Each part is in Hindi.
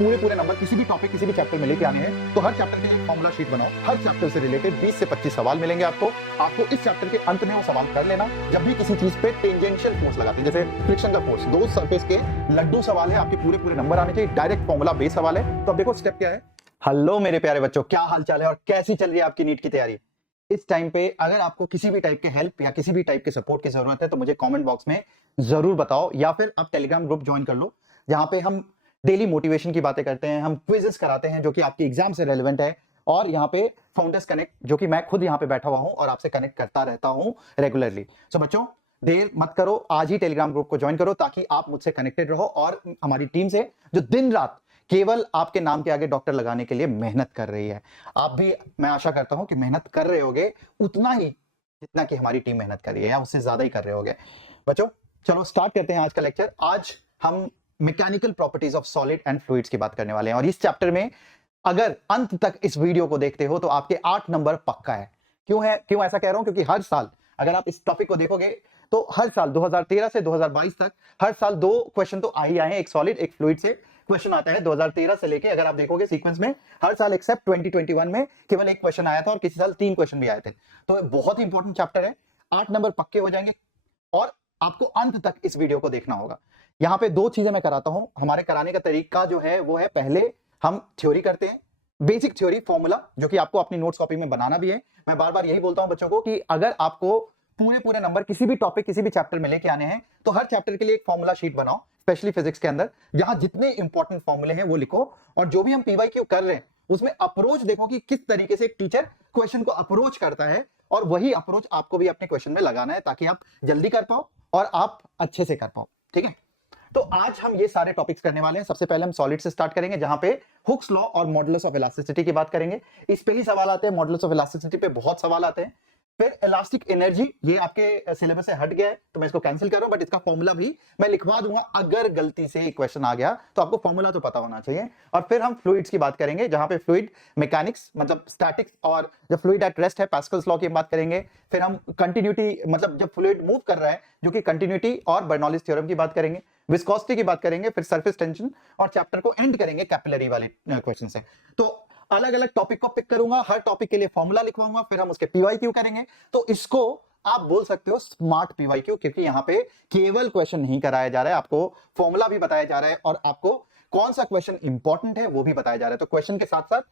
पूरे नंबर किसी भी टॉपिक किसी भी चैप्टर में लेके आने हैं तो हर चैप्टर के लिए फॉर्मूला शीट बनाओ। हर चैप्टर से रिलेटेड 20 से 25 सवाल मिलेंगे आपको इस चैप्टर के अंत में वो सवाल कर लेना। जब भी किसी चीज पे टेंजेंशियल फोर्स लगाते हैं, जैसे फ्रिक्शन का फोर्स, दो सरफेस के लड्डू सवाल है, आपके पूरे नंबर आने चाहिए, डायरेक्ट फॉर्मूला बेस सवाल है। तो अब देखो स्टेप क्या है। हेलो मेरे प्यारे बच्चों, क्या हाल चाल है और कैसी चल रही है आपकी नीट की तैयारी। इस टाइम पे अगर आपको किसी भी टाइप के हेल्प या किसी भी टाइप के सपोर्ट की जरूरत है तो मुझे कमेंट बॉक्स में जरूर बताओ, या फिर आप टेलीग्राम ग्रुप ज्वाइन कर लो, जहां पे हम डेली मोटिवेशन की बातें करते हैं, हम क्विजेस कराते हैं जो कि आपके एग्जाम से रेलेवेंट है, और यहाँ पे फाउंडर्स कनेक्ट जो कि मैं खुद यहाँ पे बैठा हुआ हूँ और आपसे कनेक्ट करता रहता हूँ रेगुलरली। सो बच्चों देर मत करो, आज ही टेलीग्राम ग्रुप को ज्वाइन करो ताकि आप मुझसे कनेक्टेड रहो और हमारी टीम से जो दिन रात केवल आपके नाम के आगे डॉक्टर लगाने के लिए मेहनत कर रही है। आप भी, मैं आशा करता हूं कि मेहनत कर रहे होगे उतना ही जितना कि हमारी टीम मेहनत कर रही है, या उससे ज्यादा ही कर रहे होगे। बच्चों चलो स्टार्ट करते हैं आज का लेक्चर। आज हम mechanical properties of solid and fluids की बात करने वाले हैं, और इस चैप्टर में अगर अंत तक इस वीडियो को देखते हो तो आपके 8 नंबर पक्का है। क्यों ऐसा कह रहा हूं, क्योंकि हर साल अगर आप इस टॉपिक को देखोगे तो हर साल 2013 से 2022 तक हर साल 2 क्वेश्चन तो आ ही आए हैं, एक सॉलिड एक फ्लूइड से क्वेश्चन आता है। 2013 से लेके अगर आप देखोगे सीक्वेंस में हर साल एक्सेप्ट 2021 में केवल एक क्वेश्चन आया था, और किसी साल 3 क्वेश्चन भी आए थे। तो बहुत ही इंपॉर्टेंट चैप्टर है, 8 नंबर पक्के हो जाएंगे और आपको अंत तक इस वीडियो को देखना होगा। यहाँ पे 2 चीजें मैं कराता हूं। हमारे कराने का तरीका जो है वो है, पहले हम थ्योरी करते हैं, बेसिक थ्योरी फॉर्मूला, जो कि आपको अपनी नोट्स कॉपी में बनाना भी है। मैं बार बार यही बोलता हूं बच्चों को कि अगर आपको पूरे नंबर किसी भी टॉपिक किसी भी चैप्टर में लेके आने हैं तो हर चैप्टर के लिए एक फॉर्मूला शीट बनाओ, स्पेशली फिजिक्स के अंदर, जहां जितने इंपॉर्टेंट फॉर्मूले हैं वो लिखो, और जो भी हम पीवाईक्यू कर रहे हैं उसमें अप्रोच देखो कि किस तरीके से एक टीचर क्वेश्चन को अप्रोच करता है, और वही अप्रोच आपको भी अपने क्वेश्चन में लगाना है ताकि आप जल्दी कर पाओ और आप अच्छे से कर पाओ। ठीक है, तो आज हम ये सारे टॉपिक्स करने वाले हैं। सबसे पहले हम सॉलिड से स्टार्ट करेंगे, जहां पे हुक्स लॉ और मॉडुलस ऑफ इलास्टिसिटी की बात करेंगे। इस पे ही सवाल आते हैं, मॉडुलस ऑफ इलास्टिसिटी पे बहुत सवाल आते हैं। फिर इलास्टिक एनर्जी, ये आपके सिलेबस से हट गया है तो मैं इसको कैंसिल कर रहा हूं, बट इसका फॉर्मूला भी मैं लिखवा दूंगा। अगर गलती से एक क्वेश्चन आ गया तो आपको फॉर्मूला तो पता होना चाहिए। और फिर हम फ्लूइड्स की बात करेंगे, जहां पे फ्लूइड मैकेनिक्स मतलब स्टैटिक्स, और जब फ्लूइड एट रेस्ट है पास्कल्स लॉ की बात करेंगे। फिर हम कंटिन्यूटी मतलब जब फ्लूइड मूव कर रहा है, जो कि कंटिन्यूटी और बर्नौलीज थ्योरम की बात करेंगे, विस्कोसिटी की बात करेंगे, फिर सरफेस टेंशन, और चैप्टर को एंड करेंगे कैपिलरी वाले क्वेश्चन से। तो अलग अलग टॉपिक को पिक करूंगा, हर टॉपिक के लिए फॉर्मूला लिखवाऊंगा, फिर हम उसके पीवाईक्यू करेंगे। तो इसको आप बोल सकते हो स्मार्ट पीवाईक्यू, क्योंकि यहां पे केवल क्वेश्चन नहीं कराया जा रहा है, आपको फॉर्मूला भी बताया जा रहा है और आपको कौन सा क्वेश्चन इंपॉर्टेंट है वो भी बताया जा रहा है। तो क्वेश्चन के साथ साथ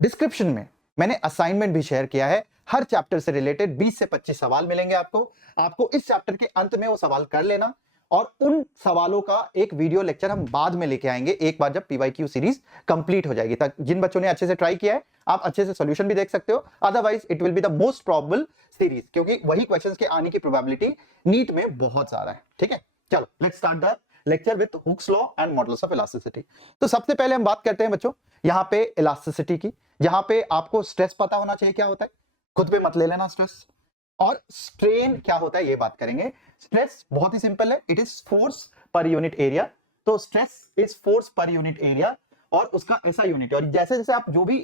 डिस्क्रिप्शन में मैंने असाइनमेंट भी शेयर किया है। हर चैप्टर से रिलेटेड 20 से 25 सवाल मिलेंगे आपको इस चैप्टर के अंत में वो सवाल कर लेना, और उन सवालों का एक वीडियो लेक्चर हम बाद में लेके आएंगे, एक बार जब पीवाईक्यू सीरीज कंप्लीट हो जाएगी। तक जिन बच्चों ने अच्छे से ट्राई किया है आप अच्छे से सॉल्यूशन भी देख सकते हो, otherwise it will be the most probable series, क्योंकि वही क्वेश्चंस के आने की प्रोबेबिलिटी नीट में बहुत ज्यादा है। ठीक है, चलो let's start the lecture with Hooke's law and modulus of elasticity. तो सबसे पहले हम बात करते हैं बच्चों यहाँ पे इलास्टिसिटी की, जहां पे आपको स्ट्रेस पता होना चाहिए क्या होता है, खुद पे मत ले लेना स्ट्रेस, और स्ट्रेन क्या होता है ये बात करेंगे। स्ट्रेस बहुत ही सिंपल है, it is force per unit area. तो stress is force per unit area और उसका ऐसा यूनिट है, और जैसे जैसे आप जो भी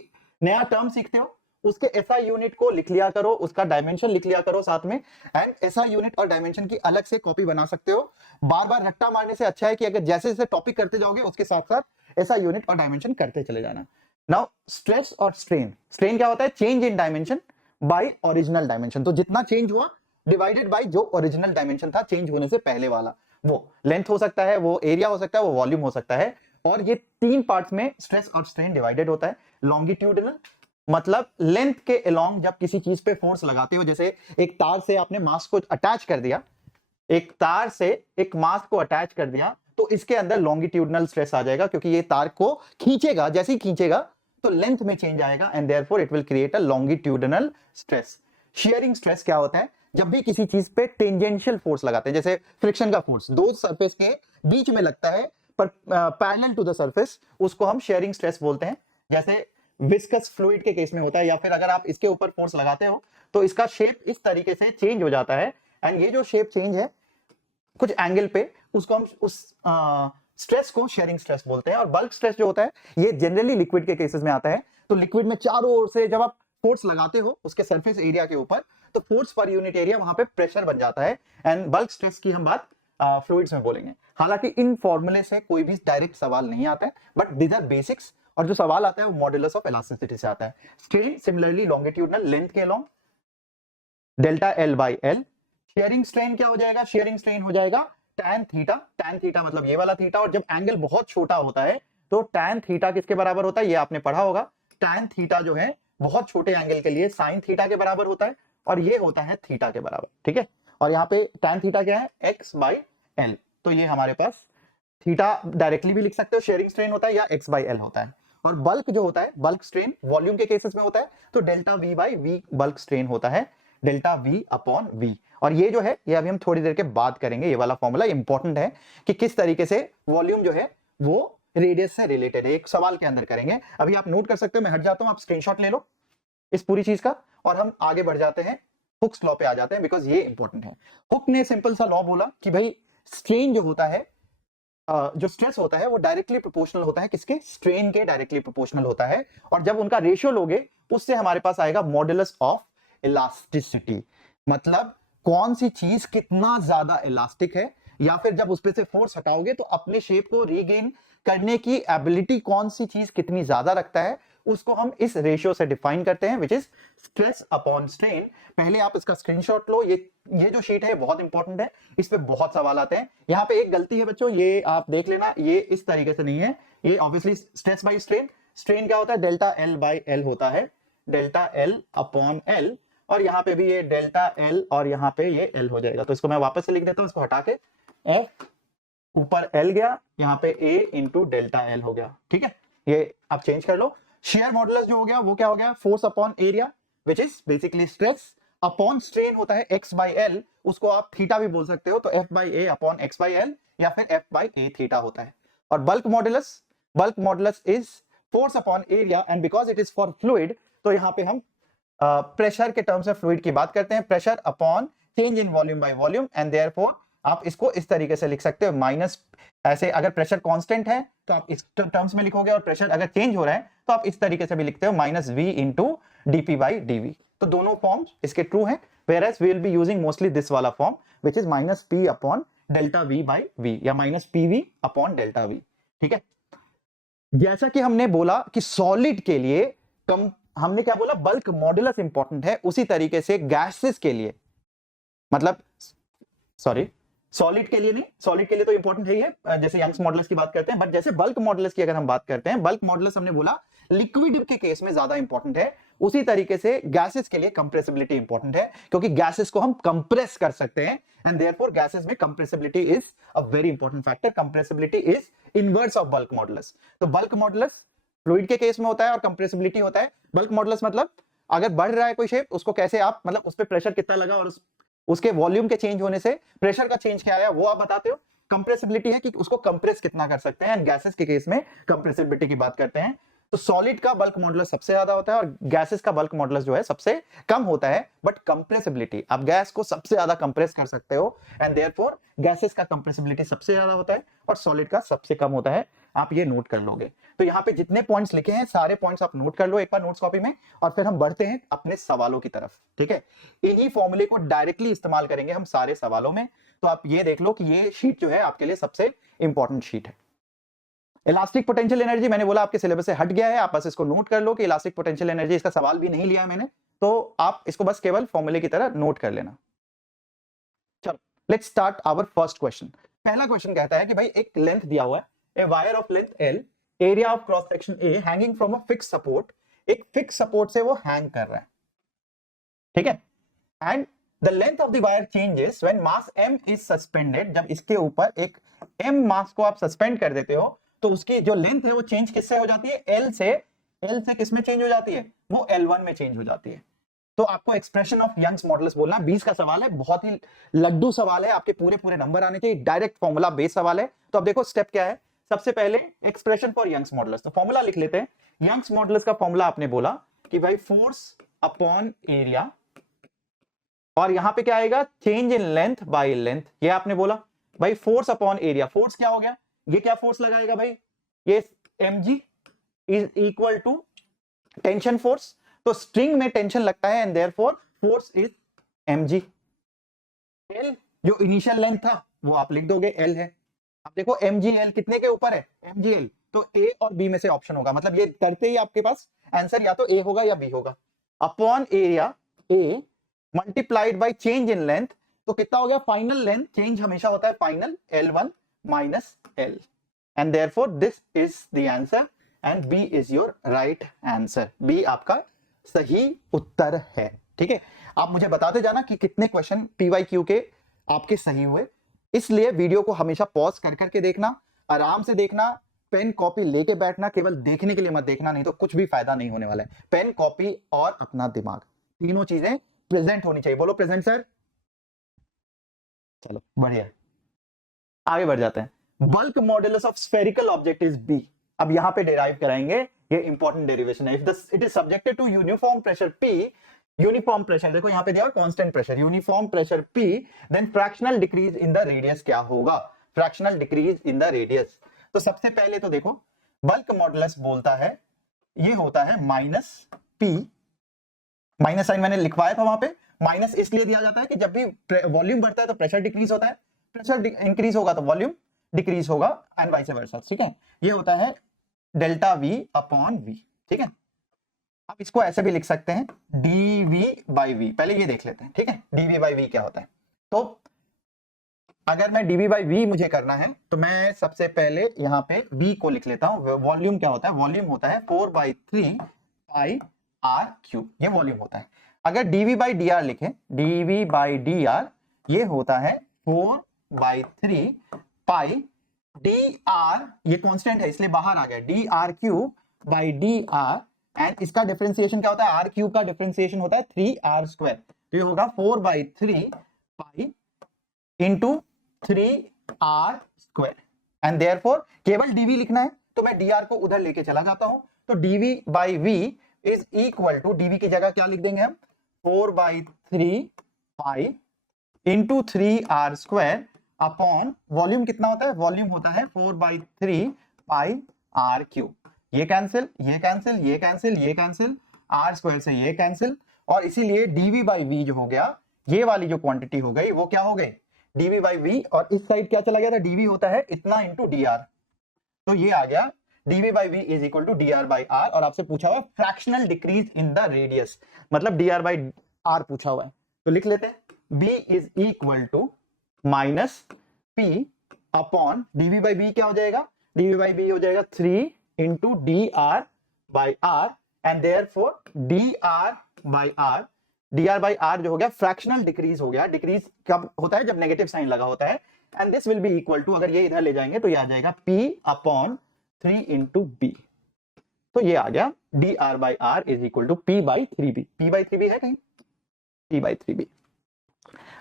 नया टर्म सीखते हो उसके ऐसा यूनिट को लिख लिया करो, उसका डायमेंशन लिख लिया करो साथ में, एंड ऐसा यूनिट और डायमेंशन की अलग से कॉपी बना सकते हो। बार बार रट्टा मारने से अच्छा है कि अगर जैसे जैसे टॉपिक करते जाओगे उसके साथ साथ ऐसा यूनिट और डायमेंशन करते चले जाना। नाउ स्ट्रेस और स्ट्रेन, स्ट्रेन क्या होता है, change in dimension by original dimension. तो जितना चेंज हुआ डिवाइडेड बाय जो ओरिजिनल डायमेंशन था चेंज होने से पहले वाला, वो लेंथ हो सकता है, वो एरिया हो सकता है, वो वॉल्यूम हो सकता है। और ये 3 पार्ट्स में स्ट्रेस और स्ट्रेन डिवाइडेड होता है। लॉन्गिट्यूडिनल मतलब लेंथ के अलोंग जब किसी चीज पे फोर्स लगाते हो, जैसे एक तार से आपने मास को अटैच कर दिया, एक तार से एक मास को अटैच कर दिया, तो इसके अंदर लॉन्गिट्यूडिनल स्ट्रेस आ जाएगा, क्योंकि ये तार को खींचेगा, जैसे ही खींचेगा तो लेंथ में चेंज आएगा, and therefore it will create a longitudinal stress. Shearing stress क्या होता है, जब भी किसी चीज पे टेंजेंशियल फोर्स लगाते हैं, जैसे फ्रिक्शन का फोर्स दो सरफेस के बीच में लगता है पर पैरेलल टू द सरफेस, उसको हम शेयरिंग स्ट्रेस बोलते हैं। जैसे विस्कस फ्लूइड के केस में होता है, या फिर अगर आप इसके ऊपर फोर्स लगाते हो तो इसका शेप इस तरीके से चेंज हो जाता है, एंड ये जो शेप चेंज है कुछ एंगल पे, उसको हम उस स्ट्रेस को शेयरिंग स्ट्रेस बोलते हैं। और बल्क स्ट्रेस जो होता है ये जनरली लिक्विड के केसेस में आता है। तो लिक्विड में चारों ओर से जब आप फोर्स लगाते हो उसके सरफेस एरिया के ऊपर, तो फोर्स पर यूनिट एरिया वहां पे प्रेशर बन जाता है, एंड बल्क स्ट्रेस की हम बात फ्लूइड्स में बोलेंगे। हालांकि इन फॉर्मूले से कोई भी डायरेक्ट सवाल नहीं आता है, बट दीज आर बेसिक्स, और जो सवाल आता है वो मॉड्यूलस ऑफ इलास्टिसिटी से आता है। स्ट्रेन सिमिलरली लॉन्गिट्यूडनल लेंथ के along delta L by L. Sharing strain क्या हो जाएगा? शेयरिंग स्ट्रेन हो जाएगा tan थीटा। tan थीटा मतलब ये वाला थीटा, और जब एंगल बहुत छोटा होता है तो tan थीटा किसके बराबर होता है? ये आपने पढ़ा होगा। tan थीटा जो है बहुत छोटे एंगल के लिए sin थीटा के बराबर होता है, और ये होता है थीटा के बराबर, ठीक है। और यहाँ पे tan थीटा क्या है? x by L. तो ये हमारे पास थीटा डायरेक्टली भी लिख सकते हो, शेयरिंग स्ट्रेन होता है, या x बाई एल होता है। और बल्क जो होता है, बल्क स्ट्रेन वॉल्यूम के केसेस में होता है, तो delta v by v bulk strain होता है, डेल्टा v अपॉन v। और ये जो है ये अभी हम थोड़ी देर के बाद करेंगे। ये वाला फॉर्मूला इंपॉर्टेंट है कि किस तरीके से वॉल्यूम जो है वो रेडियस से रिलेटेड है, एक सवाल के अंदर करेंगे। अभी आप नोट कर सकते हो, मैं हट जाता हूं, आप स्क्रीनशॉट ले लो इस पूरी चीज का, और हम आगे बढ़ जाते हैं, हुक्स लॉ पे आ जाते हैं, बिकॉज ये इंपॉर्टेंट है। हुक ने सिंपल सा लॉ बोला कि भाई स्ट्रेन जो होता है, जो स्ट्रेस होता है वो डायरेक्टली प्रोपोर्शनल होता है किसके? स्ट्रेन के डायरेक्टली प्रोपोर्शनल होता है, और जब उनका रेशियो लोगे उससे हमारे पास आएगा मॉडुलस ऑफ इलास्टिसिटी। मतलब कौन सी चीज कितना ज्यादा इलास्टिक है, या फिर जब उस पे से फोर्स हटाओगे तो अपने शेप को रीगेन करने की एबिलिटी कौन सी चीज कितनी ज्यादा रखता है, उसको हम इस रेशियो से डिफाइन करते हैं, which is stress upon strain. पहले आप इसका स्क्रीनशॉट लो, ये जो शीट है बहुत इंपॉर्टेंट है, इस पे बहुत सवाल आते हैं। यहाँ पे एक गलती है बच्चों, ये आप देख लेना, ये इस तरीके से नहीं है, ये obviously stress by strain. Strain क्या होता है? डेल्टा एल बाई एल होता है, डेल्टा एल अपॉन एल, और यहाँ पे भी ये डेल्टा एल और यहाँ पे ये एल हो जाएगा। तो इसको मैं वापस से लिख देता हूँ, इसको हटा के एफ ऊपर एल गया, यहाँ पे ए इंटू डेल्टा एल हो गया, ठीक है। ये आप चेंज कर लो। शेयर मॉडुलस जो हो गया वो क्या हो गया? Force upon area, which is basically stress upon strain होता है x बाई एल, उसको आप थीटा भी बोल सकते हो, तो f by A upon x by L, या फिर f बाई ए थीटा होता है। और bulk modulus is force upon area, and because it is for fluid, तो यहाँ पे हम प्रेशर के टर्म्स में फ्लूइड की बात करते हैं, pressure upon change in volume by volume, and therefore आप इसको इस तरीके से लिख सकते हो, माइनस, ऐसे अगर प्रेशर कांस्टेंट है तो आप इस टर्म्स में लिखोगे, और प्रेशर अगर चेंज हो रहा है तो आप इस तरीके से भी लिखते हो, minus v into dp by dv. तो दोनों फॉर्म्स इसके ट्रू हैं, whereas we will be using mostly this वाला form, which is minus P upon delta V by V, या minus P V upon delta V, ठीक है। जैसा कि हमने बोला कि सॉलिड के लिए हमने क्या बोला? बल्क मॉडुलस इंपॉर्टेंट है, उसी तरीके से गैसेस के लिए, मतलब सॉरी सॉलिड के लिए नहीं, सॉलिड के लिए तो इंपॉर्टेंट है ही है, जैसे यंग्स मॉडुलस की बात करते हैं, बट जैसे बल्क मॉडुलस की अगर हम बात करते हैं, बल्क मॉडुलस हमने बोला लिक्विड के केस में ज्यादा इंपॉर्टेंट है, उसी तरीके से गैसेस के लिए कंप्रेसिबिलिटी इंपॉर्टेंट है, क्योंकि गैसेस को हम कंप्रेस कर सकते हैं, एंड देयरफॉर गैसेस में compressibility is a very important factor. Compressibility is inverse of bulk modulus. तो बल्क मॉडुलस फ्लूइड के केस में होता है और कंप्रेसिबिलिटी होता है। बल्क मॉडुलस मतलब अगर बढ़ रहा है कोई शेप, उसको कैसे आप, मतलब उस पर प्रेशर कितना लगा और उसके वॉल्यूम के चेंज होने से प्रेशर का चेंज क्या आया वो आप बताते हो। कंप्रेसिबिलिटी है कि उसको कंप्रेस कितना कर सकते हैं, एंड गैसेस के केस में कंप्रेसिबिलिटी की बात करते हैं। तो सॉलिड का बल्क मॉडुलस सबसे ज्यादा होता है, और गैसेस का बल्क मॉडुलस जो है सबसे कम होता है। बट कंप्रेसिबिलिटी, आप गैस को सबसे ज्यादा कंप्रेस कर सकते हो, एंड देयरफॉर गैसेस का कंप्रेसिबिलिटी सबसे ज्यादा होता है और सॉलिड का सबसे कम होता है। आप ये नोट कर लोगे। तो यहाँ पे जितने पॉइंट्स लिखे हैं सारे पॉइंट्स आप नोट कर लो एक बार नोट्स कॉपी में, और फिर हम बढ़ते हैं अपने सवालों की तरफ, ठीक है। इन्हीं फॉर्मूले को डायरेक्टली इस्तेमाल करेंगे हम सारे सवालों में। तो आप ये देख लो कि ये शीट जो है आपके लिए सबसे इंपॉर्टेंट शीट है। इलास्टिक पोटेंशियल एनर्जी मैंने बोला आपके सिलेबस से हट गया है, आप बस इसको नोट कर लो कि इलास्टिक पोटेंशियल एनर्जी, इसका सवाल भी नहीं लिया है मैंने, तो आप इसको बस केवल फॉर्मूले की तरह नोट कर लेना। चलो let's start our first question. पहला क्वेश्चन कहता है कि भाई एक लेंथ दिया हुआ है, a wire of length L, area of cross section A, hanging from a fix support. एक फिक्स सपोर्ट से वो हैंग कर रहा है, ठीक है, and the length of the wire changes when mass m is suspended. जब इसके ऊपर एक m मास को आप सस्पेंड कर देते हो तो उसकी जो लेंथ है वो चेंज किससे हो जाती है? L से किस में चेंज हो जाती है? वो L1 में चेंज हो जाती है। तो आपको एक्सप्रेशन ऑफ यंग्स मॉडुलस बोलना। 20 का सवाल है, बहुत ही लड्डू सवाल है, आपके पूरे नंबर आने चाहिए, डायरेक्ट फॉर्मूला बेस सवाल है। तो अब देखो स्टेप क्या है। सबसे पहले एक्सप्रेशन फॉर यंग्स मॉडुलस, तो फॉर्मूला लिख लेते हैं। यंग्स मॉडुलस का फॉर्मूला आपने बोला कि भाई फोर्स अपॉन एरिया, और यहां पे क्या आएगा? Change in length by length. ये आपने बोला भाई फोर्स अपॉन एरिया। फोर्स क्या हो गया? ये क्या फोर्स लगाएगा भाई? ये mg is equal to tension force. तो स्ट्रिंग में टेंशन लगता है, and therefore force is mg। L जो इनिशियल लेंथ था वो आप लिख दोगे एल है। अब देखो mgl कितने के ऊपर है, mgl तो ए और बी में से ऑप्शन होगा, मतलब ये करते ही आपके पास आंसर या तो ए होगा या बी होगा। Upon area A multiplied by change in length, तो कितना हो गया फाइनल लेंथ, चेंज हमेशा होता है final, L1 minus L, and therefore this is the answer and B is your right answer. B आपका सही उत्तर है। ठीक है, आप मुझे बताते जाना कि कितने क्वेश्चन पीवाईक्यू के आपके सही हुए, इसलिए वीडियो को हमेशा पॉज कर करके देखना, आराम से देखना, पेन कॉपी लेके बैठना, केवल देखने के लिए मत देखना, नहीं तो कुछ भी फायदा नहीं होने वाला है। पेन कॉपी और अपना दिमाग, तीनों चीजें प्रेजेंट होनी चाहिए। बोलो प्रेजेंट सर। चलो बढ़िया, आगे बढ़ जाते हैं। Bulk modulus of spherical object is B. अब यहां पे डिराइव कराएंगे, ये इंपॉर्टेंट डेरिवेशन है। If it is subjected to uniform pressure P, uniform pressure देखो यहां पे दिया constant pressure, uniform pressure P, then fractional decrease in the radius क्या होगा, fractional decrease in the radius. तो सबसे पहले तो देखो बल्क मॉडुलस बोलता है ये होता है माइनस P, माइनस साइन मैंने लिखवाया था वहां पे, माइनस इसलिए दिया जाता है कि जब भी वॉल्यूम बढ़ता है तो प्रेशर डिक्रीज होता है, प्रेशर इंक्रीज होगा तो वॉल्यूम डिक्रीज होगा एंड वाइस वर्सा। ठीक है, ये होता है डेल्टा वी अपॉन वी। ठीक है, आप इसको ऐसे भी लिख सकते हैं dv बाई वी। पहले ये देख लेते हैं, ठीक है, dv बाई वी क्या होता है। तो अगर मैं dv बाई वी मुझे करना है तो मैं सबसे पहले यहाँ पे v को लिख लेता हूँ। वॉल्यूम क्या होता है, वॉल्यूम होता है 4/3 पाई r क्यूब, ये वॉल्यूम होता है। अगर dv बाई डी आर लिखें, dv बाई डी आर ये होता है 4/3 पाई dr, ये कांस्टेंट है इसलिए बाहर आ गया, dr cube by dr, and इसका डिफरेंशिएशन क्या होता है, r क्यूब का डिफरेंशिएशन होता है 3r स्क्वायर, तो ये होगा 4/3 pi into 3r square, and therefore केवल dv लिखना है तो मैं dr को उधर लेके चला जाता हूं, तो dv by v is equal to, dv की जगह क्या लिख देंगे हम, 4/3 pi into 3r square upon volume कितना होता है, वॉल्यूम होता है 4/3 पाई r क्यूब। ये कैंसिल, ये कैंसिल, ये कैंसिल, ये कैंसिल, r स्क्वायर से ये कैंसिल, और इसीलिए dv बाई v जो हो गया, ये वाली जो क्वांटिटी हो गई वो क्या हो गई, dv बाई v, और इस साइड क्या चला गया था, dv होता है इतना इंटू dr, तो ये आ गया dv by v is equal to dr by r। और आपसे पूछा हुआ fractional decrease in the radius, मतलब dr बाई r पूछा हुआ है, तो लिख लेते हैं b is equal to minus p upon dv by b क्या हो जाएगा, dv बाई b हो जाएगा 3 into dr by r, and therefore dr by r, dr by r जो हो गया फ्रैक्शनल डिक्रीज हो गया। डिक्रीज कब होता है, जब नेगेटिव साइन लगा होता है, and this will be equal to, अगर ये इधर ले जाएंगे तो ये आ जाएगा p अपॉन 3 इंटू b, तो ये आ गया dr by r is equal to p by 3b। p by 3b है कहीं, p by 3b।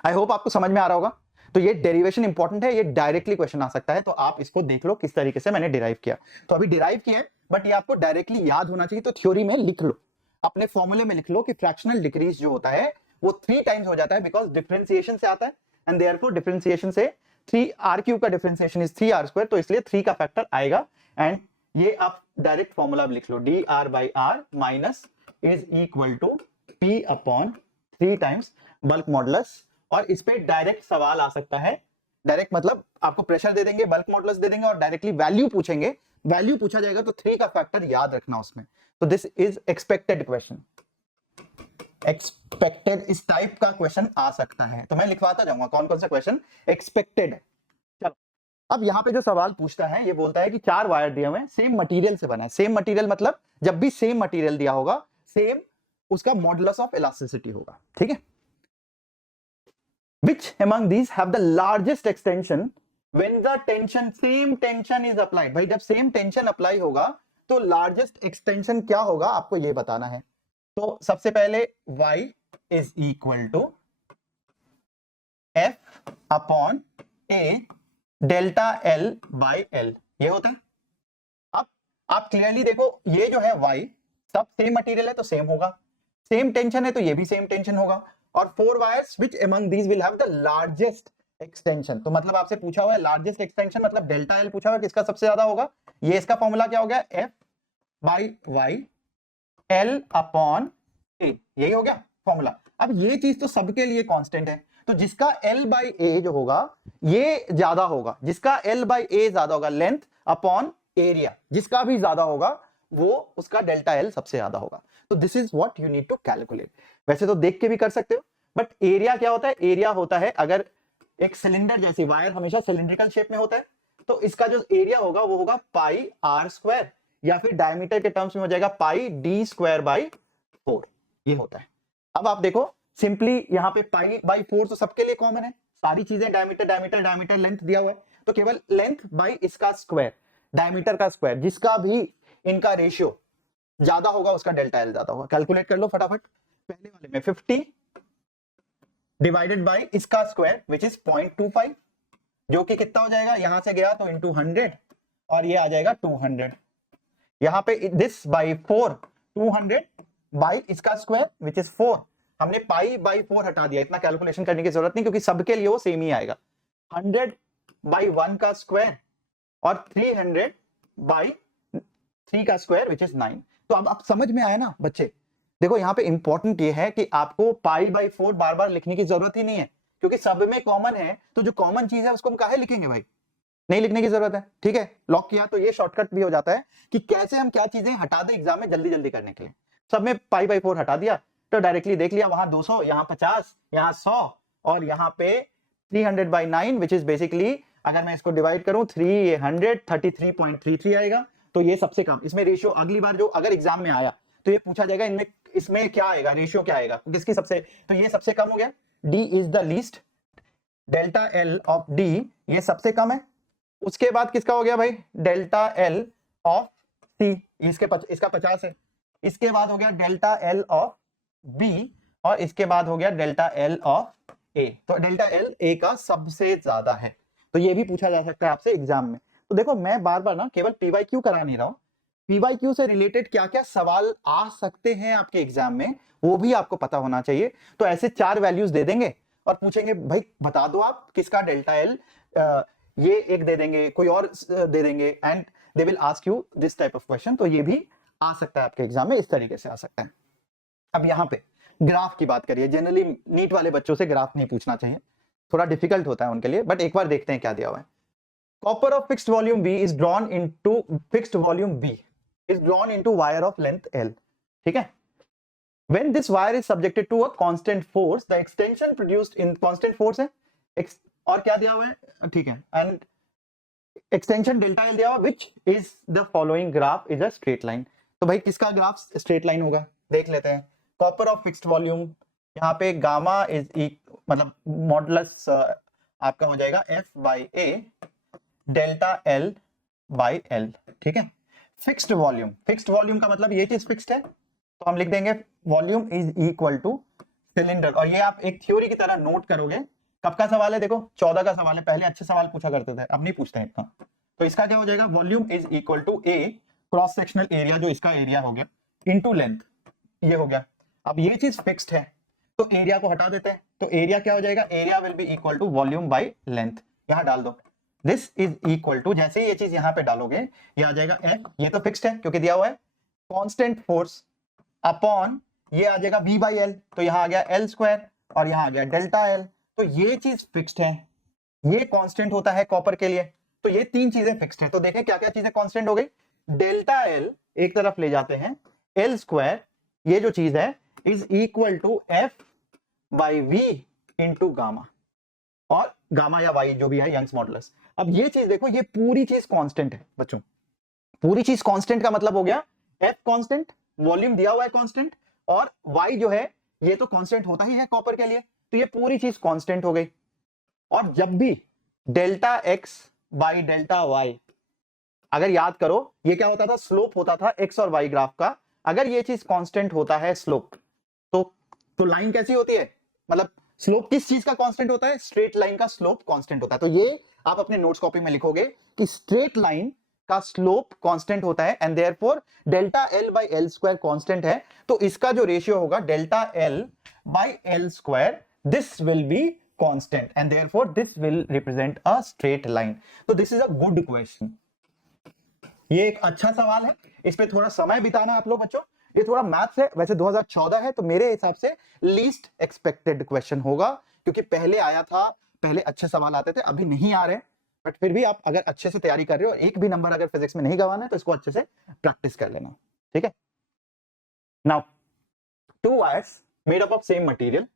I hope आपको समझ में आ रहा होगा। तो ये डेरिवेशन इंपॉर्टेंट है, ये डायरेक्टली क्वेश्चन आ सकता है, तो आप इसको देख लो किस तरीके से मैंने डिराइव किया। तो अभी डिराइव किया है, बट ये आपको डायरेक्टली याद होना चाहिए, तो थ्योरी में लिख लो, अपने फॉर्मूले में लिख लो कि फ्रैक्शनल डिक्रीज जो होता है वो 3 टाइम्स हो जाता है, बिकॉज डिफरेंशिएशन से आता है, एंड देयरफॉर डिफरेंशिएशन से 3r क्यूब का डिफरेंशिएशन इज 3r स्क्वायर, तो इसलिए 3 का फैक्टर आएगा, एंड ये आप डायरेक्ट फॉर्मूला लिख लो, dr by r minus is equal to p upon 3 times bulk modulus. और इस पे डायरेक्ट सवाल आ सकता है, डायरेक्ट मतलब आपको प्रेशर दे देंगे, बल्क मॉडुलस दे देंगे और डायरेक्टली वैल्यू पूछेंगे, वैल्यू पूछा जाएगा तो 3 का फैक्टर याद रखना उसमें। तो this is expected question, expected इस टाइप का क्वेश्चन आ सकता है, तो मैं लिखवाता जाऊंगा कौन कौन सा क्वेश्चन एक्सपेक्टेड। चलो अब यहाँ पे जो सवाल पूछता है ये बोलता है कि 4 वायर दिए हुए हैं, सेम मटेरियल से बना है। सेम मटेरियल मतलब जब भी सेम मटेरियल दिया होगा, सेम उसका मॉडुलस ऑफ इलास्टिसिटी होगा, ठीक है। Which among these have the largest extension when the tension, same tension is applied? भाई जब सेम टेंशन अप्लाई होगा तो लार्जेस्ट एक्सटेंशन क्या होगा आपको ये बताना है। तो सबसे पहले y is equal to f upon a delta l by l, ये होता है। अब आप क्लियरली देखो, ये जो है y सब सेम मटेरियल है तो सेम होगा, सेम टेंशन है तो ये भी सेम टेंशन होगा, और 4 wires which among these will have the largest extension, तो मतलब आपसे पूछा हुआ है लार्जेस्ट एक्सटेंशन, मतलब डेल्टा एल पूछा हुआ है किसका सबसे ज्यादा होगा, ये इसका फॉर्मूला क्या हो गया, f by Y L upon A, यही हो गया फॉर्मूला। अब ये चीज तो सबके लिए कांस्टेंट है, तो जिसका L बाई ए जो होगा ये ज्यादा होगा, जिसका L बाई ए ज्यादा होगा लेंथ अपॉन एरिया, जिसका भी ज्यादा होगा वो उसका डेल्टा L सबसे ज्यादा होगा। तो this is what you need to calculate. वैसे तो देख के भी कर सकते हो, बट एरिया क्या होता है, एरिया होता है अगर एक सिलेंडर जैसी वायर हमेशा सिलिंड्रिकल शेप में होता है तो इसका जो एरिया होगा वो होगा पाई आर स्क्वायर, या फिर डायमीटर के टर्म्स में हो जाएगा पाई डी स्क्वायर बाई 4, ये होता है। अब आप देखो सिंपली यहाँ पे पाई बाई 4 तो सबके लिए कॉमन है, सारी चीजें डायमीटर डायमीटर डायमीटर लेंथ दिया हुआ है, तो केवल लेंथ बाई इसका स्क्वायर, डायमीटर का स्क्वायर, जिसका भी इनका रेशियो ज्यादा होगा उसका डेल्टा एल ज्यादा होगा। कैलकुलेट कर लो फटाफट। पहले वाले में 50 डिवाइडेड बाई इसका स्क्वायर विच इज 0.25, जो कि कितना हो जाएगा, यहां से गया तो इंटू 100 और ये आ जाएगा 200। यहां पे दिस बाई 4 200 बाई इसका स्क्वायर विच इज 4, हमने पाई बाई 4 हटा दिया, इतना कैलकुलेशन करने की जरूरत नहीं क्योंकि सबके लिए वो सेम ही आएगा। 100 बाई 1 का स्क्वायर और 300 बाई 3 का स्क्वायर विच इज 9। तो अब आप समझ में आया ना बच्चे। देखो यहाँ पे इंपॉर्टेंट ये है कि आपको पाई बाई 4 बार बार लिखने की जरूरत ही नहीं है क्योंकि सब में कॉमन है, तो जो कॉमन चीज है उसको हम काहे लिखेंगे भाई, नहीं लिखने की जरूरत है। ठीक है, लॉक किया तो ये शॉर्टकट भी हो जाता है कि कैसे हम क्या चीजें हटा दें एग्जाम में जल्दी जल्दी करने के लिए। सब में पाई बाई 4 हटा दिया तो डायरेक्टली देख लिया, वहां 200, यहाँ 50, यहाँ 100 और यहाँ पे 300 बाई 9 विच इज बेसिकली, अगर मैं इसको डिवाइड करूं 300 33.33 आएगा। तो ये सबसे कम, इसमें रेशियो अगली बार जो अगर एग्जाम में आया तो ये पूछा जाएगा इनमें इसमें क्या आएगा, रेशियो क्या आएगा किसकी सबसे, तो ये सबसे कम हो गया। D is the least, delta L of D ये सबसे कम है। उसके बाद किसका हो गया भाई, डेल्टा L ऑफ C, इसका 50 है। इसके बाद हो गया डेल्टा L ऑफ B और इसके बाद हो गया डेल्टा L ऑफ A। तो डेल्टा L A का सबसे ज्यादा है, तो ये भी पूछा जा सकता है आपसे एग्जाम में। तो देखो मैं बार बार ना केवल PYQ करा नहीं रहा हूं, PYQ से रिलेटेड क्या क्या सवाल आ सकते हैं आपके एग्जाम में वो भी आपको पता होना चाहिए। तो ऐसे 4 वैल्यूज दे देंगे और पूछेंगे भाई बता दो आप किसका डेल्टा एल, ये एक दे देंगे, कोई और दे देंगे, and they will ask you this type of question. तो ये भी आ सकता है आपके एग्जाम में, इस तरीके से आ सकता है। अब यहाँ पे ग्राफ की बात करिए, जनरली नीट वाले बच्चों से ग्राफ नहीं पूछना चाहिए, थोड़ा डिफिकल्ट होता है उनके लिए, बट एक बार देखते हैं क्या दिया हुआ है। Copper of fixed volume B is drawn into fixed volume B is drawn into wire of length L, ठीक है। When this wire is subjected to a constant force, the extension produced in constant force है, और क्या दिया हुआ है, ठीक है, and extension delta L दिया हुआ, which is the following graph is a straight line। तो भाई किसका ग्राफ स्ट्रेट लाइन होगा, देख लेते हैं। कॉपर ऑफ फिक्स्ड वॉल्यूम, यहाँ पे गामा इज मतलब मॉडुलस आपका हो जाएगा F by A delta L by L, ठीक है। फिक्स्ड वॉल्यूम, फिक्स्ड वॉल्यूम का मतलब ये चीज फिक्स्ड है तो हम लिख देंगे volume is equal two cylinder, और ये आप एक थ्योरी की तरह नोट करोगे। कब का सवाल है, देखो 14 का सवाल है, पहले अच्छे सवाल पूछा करते थे, अब नहीं पूछते हैं इतना। तो इसका क्या हो जाएगा, volume is equal to A cross sectional area, जो इसका एरिया हो गया, इनटू लेंथ, ये हो गया। अब ये चीज फिक्स्ड है तो एरिया को हटा देते हैं, तो एरिया क्या हो जाएगा, area will be equal to volume by length, यहां डाल दो। दिस इज इक्वल टू, जैसे ही ये चीज यहां पे डालोगे ये आ जाएगा F, ये तो फिक्स्ड है क्योंकि दिया हुआ है, कांस्टेंट फोर्स अपॉन ये आ जाएगा V बाई L, तो यहां आ गया L स्क्वायर और यहां आ गया डेल्टा L। तो ये चीज फिक्स्ड है, ये कांस्टेंट होता है कॉपर के लिए, तो ये 3 चीजें फिक्स्ड है। तो देखें क्या क्या चीजें कांस्टेंट हो गई, डेल्टा L एक तरफ ले जाते हैं, L स्क्वायर ये जो चीज है is equal to F by V into gamma, और गामा या वाई जो भी है यंग्स मॉडुलस। अब ये चीज देखो, ये पूरी चीज कांस्टेंट है बच्चों, पूरी चीज कांस्टेंट का मतलब हो गया F कांस्टेंट, वॉल्यूम दिया हुआ है कांस्टेंट, और Y जो है ये तो कांस्टेंट होता ही है कॉपर के लिए, तो ये पूरी चीज कांस्टेंट हो गई। और जब भी delta X by delta Y, अगर याद करो ये क्या होता था, स्लोप होता था X और Y ग्राफ का। अगर ये चीज कांस्टेंट होता है स्लोप, तो लाइन कैसी होती है, मतलब स्लोप किस चीज का कांस्टेंट होता है, स्ट्रेट लाइन का स्लोप कांस्टेंट होता है। तो ये आप अपने नोट्स कॉपी में लिखोगे कि स्ट्रेट लाइन का स्लोप कांस्टेंट होता है, and therefore delta L by L square constant है, तो इसका जो रेशियो होगा delta L by L square, this will be constant, and therefore this will represent a straight line. तो this is a good question, ये एक अच्छा सवाल है, इस पे थोड़ा समय बिताना आप लोग बच्चों। ये थोड़ा मैथ्स है, वैसे 2014 है तो मेरे हिसाब से लीस्ट एक्सपेक्टेड क्वेश्चन होगा, क्योंकि पहले आया था, पहले अच्छे सवाल आते थे, अभी नहीं आ रहे, बट फिर भी आप अगर अच्छे से तैयारी कर रहे हो, एक भी नंबर अगर फिजिक्स में नहीं गंवाना है तो इसको अच्छे से प्रैक्टिस कर लेना, ठीक है। Now to wires made up of same material,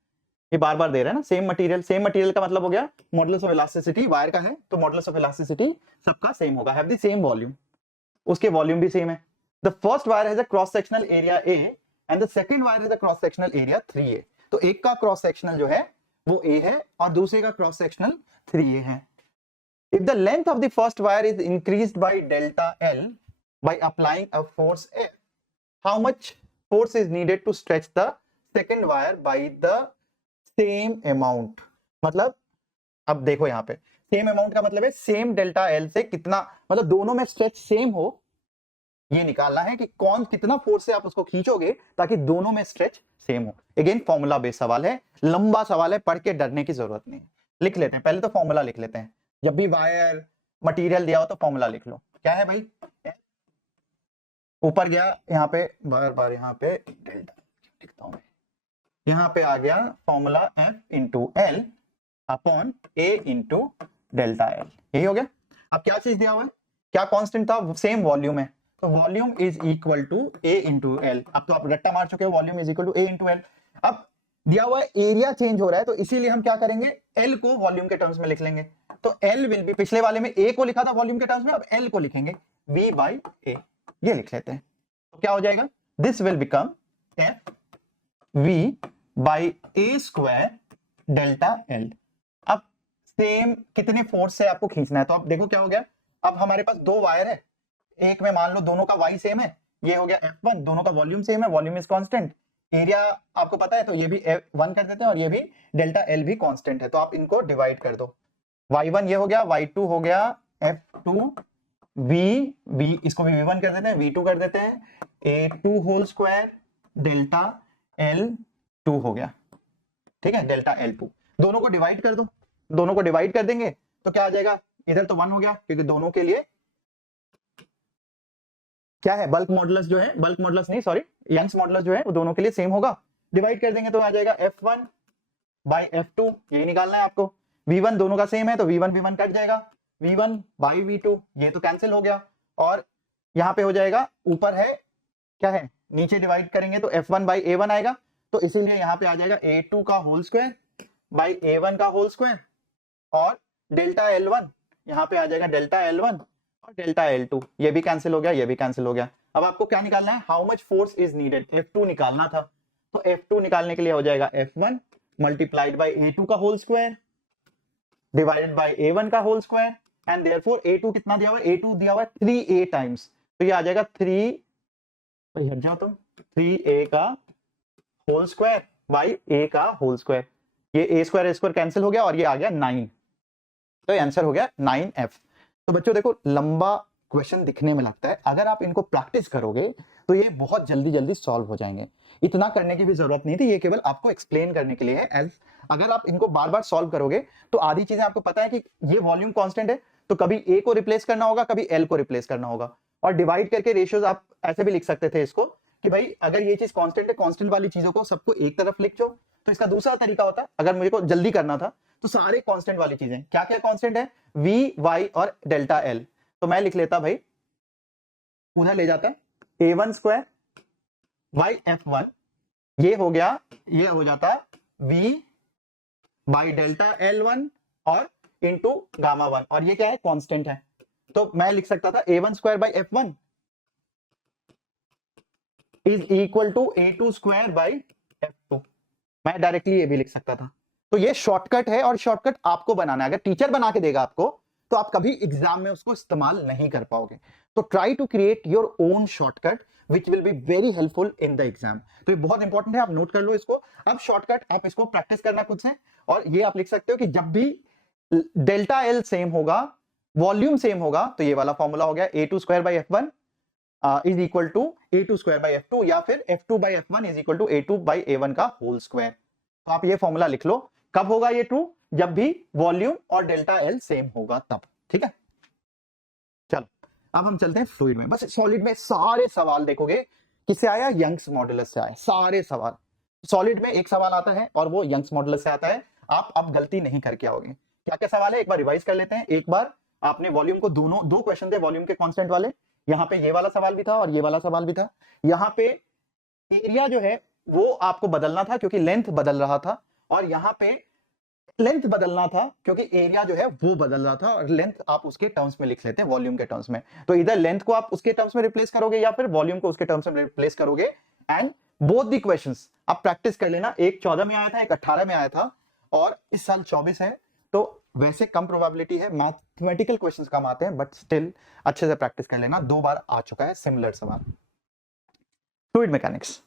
ये बार बार दे रहे हैं ना, सेम मटेरियल, सेम मटेरियल का मतलब हो गया मॉडुलस ऑफ इलास्टिसिटी वायर का है तो मॉडुलस ऑफ इलास्टिसिटी सबका सेम होगा, हैव द सेम वॉल्यूम, उसके वॉल्यूम भी सेम है। The first wire has a cross sectional area A and the second wire has a cross sectional area 3a, तो एक का क्रॉस सेक्शनल जो है वो a है और दूसरे का क्रॉस सेक्शनल 3a है। If the length of the first wire is increased by delta L by applying a force F, how much force is needed to stretch the second wire by the same amount? मतलब अब देखो यहाँ पे सेम अमाउंट का मतलब है सेम डेल्टा एल से कितना, मतलब दोनों में स्ट्रेच सेम हो, ये निकालना है कि कौन कितना फोर्स से आप उसको खींचोगे ताकि दोनों में स्ट्रेच सेम हो। अगेन फॉर्मूला बेस्ड सवाल है, लंबा सवाल है, पढ़ के डरने की जरूरत नहीं। लिख लेते हैं पहले तो फॉर्मूला लिख लेते हैं, जब भी वायर मटेरियल दिया हो तो फॉर्मूला लिख लो। क्या है भाई, ऊपर गया यहाँ पे बार बार यहाँ पे डेल्टा लिखता हूं, यहाँ पे आ गया formula F into L upon A into delta L, यही हो गया। अब क्या चीज दिया हुआ है, क्या कांस्टेंट था, सेम वॉल्यूम है तो volume is equal to A into L. अब तो आप रट्टा मार चुके हो, volume is equal to A into L. अब दिया हुआ एरिया चेंज हो रहा है तो इसीलिए हम क्या करेंगे, एल को वॉल्यूम के टर्म्स में लिख लेंगे। तो एल विल बी, पिछले वाले में ए को लिखा था वॉल्यूम के टर्म्स में, अब एल को लिखेंगे v बाई ए, ये लिख लेते हैं। तो क्या हो जाएगा, this will become F v by A square delta L. अब सेम कितने फोर्स से आपको खींचना है, तो अब देखो क्या हो गया, अब हमारे पास दो वायर है, एक में मान लो दोनों का y सेम है, ये हो गया F1, दोनों का वॉल्यूम सेम है, वॉल्यूम इज कांस्टेंट, एरिया आपको पता है तो ये भी F1 कर देते हैं और ये भी डेल्टा L भी कांस्टेंट है, तो आप इनको डिवाइड कर दो, y1 ये हो गया, y2 हो गया F2 v इसको भी v1 कर देते हैं, v2 कर देते हैं, a2 whole square delta L2 हो गया, ठीक है, डेल्टा L2। दोनों को डिवाइड कर दो, दोनों को डिवाइड कर देंगे तो क्या आ जाएगा, इधर तो 1 हो गया क्योंकि दोनों के लिए क्या है, बल्क मॉडुलस जो है, बल्क मॉडुलस नहीं सॉरी यंग्स मॉडुलस जो है वो दोनों के लिए सेम होगा। डिवाइड कर देंगे तो आ जाएगा F1 बाई F2, यही निकालना है आपको। V1 दोनों का सेम है तो V1 V1 कट जाएगा, V1 बाई V2 ये तो कैंसिल हो गया, और यहाँ पे हो जाएगा ऊपर है क्या है, नीचे डिवाइड करेंगे तो F1 बाई A1 आएगा, तो इसीलिए यहाँ पे आ जाएगा A2 का होल स्क्वायर बाई A1 का होल स्क्वायर, और डेल्टा L1 यहाँ पे आ जाएगा डेल्टा L1 और डेल्टा L2, ये भी कैंसिल हो गया, ये भी कैंसिल हो गया। अब आपको क्या निकालना है, how much force is needed, F2 निकालना था, तो F2 निकालने के लिए हो जाएगा F1 मल्टीप्लाइड बाई A2 का whole square divided by A1 का whole square, and therefore A2 कितना दिया हुआ है, A2 दिया हुआ है 3A टाइम्स, तो ये आ जाएगा 3, भाई हट जाओ तुम, 3A का होल स्क्वायर बाई A का होल स्क्वायर, ये A स्क्वायर कैंसिल हो गया और ये आ गया 9, तो आंसर हो गया 9F। तो बच्चों देखो लंबा क्वेश्चन दिखने में लगता है, अगर आप इनको प्रैक्टिस करोगे तो ये बहुत जल्दी जल्दी सॉल्व हो जाएंगे। इतना करने की भी जरूरत नहीं थी, ये केवल आपको एक्सप्लेन करने के लिए है। एज अगर आप इनको बार बार सॉल्व करोगे तो आधी चीजें आपको पता है कि ये वॉल्यूम कांस्टेंट है तो कभी ए को रिप्लेस करना होगा, कभी एल को रिप्लेस करना होगा, और डिवाइड करके रेशियोज आप ऐसे भी लिख सकते थे इसको कि भाई अगर ये चीज कांस्टेंट है, कांस्टेंट वाली चीजों को सबको एक तरफ लिख दो। तो इसका दूसरा तरीका होता है, अगर मुझे को जल्दी करना था तो सारे कांस्टेंट वाली चीजें, क्या क्या कांस्टेंट है, v y और डेल्टा l, तो मैं लिख लेता भाई, उधर ले जाता a1 स्क्वायर y f1, ये हो गया, ये हो जाता v बाई डेल्टा l1 और इंटू गामा 1, और ये क्या है, कांस्टेंट है, तो मैं लिख सकता था a1 square by f1 is equal to a2 square by f2, मैं डायरेक्टली ये भी लिख सकता था। तो ये शॉर्टकट है और शॉर्टकट आपको बनाना है, अगर टीचर बना के देगा आपको तो आप कभी एग्जाम में उसको इस्तेमाल नहीं कर पाओगे। तो try to create your own shortcut which will be very helpful in the exam. तो ये बहुत इंपॉर्टेंट है, आप नोट कर लो इसको। अब शॉर्टकट आप इसको प्रैक्टिस करना खुद से, और ये आप लिख सकते हो कि जब भी डेल्टा एल सेम होगा, वॉल्यूम सेम होगा, तो ये वाला फॉर्मूला हो गया a2 square by f1 is equal to a2 square by f2, या फिर f2 by f1 is equal to a2 by a1 का होल स्क्वायर। तो आप ये फॉर्मूला लिख लो, कब होगा ये ट्रू, जब भी वॉल्यूम और डेल्टा एल सेम होगा तब, ठीक है। चलो अब हम चलते हैं फ्लूइड में। बस सॉलिड में सारे सवाल देखोगे किससे आया, यंग्स मॉडुलस से आए सारे सवाल। सॉलिड में एक सवाल आता है और वो यंग्स मॉडुलस से आता है, आप अब गलती नहीं करके आओगे। क्या क्या सवाल है एक बार रिवाइज कर लेते हैं। एक बार आपने वॉल्यूम को दोनों दो क्वेश्चन थे वॉल्यूम के कांस्टेंट वाले, यहाँ पे ये वाला सवाल भी था और ये वाला सवाल भी था। यहाँ पे एरिया जो है वो आपको बदलना था क्योंकि लेंथ बदल रहा था, और यहाँ पे लेंथ बदलना था क्योंकि एरिया जो है वो बदल रहा था, और लेंथ आप उसके टर्म्स में लिख लेते हैं वॉल्यूम के टर्म्स में। तो इधर लेंथ को आप उसके टर्म्स में रिप्लेस करोगे या फिर वॉल्यूम को उसके टर्म्स में रिप्लेस करोगे। एंड बोथ द क्वेश्चंस आप प्रैक्टिस कर लेना। एक 14 में आया था, एक 18 में आया था, और इस साल 24 है, तो वैसे कम प्रोबेबिलिटी है, मैथमेटिकल क्वेश्चंस कम आते हैं, बट स्टिल अच्छे से प्रैक्टिस कर लेना। 2 बार आ चुका है सिमिलर सवाल। फ्लूइड मैकेनिक्स,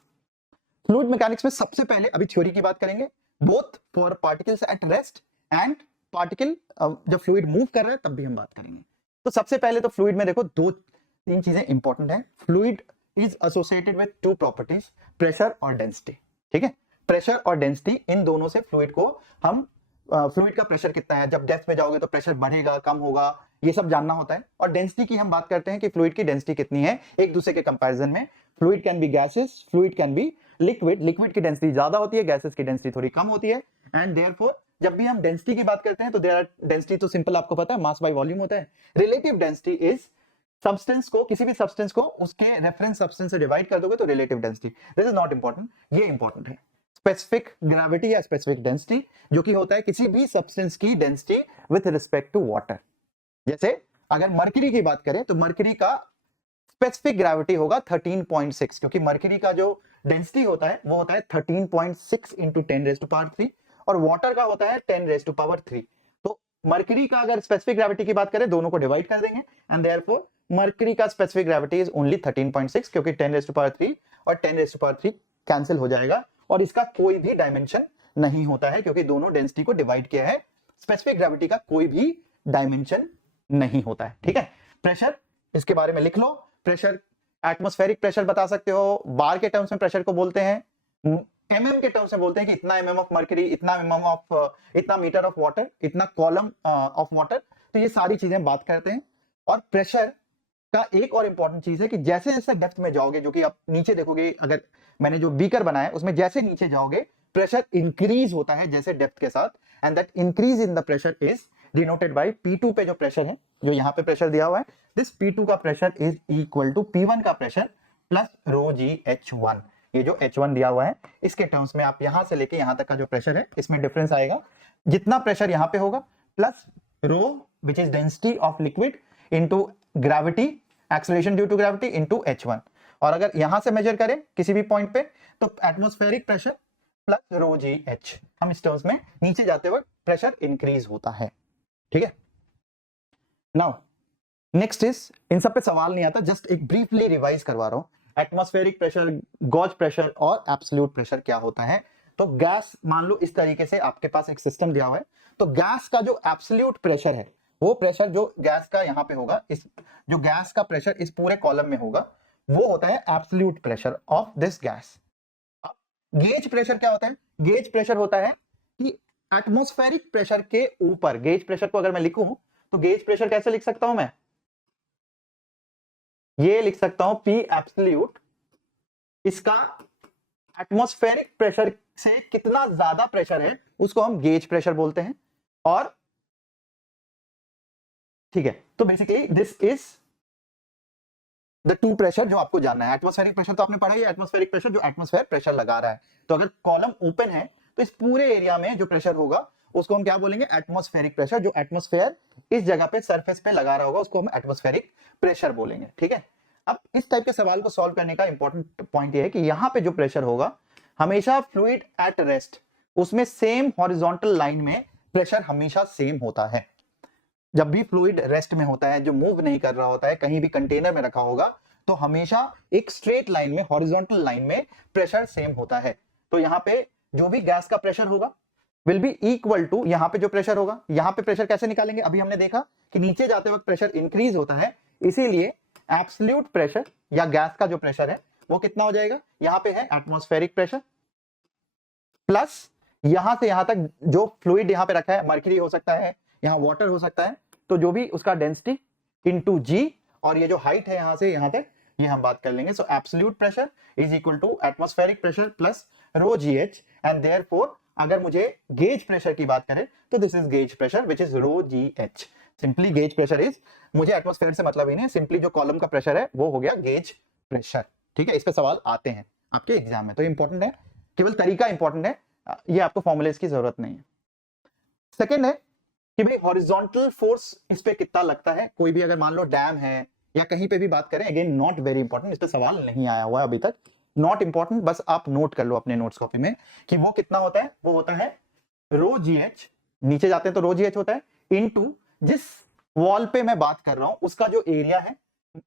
फ्लूइड मैकेनिक्स में सबसे पहले अभी थ्योरी की बात करेंगे, both for particles at rest and particle जब फ्लूइड मूव कर रहा है तब भी हम बात करेंगे। तो सबसे पहले तो फ्लूइड में देखो 2-3 चीजें इंपॉर्टेंट है। Fluid is associated with 2 properties, pressure और डेंसिटी। ठीक है, प्रेशर और डेंसिटी, इन दोनों से फ्लूइड को हम फ्लूइड का प्रेशर कितना है, जब डेप्थ में जाओगे तो प्रेशर बढ़ेगा कम होगा, ये सब जानना होता है। और डेंसिटी की हम बात करते हैं कि फ्लूइड की डेंसिटी कितनी है एक दूसरे के कंपैरिजन में। Fluid can be gases, fluid can be liquid, liquid की डेंसिटी ज्यादा होती है, गैसेस की डेंसिटी थोड़ी कम होती है। एंड देयरफॉर जब भी हम डेंसिटी की बात करते हैं तो डेंसिटी तो सिंपल आपको पता है, मास बाय वॉल्यूम होता है। रिलेटिव डेंसिटी इज सब्सटेंस को, किसी भी सब्सटेंस को उसके रेफरेंस सब्सटेंस से डिवाइड कर दोगे तो relative density. This is not important, ये इंपॉर्टेंट है। स्पेसिफिक ग्रेविटी या स्पेसिफिक डेंसिटी जो कि होता है किसी भी सब्सटेंस की density with respect to water. जैसे अगर मर्क्यूरी की बात करें तो मर्क्यूरी का स्पेसिफिक ग्रेविटी होगा 13.6, क्योंकि मर्क्यूरी का जो डेंसिटी होता है वो होता है 13.6 इंटू 10⁻³ और वाटर का होता है 10⁻³ तो मर्क्यूरी का अगर स्पेसिफिक ग्रेविटी की बात करें दोनों को डिवाइड कर देंगे एंड देयरफॉर मर्क्यूरी का स्पेसिफिक ग्रेविटी इज ओनली 13.6, क्योंकि 10⁻³ और 10⁻³ कैंसिल हो जाएगा और इसका कोई भी डायमेंशन नहीं होता है क्योंकि दोनों डेंसिटी को डिवाइड किया है। स्पेसिफिक ग्रेविटी का कोई भी डायमेंशन नहीं होता है। ठीक है, प्रेशर इसके बारे में लिख लो। प्रेशर एटमॉस्फेरिक प्रेशर बता सकते हो, बार के टर्म्स में प्रेशर को बोलते हैं, एमएम के टर्म्स में बोलते हैं कि इतना एमएम ऑफ मर्क्यूरी, इतना एमएम ऑफ, इतना मीटर ऑफ वाटर, इतना कॉलम ऑफ वाटर। तो ये सारी चीजें बात करते हैं। और प्रेशर का एक और इंपॉर्टेंट चीज है कि जैसे जैसे डेप्थ में जाओगे, जो कि आप नीचे देखोगे, अगर मैंने जो बीकर बनाया है उसमें जैसे नीचे जाओगे प्रेशर इंक्रीज होता है जैसे डेप्थ के साथ, and that increase in the pressure is denoted by P2 पे जो प्रेशर है, जो यहाँ पे प्रेशर दिया हुआ है, दिस P2 का pressure is equal to P1 का प्रेशर प्लस ρgH1। ये जो H1 दिया हुआ है इसके टर्म्स में आप यहां से लेके यहां तक का जो प्रेशर है इसमें डिफरेंस आएगा। जितना प्रेशर यहाँ पे होगा plus rho which is density of liquid into gravity, acceleration due to gravity into H1। और अगर यहां से मेजर करें किसी भी पॉइंट पे तो एटमॉस्फेरिक प्रेशर प्लस ρgH, हम इस टर्म्स में नीचे जाते वक्त प्रेशर इंक्रीज होता है। ठीक है, नाउ नेक्स्ट इज, इन सब पे सवाल नहीं आता, जस्ट एक ब्रीफली रिवाइज करवा रहा हूं। एटमॉस्फेरिक प्रेशर, गॉज प्रेशर और एब्सोल्यूट प्रेशर क्या होता है। तो गैस, मान लो इस तरीके से आपके पास एक सिस्टम दिया हुआ है, तो गैस का जो एब्सोल्यूट प्रेशर है, वो प्रेशर जो गैस का यहाँ पे होगा, इस जो गैस का प्रेशर इस पूरे कॉलम में होगा, वो होता है absolute pressure of this gas. Gauge pressure क्या होता है? गेज प्रेशर होता है कि एटमॉस्फेरिक प्रेशर के ऊपर, गेज प्रेशर को अगर मैं लिखूं तो गेज प्रेशर कैसे लिख सकता हूं मैं? ये लिख सकता हूं P एब्सोल्यूट, इसका एटमॉस्फेरिक प्रेशर से कितना ज्यादा प्रेशर है उसको हम गेज प्रेशर बोलते हैं। और ठीक है, तो basically this is the two pressure जो आपको जानना है। एटमॉस्फेरिक प्रेशर तो आपने पढ़ा ही, एटमॉस्फेरिक प्रेशर जो एटमॉस्फेयर प्रेशर लगा रहा है। तो अगर कॉलम ओपन है तो इस पूरे एरिया में जो प्रेशर होगा उसको हम क्या बोलेंगे? Atmospheric pressure. जो एटमॉस्फेयर इस जगह पे सरफेस पे लगा रहा होगा उसको हम एटमॉस्फेरिक प्रेशर बोलेंगे। ठीक है, अब इस टाइप के सवाल को सॉल्व करने का इंपॉर्टेंट पॉइंट ये है कि यहां पे जो प्रेशर होगा हमेशा फ्लूइड एट रेस्ट, उसमें सेम हॉरिजॉन्टल लाइन में प्रेशर हमेशा सेम होता है। जब भी फ्लूइड रेस्ट में होता है, जो मूव नहीं कर रहा होता है, कहीं भी कंटेनर में रखा होगा, तो हमेशा एक स्ट्रेट लाइन में, हॉरिजॉन्टल लाइन में प्रेशर सेम होता है। तो यहाँ पे जो भी गैस का प्रेशर होगा विल बी इक्वल टू यहाँ पे जो प्रेशर होगा। यहाँ पे प्रेशर कैसे निकालेंगे? अभी हमने देखा कि नीचे जाते वक्त प्रेशर इंक्रीज होता है, इसीलिए एब्सोल्यूट प्रेशर या गैस का जो प्रेशर है वो कितना हो जाएगा? यहाँ पे है एटमॉस्फेरिक प्रेशर प्लस यहां से यहां तक जो फ्लूइड यहाँ पे रखा है, मर्क्यूरी हो सकता है, यहाँ वाटर हो सकता है, तो जो भी उसका डेंसिटी इनटू जी, और ये जो हाइट है यहां से यहां तक, ये हम बात कर लेंगे। So absolute pressure is equal to atmospheric pressure plus ρgH, and therefore अगर मुझे गेज प्रेशर की बात करें तो this is gauge pressure which is rho g h. Simply gauge pressure is, मुझे एटमॉस्फेयर से मतलब ही नहीं, सिंपली जो कॉलम का प्रेशर है वो हो गया गेज प्रेशर। ठीक है, इस पे सवाल आते हैं आपके एग्जाम में, तो इंपॉर्टेंट है, केवल तरीका इंपॉर्टेंट है, ये आपको फॉर्मूलेस की जरूरत नहीं है। सेकेंड है कि भाई हॉरिजॉन्टल फोर्स इस पे कितना लगता है, कोई भी अगर मान लो डैम है या कहीं पे भी बात करें, अगेन नॉट वेरी इंपॉर्टेंट, इस पे सवाल नहीं आया हुआ है अभी तक, नॉट इंपॉर्टेंट, बस आप नोट कर लो अपने नोट्स कॉपी में कि वो कितना होता है, वो होता है रो जी एच, नीचे जाते हैं तो रो जी एच होता है, इनटू जिस वॉल पे मैं बात कर रहा हूं उसका जो एरिया है,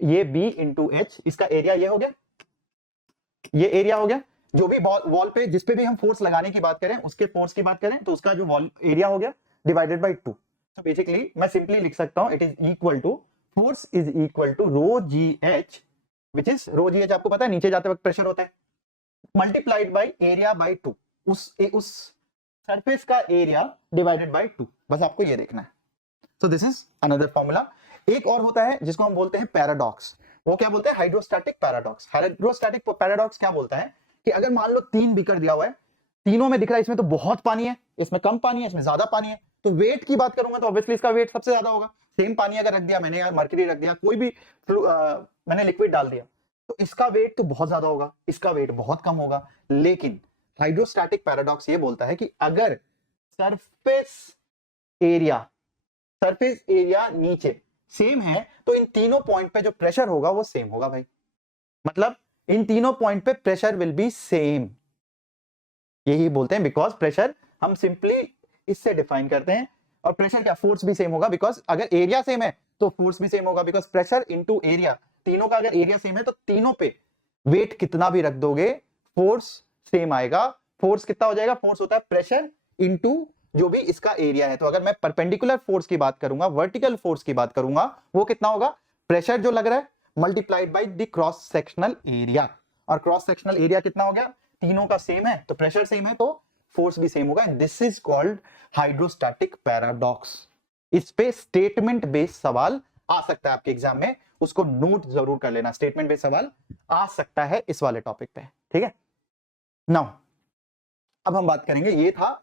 ये बी इंटू एच, इसका एरिया ये हो गया, ये एरिया हो गया, जो भी वॉल पे जिस पे भी हम फोर्स लगाने की बात करें, उसके फोर्स की बात करें तो उसका जो वॉल एरिया हो गया डिवाइडेड बाई 2। सो बेसिकली मैं सिंपली लिख सकता हूं, it is equal to, force is equal to rho g h, which is rho g h आपको पता है नीचे जाते वक्त प्रेशर होता है, मल्टीप्लाइड बाई एरिया बाई 2, उस सरफेस का एरिया डिवाइडेड बाई 2, बस आपको ये देखना है। So this is another formula. एक और होता है जिसको हम बोलते हैं पैराडॉक्स, वो क्या बोलते हैं, हाइड्रोस्टैटिक पैराडॉक्स। हाइड्रोस्टैटिक पैराडॉक्स क्या बोलता है कि अगर मान लो 3 बीकर दिया हुआ है, तीनों में दिख रहा है इसमें तो बहुत पानी है, इसमें कम पानी है, इसमें ज्यादा पानी है, तो वेट की बात करूंगा तो ऑब्वियसली इसका वेट सबसे ज्यादा होगा। सेम पानी अगर रख दिया मैंने, यार मर्क्यूरी रख दिया, कोई भी मैंने लिक्विड डाल दिया, तो इसका वेट तो बहुत ज्यादा होगा, इसका वेट बहुत कम होगा। लेकिन हाइड्रोस्टैटिक पैराडॉक्स ये बोलता है कि अगर सरफेस एरिया नीचे सेम है तो इन तीनों पॉइंट पे जो प्रेशर होगा वो सेम होगा भाई, मतलब इन तीनों पॉइंट पे प्रेशर विल बी सेम, यही बोलते हैं, बिकॉज प्रेशर हम सिंपली इससे डिफाइन करते हैं, और प्रेशर क्या, फोर्स भी सेम होगा, बिकॉज अगर एरिया सेम है तो फोर्स भी सेम होगा, बिकॉज प्रेशर इंटू एरिया, तीनों का अगर एरिया सेम है तो तीनों पे वेट कितना भी रख दोगे फोर्स सेम आएगा। फोर्स कितना हो जाएगा, फोर्स होता है प्रेशर इंटू जो भी इसका एरिया है, तो अगर मैं परपेंडिकुलर फोर्स की बात करूंगा, वर्टिकल फोर्स की बात करूंगा, वो कितना होगा, प्रेशर जो लग रहा है multiplied by the cross sectional area, और क्रॉस सेक्शनल एरिया कितना हो गया, तीनों का सेम है तो प्रेशर सेम है तो फोर्स भी सेम होगा। This is called hydrostatic paradox. इस पे स्टेटमेंट बेस्ड सवाल आ सकता है आपके एग्जाम में, उसको नोट जरूर कर लेना, स्टेटमेंट बेस्ड सवाल आ सकता है इस वाले टॉपिक पे। ठीक है, नाउ अब हम बात करेंगे, ये था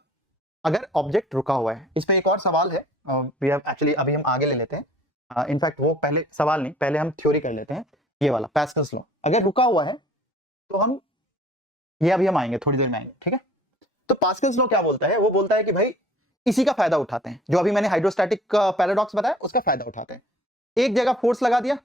अगर ऑब्जेक्ट रुका हुआ है। इस पे एक और सवाल है, एक्चुअली अभी हम आगे ले लेते हैं, इनफैक्ट वो पहले सवाल नहीं, पहले हम थ्योरी कर लेते हैं। ये वाला पास्कल्स लॉ, अगर रुका हुआ है तो हम, ये अभी हम आएंगे, थोड़ी देर में आएंगे। ठीक है, तो पास्कल्स लॉ क्या बोलता है, वो बोलता है कि भाई इसी का फायदा उठाते हैं, जो अभी मैंने हाइड्रोस्टैटिक पैराडॉक्स बताया उसका फायदा उठाते हैं। एक जगह फोर्स लगा दिया,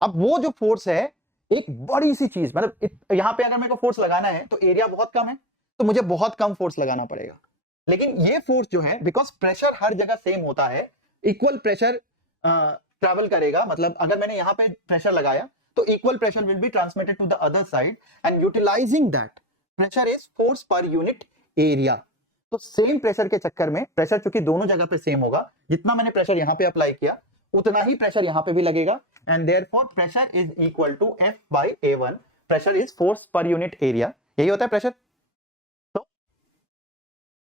अब वो जो फोर्स है एक बड़ी सी चीज, मतलब यहां पे अगर मेरे को फोर्स लगाना है तो एरिया बहुत कम है तो मुझे बहुत कम फोर्स लगाना पड़ेगा, लेकिन ये फोर्स जो है, बिकॉज प्रेशर हर जगह सेम होता है, इक्वल प्रेशर ट्रैवल करेगा, मतलब अगर मैंने यहां पे प्रेशर लगाया तो equal pressure will be transmitted to the other side, and utilising that pressure is force per unit area. तो सेम प्रेशर के चक्कर में, प्रेशर चूंकि दोनों जगह पे सेम होगा, जितना मैंने प्रेशर यहां पे अप्लाई किया उतना ही प्रेशर यहां पे भी लगेगा, and therefore pressure is equal to F by A1, pressure is force per unit area, यही होता है प्रेशर। तो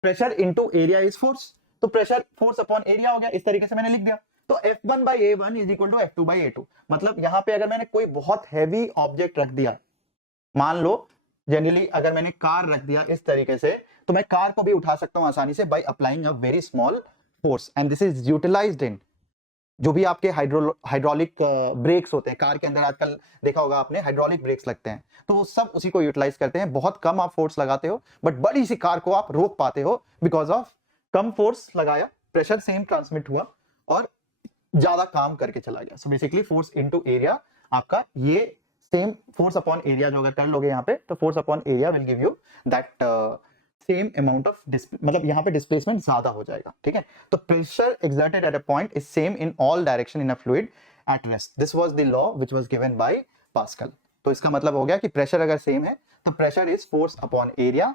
pressure into area is force, तो प्रेशर फोर्स अपॉन एरिया हो गया, इस तरीके से मैंने लिख दिया। तो F1 by A1 is equal to F2 by A2, मतलब यहां पे अगर मैंने कोई बहुत हैवी ऑब्जेक्ट रख दिया, मान लो जनरली अगर मैंने कार रख दिया इस तरीके से, तो मैं कार को भी उठा सकता हूं आसानी से by applying a very small force, and this is utilised in जो भी आपके हाइड्रोलिक ब्रेक्स होते हैं कार के अंदर, आजकल देखा होगा आपने हाइड्रोलिक ब्रेक्स लगते हैं, तो वो सब उसी को यूटिलाइज करते हैं। बहुत कम आप फोर्स लगाते हो बट बड़ी सी कार को आप रोक पाते हो, बिकॉज ऑफ कम फोर्स लगाया, प्रेशर सेम ट्रांसमिट हुआ और ज्यादा काम करके चला गया। So basically force into area आपका ये सेम फोर्स अपॉन एरिया जो अगर कर लोगे यहाँ पे, तो force upon area will give you that same amount of, मतलब यहाँ पे डिस्प्लेसमेंट ज्यादा हो जाएगा। ठीक है, तो pressure exerted eight a point is same in all direction in a fluid at rest, this was the law which was given by pascal. तो इसका मतलब हो गया कि प्रेशर अगर सेम है तो pressure is force upon area,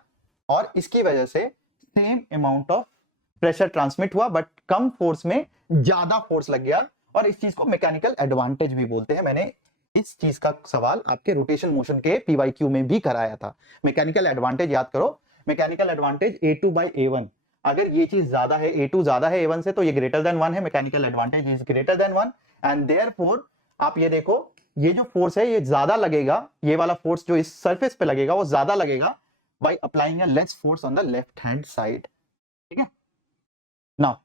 और इसकी वजह से same amount of pressure transmit हुआ बट कम फोर्स में ज्यादा फोर्स लग गया, और इस चीज को मैकेनिकल एडवांटेज भी बोलते हैं। मैंने इस चीज का सवाल आपके रोटेशन मोशन के PYQ में भी कराया था। मैकेनिकल एडवांटेज याद करो, mechanical advantage A2 bye A1, अगर ये चीज ज्यादा है, A2 ज्यादा है A1 से, तो ये ग्रेटर देन 1 है, mechanical advantage is greater than 1, and therefore आप ये देखो, ये जो फोर्स है ये ज्यादा लगेगा, ये वाला फोर्स जो इस सरफेस पे लगेगा वो ज्यादा लगेगा, by applying a less force on the left hand side. ठीक है, नाउ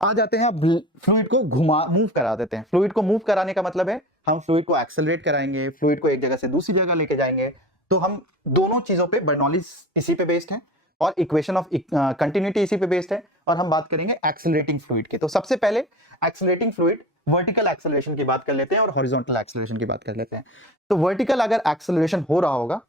आ जाते हैं, अब फ्लूइड को मूव करा देते हैं। फ्लूइड को मूव कराने का मतलब है हम फ्लूइड को एक्सेलरेट कराएंगे, फ्लूइड को एक जगह से दूसरी जगह लेके जाएंगे। तो हम दोनों चीजों पे बर्नौलीज इसी पे बेस्ड है और इक्वेशन ऑफ कंटिन्यूटी इसी पे बेस्ड है, और हम बात करेंगे एक्सेलरेटिंग फ्लूइड की। तो सबसे पहले एक्सेलरेटिंग फ्लूइड वर्टिकल एक्सेलरेशन की बात कर लेते हैं और हॉरिजॉन्टल एक्सेलरेशन की बात कर लेते हैं। तो वर्टिकल अगर एक्सेलरेशन हो रहा होगा,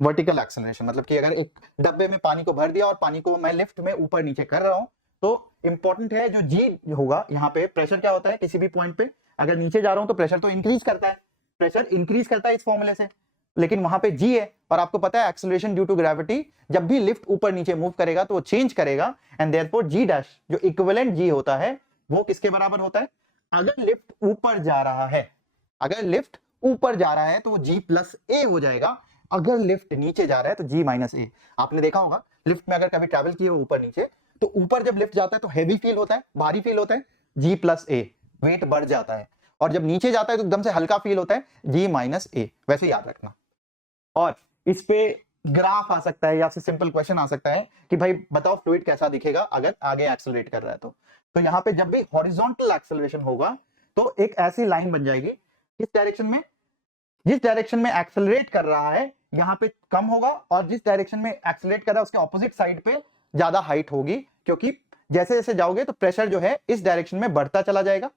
वर्टिकल एक्सेलरेशन मतलब कि अगर एक डब्बे में पानी को भर दिया और पानी को मैं लिफ्ट में ऊपर नीचे कर रहा हूं, तो इंपॉर्टेंट है जो जी होगा यहाँ पे, प्रेशर क्या होता है किसी भी पॉइंट पे, अगर नीचे जा रहा हूं तो प्रेशर तो इंक्रीज करता है, प्रेशर इंक्रीज करता है इस फॉर्मूले से, लेकिन वहां पे जी है और आपको पता है एक्सेलरेशन ड्यू टू ग्रेविटी, जब भी लिफ्ट ऊपर नीचे मूव करेगा तो वो चेंज करेगा, एंड देयरफॉर जी डैश जो इक्विवेलेंट जी होता है वो किसके बराबर होता है, अगर लिफ्ट ऊपर जा रहा है, अगर लिफ्ट ऊपर जा रहा है तो वो जी प्लस ए हो जाएगा, अगर लिफ्ट नीचे जा रहा है तो जी माइनस ए। आपने देखा होगा लिफ्ट में अगर कभी ट्रैवल किए हो ऊपर नीचे, तो ऊपर जब लिफ्ट जाता है तो हैवी फील होता है, भारी फील होता है, जी प्लस ए, वेट बढ़ जाता है, और जब नीचे जाता है तो एकदम से हल्का फील होता है, जी माइनस ए। वैसे याद रखना। और इस पे ग्राफ आ सकता है या फिर सिंपल क्वेश्चन आ सकता है कि भाई बताओ फ्लूइड कैसा दिखेगा अगर आगे एक्सेलरेट कर रहा है। तो यहाँ पे जब भी हॉरिजॉन्टल एक्सेलरेशन होगा तो एक ऐसी लाइन बन जाएगी, किस डायरेक्शन में, जिस डायरेक्शन में एक्सेलरेट कर रहा है यहाँ पे कम होगा, और जिस डायरेक्शन में एक्सेलरेट कर रहा है उसके ऑपोजिट साइड पे ज्यादा हाइट होगी, क्योंकि जैसे जैसे जाओगे तो प्रेशर जो है इस डायरेक्शन में बढ़ता चला जाएगा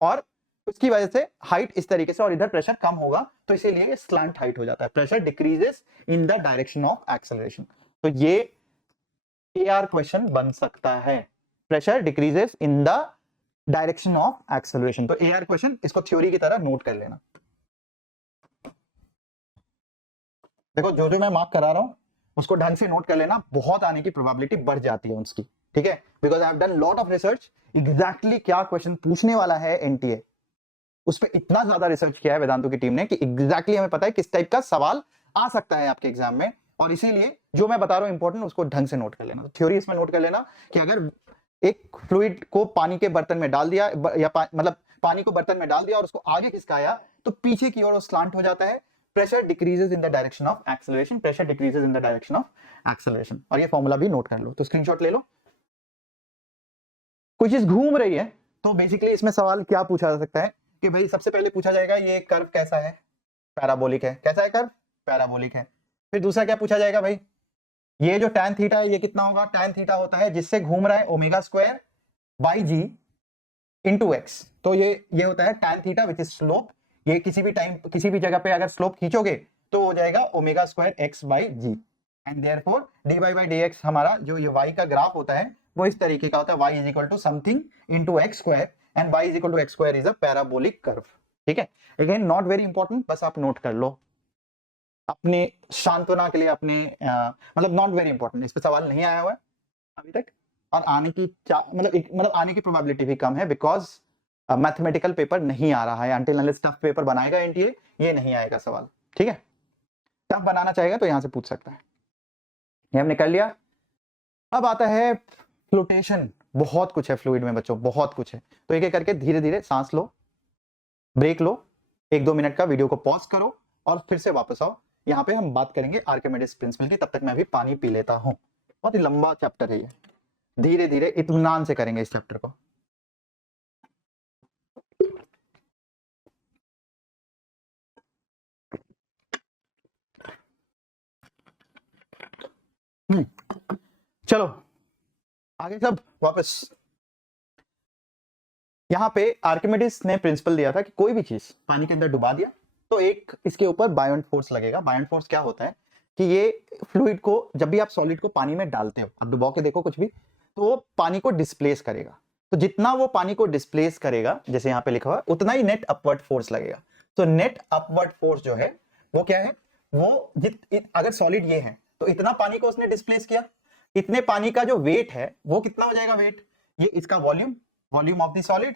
और उसकी वजह से हाइट इस तरीके से, और इधर प्रेशर कम होगा तो इसीलिए ये स्लैंट हाइट हो जाता है, pressure decreases in the direction of acceleration. तो ये एआर क्वेश्चन बन सकता है, pressure decreases in the direction of acceleration. तो एआर क्वेश्चन, इसको थ्योरी की तरह नोट कर लेना। देखो जो जो मैं मार्क करा रहा हूं उसको ढंग से नोट कर लेना, बहुत आने की प्रोबेबिलिटी बढ़ जाती है उसकी, ठीक है, because I have done lot of research, exactly क्या क्वेश्चन पूछने वाला है एनटीए, उस पर इतना ज्यादा रिसर्च किया है वेदांतु की टीम ने कि एग्जैक्टली हमें पता है किस टाइप का सवाल आ सकता है आपके एग्जाम में, और इसीलिए जो मैं बता रहा हूं इंपॉर्टेंट उसको ढंग से नोट कर लेना। तो थ्योरी इसमें नोट कर लेना कि अगर एक फ्लूइड को पानी के बर्तन में डाल दिया, या मतलब पानी को बर्तन में डाल दिया और उसको आगे खिसकाया तो पीछे की ओर वो स्लांट हो जाता है, pressure decreases in the direction of acceleration, pressure decreases in the direction of acceleration. और ये फॉर्मूला भी नोट कर लो, तो स्क्रीनशॉट ले लो। कोई चीज घूम रही है तो बेसिकली इसमें सवाल क्या पूछा जा सकता है कि भाई सबसे पहले पूछा जाएगा ये कर्व कैसा है, पैराबोलिक है, कैसा है कर्व, पैराबोलिक है। फिर दूसरा क्या पूछा जाएगा, भाई ये जो tan थीटा है ये कितना होगा, tan थीटा होता है जिससे घूम रहा है omega square by g into x, तो ये होता है tan theta which is slope, ये किसी भी टाइम किसी भी जगह पे अगर स्लोप खींचोगे तो हो जाएगा omega square x by g, and therefore d y by d x, हमारा जो ये y का ग्राफ होता है वो इस तरीके का होता है, y is equal to something into x square, and y is equal to x square is a parabolic curve. ठीक है, अगेन नॉट वेरी इंपॉर्टेंट, बस आप नोट कर लो अपने सांत्वना के लिए, अपने मतलब नॉट वेरी इंपॉर्टेंट, इस पे सवाल नहीं आया हुआ है अभी तक, और आने की मतलब आने की प्रोबेबिलिटी भी कम है, बिकॉज मैथमेटिकल पेपर नहीं आ रहा है, अनटिल अनलेस टफ पेपर बनाएगा एनटीए ये नहीं आएगा सवाल। ठीक है, टफ बनाना चाहेगा तो यहां से पूछ सकता है। ये हमने कर लिया। अब आता है फ्लोटेशन, बहुत कुछ है फ्लूइड में बच्चों, बहुत कुछ है, तो एक एक करके धीरे धीरे सांस लो, ब्रेक लो, 1-2 मिनट का वीडियो को पॉज करो और फिर से वापस आओ। यहाँ पे हम बात करेंगे आर्किमिडीज प्रिंसिपल की, तब तक मैं भी पानी पी लेता हूं। बहुत ही लंबा चैप्टर है ये, धीरे धीरे इत्मीनान से करेंगे इस चैप्टर को। चलो आगे सब वापस। यहां पे आर्किमिडीज ने प्रिंसिपल दिया था कि कोई भी चीज पानी के अंदर डुबा दिया तो एक इसके ऊपर बायोंट फोर्स लगेगा। बायोंट फोर्स क्या होता है कि ये फ्लूइड को, जब भी आप सॉलिड को पानी में डालते हो, आप डुबा के देखो कुछ भी, तो वो पानी को डिस्प्लेस करेगा, तो जितना वो पानी को डिस्प्लेस करेगा, जैसे यहाँ पे लिखा हुआ, उतना ही नेट अपवर्ड फोर्स लगेगा। तो नेट अपवर्ड फोर्स जो है वो क्या है, वो अगर सॉलिड ये है तो इतना पानी को उसने डिस्प्लेस किया, इतने पानी का जो वेट है वो कितना हो जाएगा, वेट ये इसका वॉल्यूम ऑफ द सॉलिड,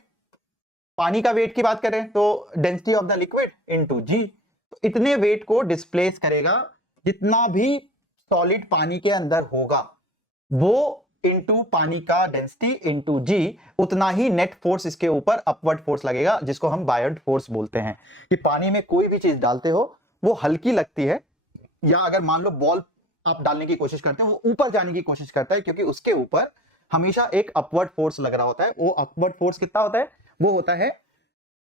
पानी का वेट की बात करें तो density of the liquid into G, तो इतने वेट को डिस्प्लेस करेगा, जितना भी सॉलिड पानी के अंदर होगा वो इनटू पानी का डेंसिटी इनटू जी, उतना ही नेट फोर्स इसके ऊपर अपवर्ड फोर्स लगेगा, जिसको हम बायोंट फोर्स बोलते हैं। कि पानी में कोई भी चीज डालते हो वो हल्की लगती है, या अगर मान लो बॉल आप डालने की कोशिश करते हैं वो ऊपर जाने की कोशिश करता है, क्योंकि उसके ऊपर हमेशा एक अपवर्ड फोर्स लग रहा होता है। वो अपवर्ड फोर्स कितना होता है? वो होता है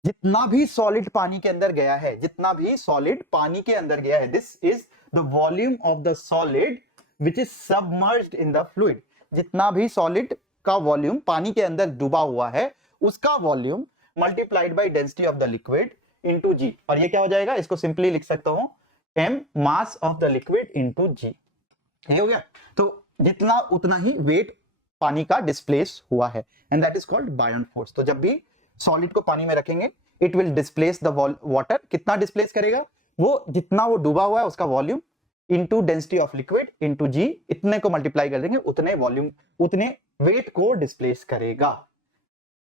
जितना भी सॉलिड पानी के अंदर गया है, जितना भी सॉलिड पानी के अंदर गया है, this is the volume of the solid which is submerged in the fluid. जितना भी सॉलिड का वॉल्यूम पानी के अंदर डूबा हुआ है, उसका volume multiplied by density of the liquid into G. और ये क्या हो जाएगा? इसको सिंपली लिख सकता हूं m mass of the liquid into G. ये हो गया। तो जितना उतना ही वेट पानी का डिस्प्लेस हुआ है, and that is called buoyant force. तो जब भी सॉलिड को पानी में रखेंगे, it will displace the water. कितना डिस्प्लेस करेगा? वो जितना वो डूबा हुआ है उसका volume into density of liquid into G, इतने को मल्टीप्लाई कर देंगे, उतने वॉल्यूम उतने वेट को डिस्प्लेस करेगा।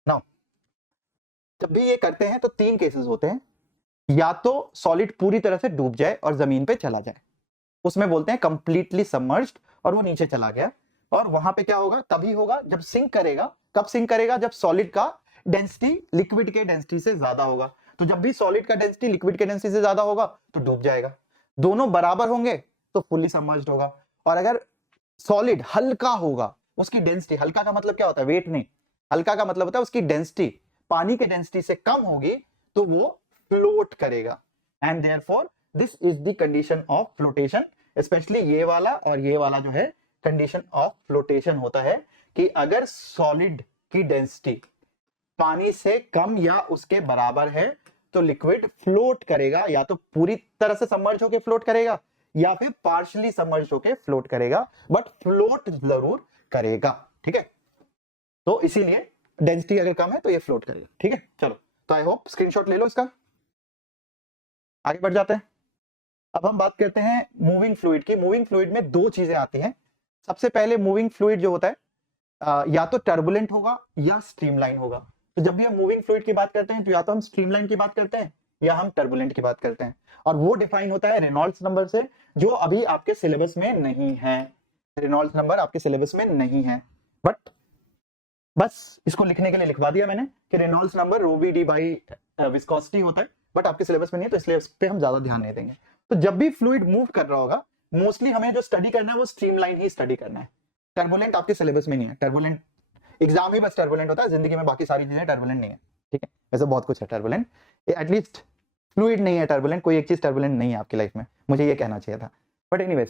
नाउ जब भी ये करते हैं तो तीन केसेस होते हैं। या तो सॉलिड पूरी तरह से डूब जाए और जमीन पे चला जाए, उसमें बोलते हैं कंप्लीटली सबमर्ज्ड, और वो नीचे चला गया। और वहां पे क्या होगा? तभी होगा जब सिंक करेगा। कब सिंक करेगा? जब सॉलिड का डेंसिटी लिक्विड के डेंसिटी से ज्यादा होगा। तो जब भी सॉलिड का डेंसिटी लिक्विड के डेंसिटी से ज्यादा होगा तो डूब जाएगा। दोनों बराबर होंगे तो फुल्ली सबमर्ज्ड होगा। और अगर सॉलिड हल्का होगा, उसकी डेंसिटी, हल्का का मतलब क्या होता है? वेट नहीं, हल्का का मतलब होता है उसकी डेंसिटी पानी के डेंसिटी से कम होगी तो वो फ्लोट करेगा। And therefore this is the condition of flotation. Specially ये वाला और ये वाला जो है कंडीशन ऑफ फ्लोटेशन होता है कि अगर सॉलिड की डेंसिटी पानी से कम या उसके बराबर है तो लिक्विड फ्लोट करेगा, या तो पूरी तरह से सबमर्ज होकर फ्लोट करेगा या फिर पार्शियली सबमर्ज होकर फ्लोट करेगा, बट फ्लोट जरूर करेगा। ठीक है, तो इसीलिए डेंसिटी अगर कम है तो ये फ्लोट करेगा। ठीक है, चलो तो आई होप स्क्रीनशॉट ले लो इसका। आगे बढ़ जाते हैं। अब हम बात करते हैं मूविंग फ्लूइड की। मूविंग फ्लूइड में दो चीजें आती हैं। सबसे पहले मूविंग फ्लूइड जो होता है या तो टर्बुलेंट होगा या स्ट्रीमलाइन होगा। तो जब भी हम मूविंग फ्लूइड की बात करते हैं तो या तो हम स्ट्रीमलाइन की बात करते हैं या हम टर्बुलेंट की बात करते हैं, और वो डिफाइन होता है रेनॉल्ड्स नंबर से, जो अभी आपके सिलेबस में नहीं है। रेनॉल्ड्स नंबर आपके सिलेबस में नहीं है, बट बस इसको लिखने के लिए लिखवा दिया मैंने कि Reynolds number rho v d by viscosity होता है, बट आपके सिलेबस में नहीं है तो इसलिए इस पे हम ज्यादा ध्यान नहीं देंगे। तो जब भी फ्लूइड मूव कर रहा होगा, मोस्टली हमें जो स्टडी करना है वो स्ट्रीमलाइन ही स्टडी करना है। टर्बुलेंट आपके सिलेबस में नहीं है। टर्बुलेंट एग्जाम ही बस टर्बुलेंट होता है, जिंदगी में बाकी सारी चीजें टर्बुलेंट नहीं है। ठीक है, वैसे बहुत कुछ है टर्बुलेंट, एटलीस्ट फ्लूइड नहीं है टर्बुलेंट। कोई एक चीज टर्बुलेंट नहीं है आपकी लाइफ में, मुझे ये कहना चाहिए था। बट एनीवेज,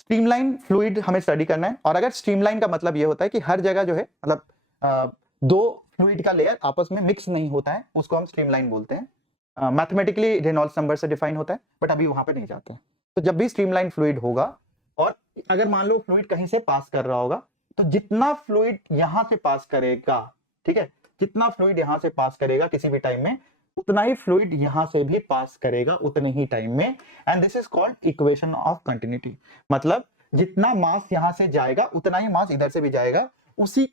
स्ट्रीमलाइन फ्लूइड हमें स्टडी करना है। और अगर स्ट्रीमलाइन का मतलब ये होता है कि हर जगह जो है, मतलब दो फ्लूइड का लेयर आपस में मिक्स नहीं होता है, उसको हम स्ट्रीमलाइन बोलते हैं। मैथमेटिकली रेनॉल्ड्स नंबर से डिफाइन होता है, बट अभी वहां पे नहीं जाते हैं। तो जब भी स्ट्रीमलाइन फ्लूइड होगा, और अगर मान लो फ्लूइड कहीं से पास कर रहा होगा, तो जितना फ्लूइड यहां से पास करेगा, ठीक है, जितना फ्लूइड यहां से पास करेगा किसी भी टाइम में, उतना ही फ्लूइड यहां से भी पास करेगा उतने ही टाइम में। And this is called equation of continuity. मतलब जितना मास यहां से जाएगा उतना ही मास इधर से भी जाएगा। उसी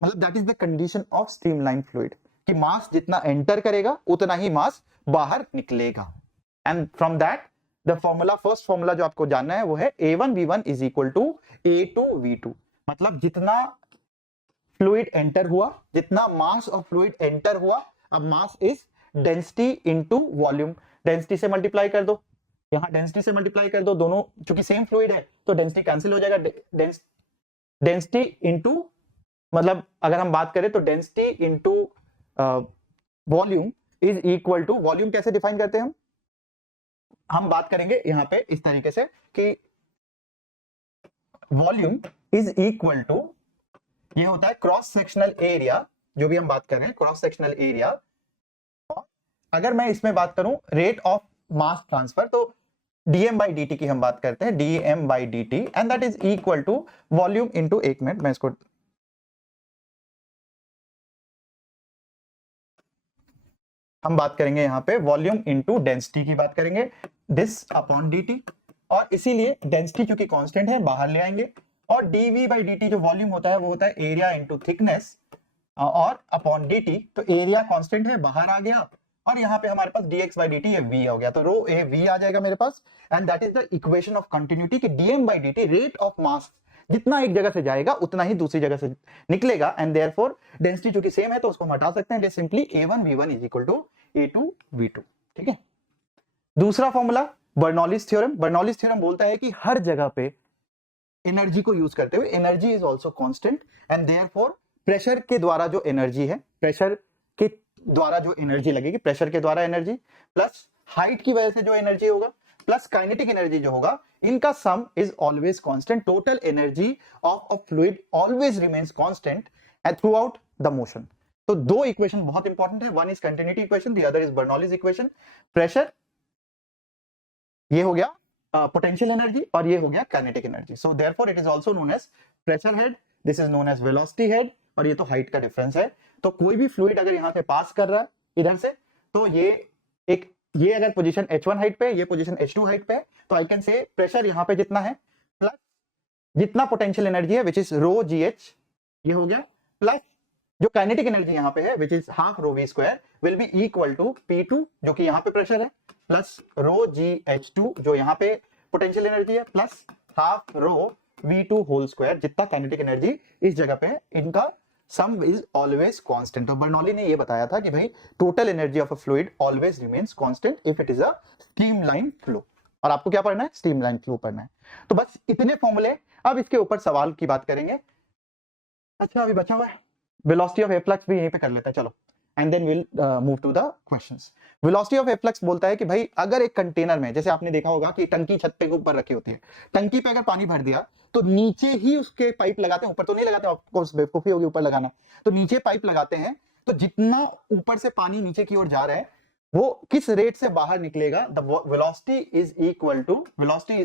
मतलब that is the condition of streamline fluid, कि मास जितना एंटर करेगा उतना ही मास बाहर निकलेगा। And from that the formula, first formula जो आपको जानना है वो है A1V1 is equal to A2V2। मतलब जितना फ्लूइड एंटर हुआ, जितना मास ऑफ फ्लूइड एंटर हुआ, अब mass is density into volume. Density से मल्टीप्लाई कर दो, यहां डेंसिटी से मल्टीप्लाई कर दो, दोनों चूंकि सेम फ्लूइड है तो डेंसिटी कैंसिल हो जाएगा। डेंसिटी इनटू, मतलब अगर हम बात करें तो density into volume is equal to, volume कैसे डिफाइन करते हैं हम बात करेंगे यहां पे इस तरीके से कि वॉल्यूम इज इक्वल टू, ये होता है क्रॉस सेक्शनल एरिया, जो भी हम बात कर रहे हैं क्रॉस सेक्शनल एरिया। अगर मैं इसमें बात करूं रेट ऑफ मास ट्रांसफर, तो dm बाई dt की हम बात करते हैं, dm by dt, and that is equal to volume into, एक मिनट मैं इसको, हम बात करेंगे यहां पे वॉल्यूम इनटू डेंसिटी की बात करेंगे, दिस अपॉन dt। और इसीलिए डेंसिटी क्योंकि कांस्टेंट है बाहर ले आएंगे, और dv बाई dt जो वॉल्यूम होता है वो होता है एरिया इनटू थिकनेस, और अपॉन dt, तो एरिया कांस्टेंट है बाहर आ गया, और यहाँ पे हमारे पास dx बाई dt ये v हो गया, तो रो ए v आ जाएगा मेरे पास। And that is the equation of continuity कि dm by dt rate of mass जितना एक जगह से जाएगा उतना ही दूसरी जगह से निकलेगा। एंड देयरफॉर डेंसिटी चूंकि सेम है तो उसको हम हटा सकते हैं, simply A1V1 is equal to A2V2। ठीक है, दूसरा फॉर्मूला बर्नौलीज थ्योरम बोलता है कि हर जगह पे एनर्जी को यूज करते हुए energy is also constant and therefore pressure के द्वारा जो एनर्जी है, प्रेशर के द्वारा जो एनर्जी लगेगी, प्रेशर के द्वारा एनर्जी प्लस हाइट की वजह से जो एनर्जी होगा प्लस काइनेटिक एनर्जी जो होगा, इनका sum is always constant. Total energy of a fluid always remains constant and throughout the motion. तो दो इक्वेशन बहुत इंपॉर्टेंट है, one is continuity equation, the other is Bernoulli's equation. Pressure ये हो गया पोटेंशियल एनर्जी और ये हो गया kinetic energy. So therefore it is also known as pressure head, this is known as velocity head, और ये तो हाइट का डिफरेंस है. तो कोई भी फ्लूइड अगर यहां से पास कर रहा है इधर से, तो ये अगर पोजीशन H1 हाइट पे, ये पोजीशन H2 हाइट पे, तो आई कैन से प्रेशर यहां पे जितना है प्लस जितना पोटेंशियल एनर्जी है विच इज रो GH, ये हो गया, प्लस जो काइनेटिक एनर्जी यहां पे है which is half rho V square will be equal to P2 जो कि यहां पे प्रेशर है, प्लस रो GH2 जो यहां पे पोटेंशियल एनर्जी है, plus half rho V2 whole square जितना काइनेटिक एनर्जी इस जगह पे, इनका सम इज ऑलवेज कांस्टेंट. तो बर्नौली ने ये बताया था कि भाई total energy of a fluid always remains constant if it is a streamline flow. और आपको क्या पढ़ना है? स्ट्रीमलाइन फ्लो पढ़ना है. तो बस इतने फॉर्मूले. अब इसके ऊपर सवाल की बात करेंगे. अच्छा अभी बचा हुआ है वेलोसिटी ऑफ एफ्लक्स भी यहीं पे कर लेते हैं, चलो, and then will move to the questions. Velocity of efflux बोलता है कि भाई अगर एक कंटेनर में, जैसे आपने देखा होगा कि टंकी छत पे ऊपर रखी होती है, टंकी पे अगर पानी भर दिया तो नीचे ही उसके पाइप लगाते हैं, ऊपर तो नहीं लगाते, ऑफकोर्स बेवकूफी होगी ऊपर लगाना, तो नीचे पाइप लगाते हैं. तो जितना ऊपर से पानी नीचे की ओर जा रहा है वो किस रेट से बाहर निकलेगा, the velocity is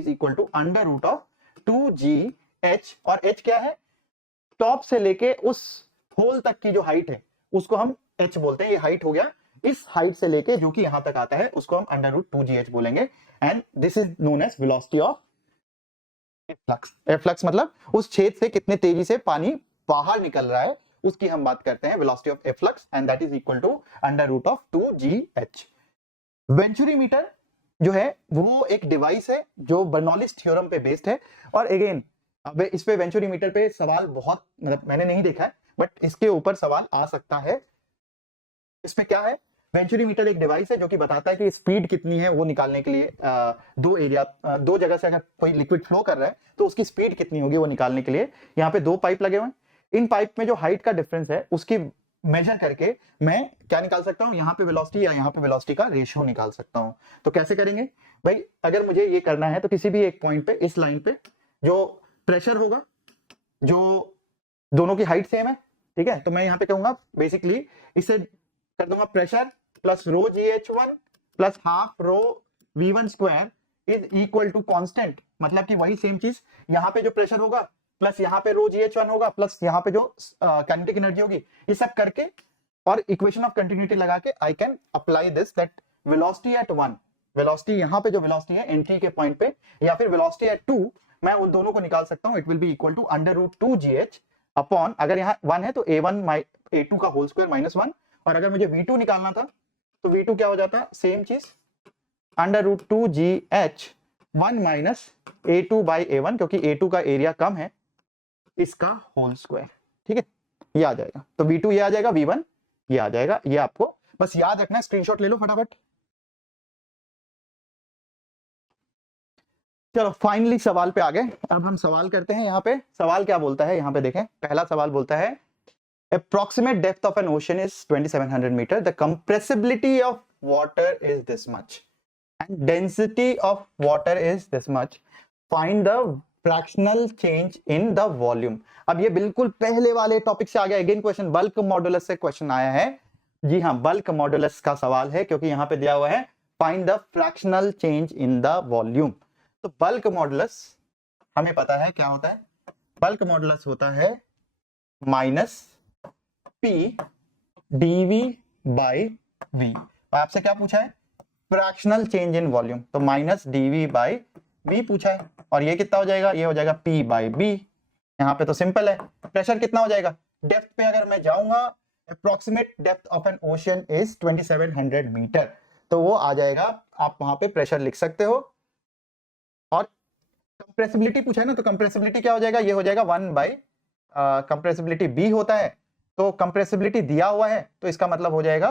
equal to under root of 2gh. और h क्या है? टॉप से लेके उस होल तक की जो हाइट है उसको हम h बोलते हैं. ये हाइट हो गया, इस हाइट से लेके जो कि यहां तक आता है उसको हम अंडर रूट 2gh बोलेंगे. And this is known as velocity of efflux. Efflux मतलब उस छेद से कितने तेजी से पानी बाहर निकल रहा है उसकी हम बात करते हैं, velocity of efflux, and that is equal to under root of 2gh. Venturimeter जो है वो एक डिवाइस है जो बर्नौलीज थ्योरम पे बेस्ड है. और अगेन अब इस पे वेंचुरीमीटर पे सवाल बहुत, मतलब मैंने नहीं देखा है, बट इसके ऊपर सवाल आ सकता है. इसमें क्या है? वेंचुरीमीटर एक डिवाइस है जो कि बताता है कि स्पीड कितनी है वो निकालने के लिए, दो जगह से अगर कोई लिक्विड फ्लो कर रहा है तो उसकी स्पीड कितनी होगी वो निकालने के लिए यहाँ पे दो पाइप लगे हुए हैं. इन पाइप में जो हाइट का डिफरेंस है उसकी मेजर करके मैं क्या निकाल सकता हूँ, यहाँ पे वेलोसिटी या यहाँ पे वेलोसिटी का रेशियो निकाल सकता हूँ. तो कैसे करेंगे भाई? अगर मुझे ये करना है तो किसी भी एक पॉइंट पे, इस लाइन पे जो प्रेशर होगा, जो दोनों की हाइट सेम है, ठीक है, तो मैं यहाँ पे कहूंगा बेसिकली इसे कर दूंगा pressure plus rho GH1 plus half rho V1 square is equal to constant. मतलब कि वही सेम चीज, यहाँ पे जो प्रेशर होगा प्लस यहाँ पे रो GH1 होगा प्लस यहाँ पे जो काइनेटिक एनर्जी होगी, ये सब करके और इक्वेशन ऑफ कंटिन्यूटी लगा के I can apply this that velocity at 1, velocity यहाँ पे जो वेलोसिटी है एंट्री के पॉइंट पे, या फिर वेलोसिटी एट 2, मैं उन दोनों को निकाल सकता हूँ. It will be equal to under root 2gh upon, अगर यहाँ 1 है तो a1 a2 का होल स्क्वायर माइनस 1, और अगर मुझे v2 निकालना था तो v2 क्या हो जाता? सेम चीज, under root 2gh 1 minus a2 by a1, क्योंकि a2 का एरिया कम है, इसका होल स्क्वायर. ठीक है, ये आ जाएगा. तो v2 ये आ जाएगा, v1 ये आ जाएगा. ये आपको बस याद रखना है, स्क्रीनशॉट ले लो फटाफट. चलो फाइनली सवाल पे आ गए. अब हम सवाल करते हैं. यहाँ पे सवाल क्या बोलता है, यहाँ पे देखें, पहला सवाल बोलता है approximate depth of an ocean is 2700 meter, the compressibility of water is this much and density of water is this much, find the fractional change in the volume. अब ये बिल्कुल पहले वाले टॉपिक से आ गया. अगेन क्वेश्चन बल्क मॉडुलस से क्वेश्चन आया है. जी हाँ, बल्क मॉडुलस का सवाल है, क्योंकि यहाँ पे दिया हुआ है find the fractional change in the volume. तो बल्क मॉडुलस हमें पता है क्या होता है. बल्क मॉडुलस होता है minus P dV by V. आपसे क्या पूछा है? Fractional change in volume. तो माइनस dV बाई V पूछा है, और ये कितना हो जाएगा? ये हो जाएगा P बाई B. यहाँ पे तो सिंपल है. प्रेशर कितना हो जाएगा? डेप्थ पे अगर मैं जाऊंगा, approximate depth of an ocean is 2700 metre, तो वो आ जाएगा. आप वहां पे प्रेशर लिख सकते हो. और कंप्रेसिबिलिटी पूछा है ना, तो कंप्रेसिबिलिटी क्या हो जाएगा? ये हो जाएगा 1 बाई कंप्रेसिबिलिटी B होता है. तो कंप्रेसिबिलिटी दिया हुआ है, तो इसका मतलब हो जाएगा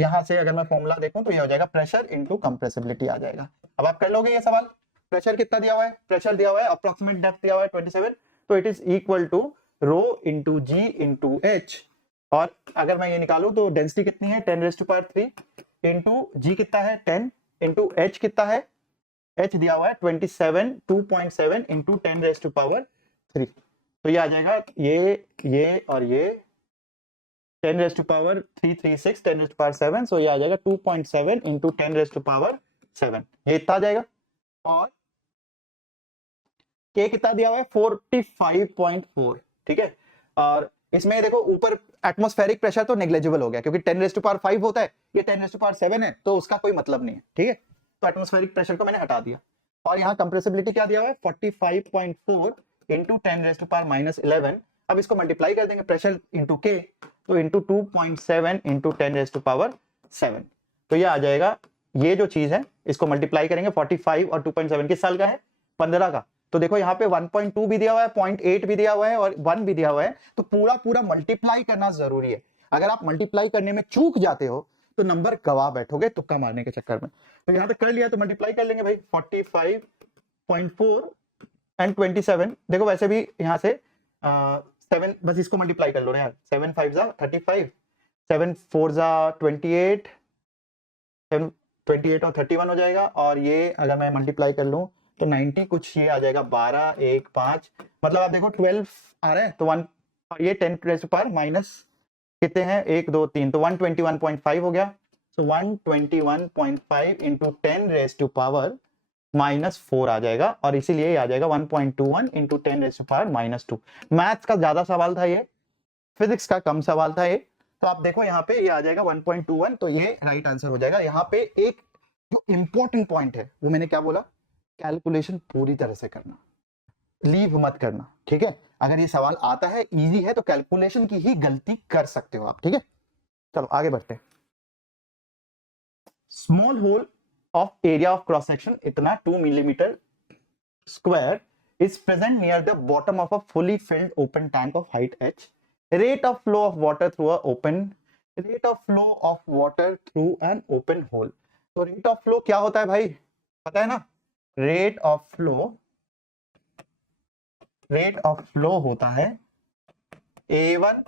यहां से अगर मैं फॉर्मूला देखूं तो ये हो जाएगा प्रेशर इनटू कंप्रेसिबिलिटी आ जाएगा। अब आप कर लोगे ये सवाल। प्रेशर कितना दिया हुआ है, प्रेशर दिया हुआ है अप्रोक्सीमेट डेप्थ दिया हुआ है 27, तो it is equal to rho into G into H, और अगर मैं ये निकालूं तो डेंसिटी कितनी है 10⁻³ इंटू जी कितना है 10 इंटू एच कितना है, एच दिया हुआ है 27 2.7 इंटू 10⁻³ तो ये आ जाएगा ये और ये 10⁻336 10⁻7, सो ये आ जाएगा 2.7 इंटू 10⁻7, ये इतना आ जाएगा। और के कितना दिया हुआ है 45.4, ठीक है। और इसमें देखो ऊपर एटमॉस्फेरिक प्रेशर तो नेग्लिजिबल हो गया क्योंकि 10⁻5 होता है, ये 10⁻7 है तो उसका कोई मतलब नहीं है, ठीक है। तो एटमॉस्फेरिक प्रेशर को मैंने हटा दिया। और यहाँ कंप्रेसिबिलिटी क्या दिया हुआ है 45.4 इंटू 10⁻11। अब इसको मल्टीप्लाई कर देंगे प्रेशर इंटू के, तो इंटू 2.7 इंटू 10⁻7, तो ये आ जाएगा। ये जो चीज है इसको मल्टीप्लाई करेंगे 45 और 2.7 किस साल का है 15 का। तो देखो यहाँ पे 1.2 भी दिया हुआ है, 0.8 भी दिया हुआ है और 1 भी दिया हुआ है, तो पूरा पूरा मल्टीप्लाई करना जरूरी है। अगर आप मल्टीप्लाई करने में चूक जाते हो तो नंबर गवा बैठोगे तुक्का मारने के चक्कर में। तो यहाँ पे कर लिया तो मल्टीप्लाई कर लेंगे भाई 45.4 एंड 27। देखो वैसे भी यहाँ से 7, बस इसको मल्टीप्लाई कर लो ना यार, 7 5 जा 35, 7 4 जा 28, 28 और 31 हो जाएगा। और ये अगर मैं मल्टीप्लाई कर लूं तो 90 कुछ ये आ जाएगा 12 1 5, मतलब आप देखो 12 आ रहा है तो 1, और ये 10⁻⁻, माइनस कितने हैं 1 2 3, तो 121.5 हो गया। सो 121.5 इंटू 10⁻⁻4 आ जाएगा, और इसीलिए आ जाएगा 1.21 इंटू 10⁻⁻2। मैथ्स का ज्यादा सवाल था ये, फिजिक्स का कम सवाल था ये। तो आप देखो यहाँ पे ये आ जाएगा 1.21, तो ये राइट आंसर हो जाएगा। यहाँ पे एक जो इंपॉर्टेंट पॉइंट है वो मैंने क्या बोला, कैलकुलेशन पूरी तरह से करना, लीव मत करना, ठीक है। अगर ये सवाल आता है इजी है तो कैलकुलेशन की ही गलती कर सकते हो आप, ठीक है। चलो आगे बढ़ते हैं। Small hole of area of cross section इतना 2 millimetre square is present near the bottom of a fully filled open tank of height h. Rate of flow of water through an open hole. तो rate of flow क्या होता है भाई, पता है ना? rate of flow होता है A1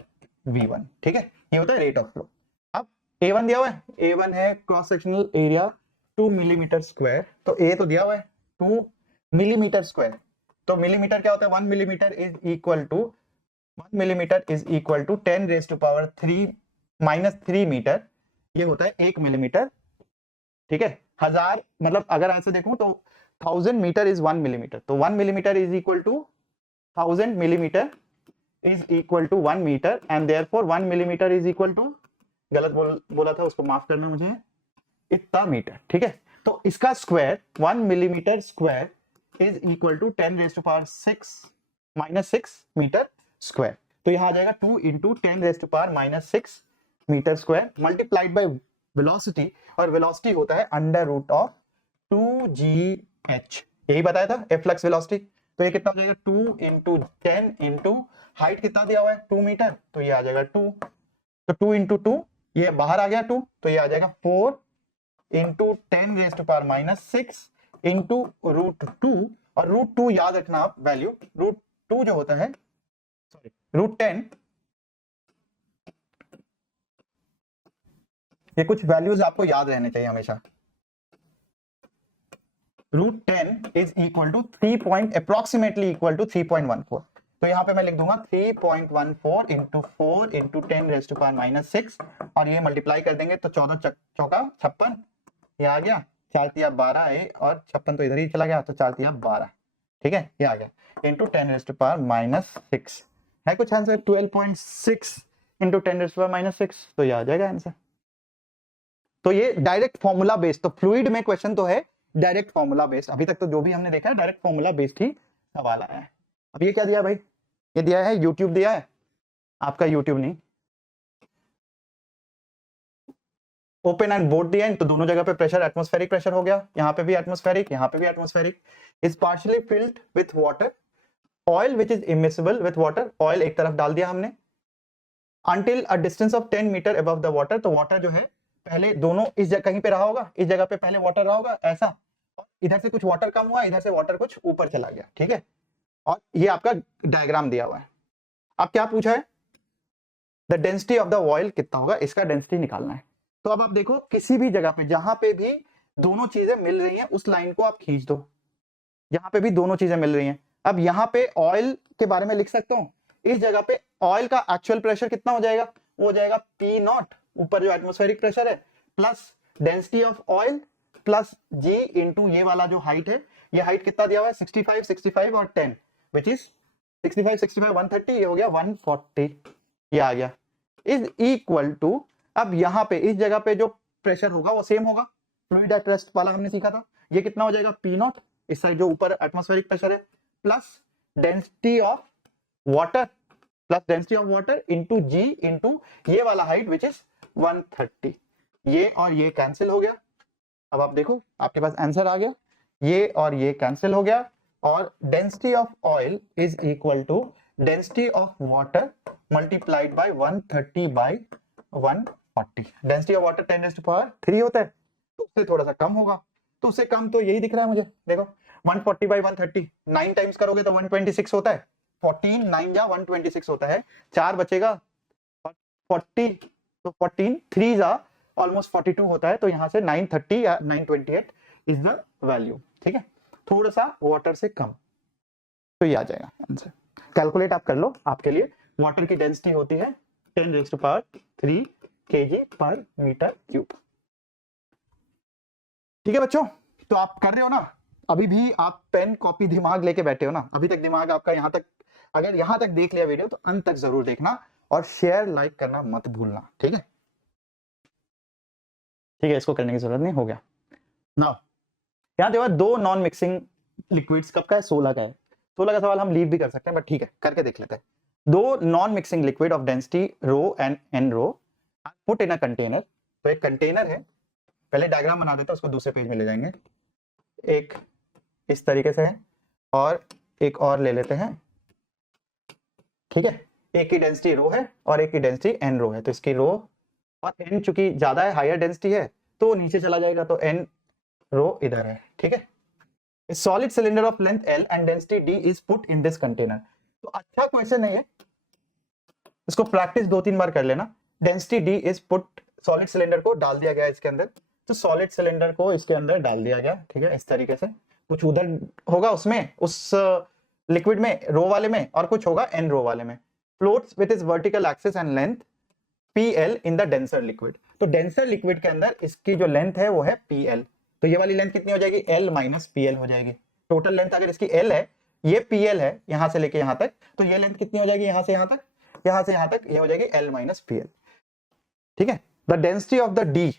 V1, ठीक है, ये होता है rate of flow। अब A1 दिया हुआ है, A1 है cross sectional area 2 millimetre square, तो A तो दिया हुआ है 2 मिलीमीटर स्क्वायर, तो मिलीमीटर क्या होता है 1 millimetre is equal to 10⁻³ metre, ये होता है 1 मिलीमीटर, ठीक है। 1000 मतलब अगर ऐसे देखूं तो 1000 मीटर इज 1 मिलीमीटर, तो 1 millimetre is equal to 1000 millimetre is equal to 1 metre, and therefore 1 millimetre is equal to, गलत बोला था उसको माफ करना मुझे, इतना मीटर, ठीक है। तो इसका square 1 millimetre square is equal to 10⁻⁻6 metre square, तो यहां आ जाएगा 2 into 10⁻⁻6 metre square multiplied by velocity, और वेलोसिटी होता है √2gh, यही बताया था फ्लक्स वेलोसिटी। तो ये कितना हो जाएगा 2 इंटू 10 इंटू हाइट कितना दिया हुआ है 2 मीटर, तो ये आ जाएगा 2, तो 2 इंटू 2 ये बाहर आ गया 2, तो ये आ जाएगा 4 इंटू 10⁻⁻6 इंटू √2, और √2 याद रखना आप वैल्यू, √2 जो होता है √10, ये कुछ वैल्यूज आपको याद रहने चाहिए हमेशा। √10 is equal to 3 approximately equal to 3.14, तो यहाँ पे मैं लिख दूंगा 3.14 इंटू 4 इंटू 10⁻⁻6, और ये मल्टीप्लाई कर देंगे तो 14 चौका 56, ये आ गया 4 तिया 12 है, और 56 तो इधर ही चला गया, तो 4 तिया 12, ठीक है, ये आ गया इंटू 10⁻⁻6 है कुछ आंसर 12.6 इंटू 10⁻⁻6, तो ये आ जाएगा आंसर। तो ये डायरेक्ट फॉर्मूला बेस्ड, तो फ्लूइड में क्वेश्चन तो है डायरेक्ट फॉर्मूला बेस्ड, अभी तक तो जो भी हमने देखा है डायरेक्ट फॉर्मूला बेस्ड ही सवाल आया है। अब ये क्या दिया भाई, ये दिया है यूट्यूब दिया है, आपका यूट्यूब नहीं, ओपन एंड बोर्ड दिया है, तो दोनों जगह पे प्रेशर एटमॉस्फेरिक प्रेशर हो गया, यहाँ पे भी एटमॉस्फेरिक, यहाँ पे भी atmospheric, is partially filled with water, oil which is immiscible with water, oil एक तरफ डाल दिया हमने, until a distance of 10 metre above the water, तो वाटर जो है पहले दोनों इस जगह कहीं पे रहा होगा, इस जगह पे पहले वाटर रहा होगा ऐसा, और इधर से कुछ वाटर कम हुआ, इधर से वाटर कुछ ऊपर चला गया, ठीक है। और ये आपका डायग्राम दिया हुआ है। अब क्या पूछा है, the density of the oil कितना होगा, इसका डेंसिटी निकालना है। तो अब आप देखो किसी भी जगह पे जहां पे भी दोनों चीजें मिल रही हैं उस लाइन को आप खींच दो, जहां पे भी दोनों चीजें मिल रही हैं। अब यहाँ पे ऑयल के बारे में लिख सकता हूँ, इस जगह पे ऑयल का एक्चुअल प्रेशर कितना हो जाएगा, वो हो जाएगा पी नॉट, ऊपर जो एटमॉस्फेरिक प्रेशर है, plus density of oil plus G into ये वाला जो हाइट है, ये हाइट कितना दिया हुआ है 65, 65 और 10 विच इज 65, 65, 130, ये हो गया 140, ये आ गया, इज इक्वल टू, अब यहाँ पे इस जगह पे जो प्रेशर होगा वो सेम होगा, फ्लूइड एट रेस्ट वाला हमने सीखा था, ये कितना हो जाएगा पी नॉट, इस साइड जो ऊपर एटमॉस्फेरिक प्रेशर है, plus density of water, plus density of water into G into ये वाला हाइट विच इज 130, ये और ये कैंसिल हो गया। अब आप देखो आपके पास आंसर आ गया, ये और ये कैंसिल हो गया, और density of oil is equal to density of water multiplied by 130 by 140। Density of water 10⁻³ होता है, तो उससे थोड़ा सा कम होगा, तो उससे कम तो यही दिख रहा है मुझे, देखो 140 बाय 130, 9 टाइम्स करोगे तो 126 होता है, 14 9 या 126 होता है, 4 बचेगा, 40 तो 14 3 जा ऑलमोस्ट 42 होता है, तो यहां से 930 या 928 इज द वैल्यू, ठीक है, थोड़ा सा वाटर से कम, तो ये आ जाएगा आंसर। कैलकुलेट आप कर लो, आपके लिए वाटर की डेंसिटी होती है 10⁻³ kg/m³। ठीक है बच्चों, तो आप कर रहे हो ना, अभी भी आप पेन कॉपी दिमाग लेके बैठे हो ना, अभी तक दिमाग आपका यहाँ तक, अगर यहाँ तक देख लिया वीडियो तो अंत तक जरूर देखना, और शेयर लाइक करना मत भूलना, ठीक है। ठीक है, इसको करने की जरूरत नहीं, हो गया। नाउ यहाँ देखो 2 नॉन मिक्सिंग लिक्विड्स कब का है, 16 का है, 16 का सवाल हम लीव भी कर सकते हैं, बट ठीक है करके देख लेते हैं। 2 non mixing liquid of density rho and N rho put in a container, तो एक कंटेनर है, पहले डायग्राम बना देते हैं, उसको दूसरे पेज में ले जाएंगे, एक इस तरीके से है और एक और ले लेते हैं, ठीक है, एक की डेंसिटी रो है और एक की डेंसिटी एन रो है, तो इसकी रो और एन चूंकि ज्यादा है, हायर डेंसिटी है, तो नीचे चला जाएगा, तो एन रो इधर है, ठीक है। Solid cylinder of length L and density D is put in this container, तो अच्छा क्वेश्चन नहीं है, इसको प्रैक्टिस 2-3 बार कर लेना। Density D is put, solid cylinder को डाल दिया गया इसके अंदर, तो सॉलिड सिलेंडर को इसके अंदर डाल दिया गया, ठीक है, इस तरीके से, कुछ उधर होगा उसमें, उस लिक्विड में रो वाले में, और कुछ होगा एन रो वाले में, floats with is vertical axis and length PL in the denser liquid, तो डेंसर लिक्विड के अंदर इसकी जो लेंथ है वो है PL, तो ये वाली लेंथ कितनी हो जाएगी, L माइनस PL हो जाएगी, टोटल लेंथ अगर इसकी L है, ये PL है यहां से लेके यहां तक, तो ये लेंथ कितनी हो जाएगी, यहां से यहां तक, यहां से यहां तक, ये हो जाएगी L माइनस PL, ठीक है। The density of the D,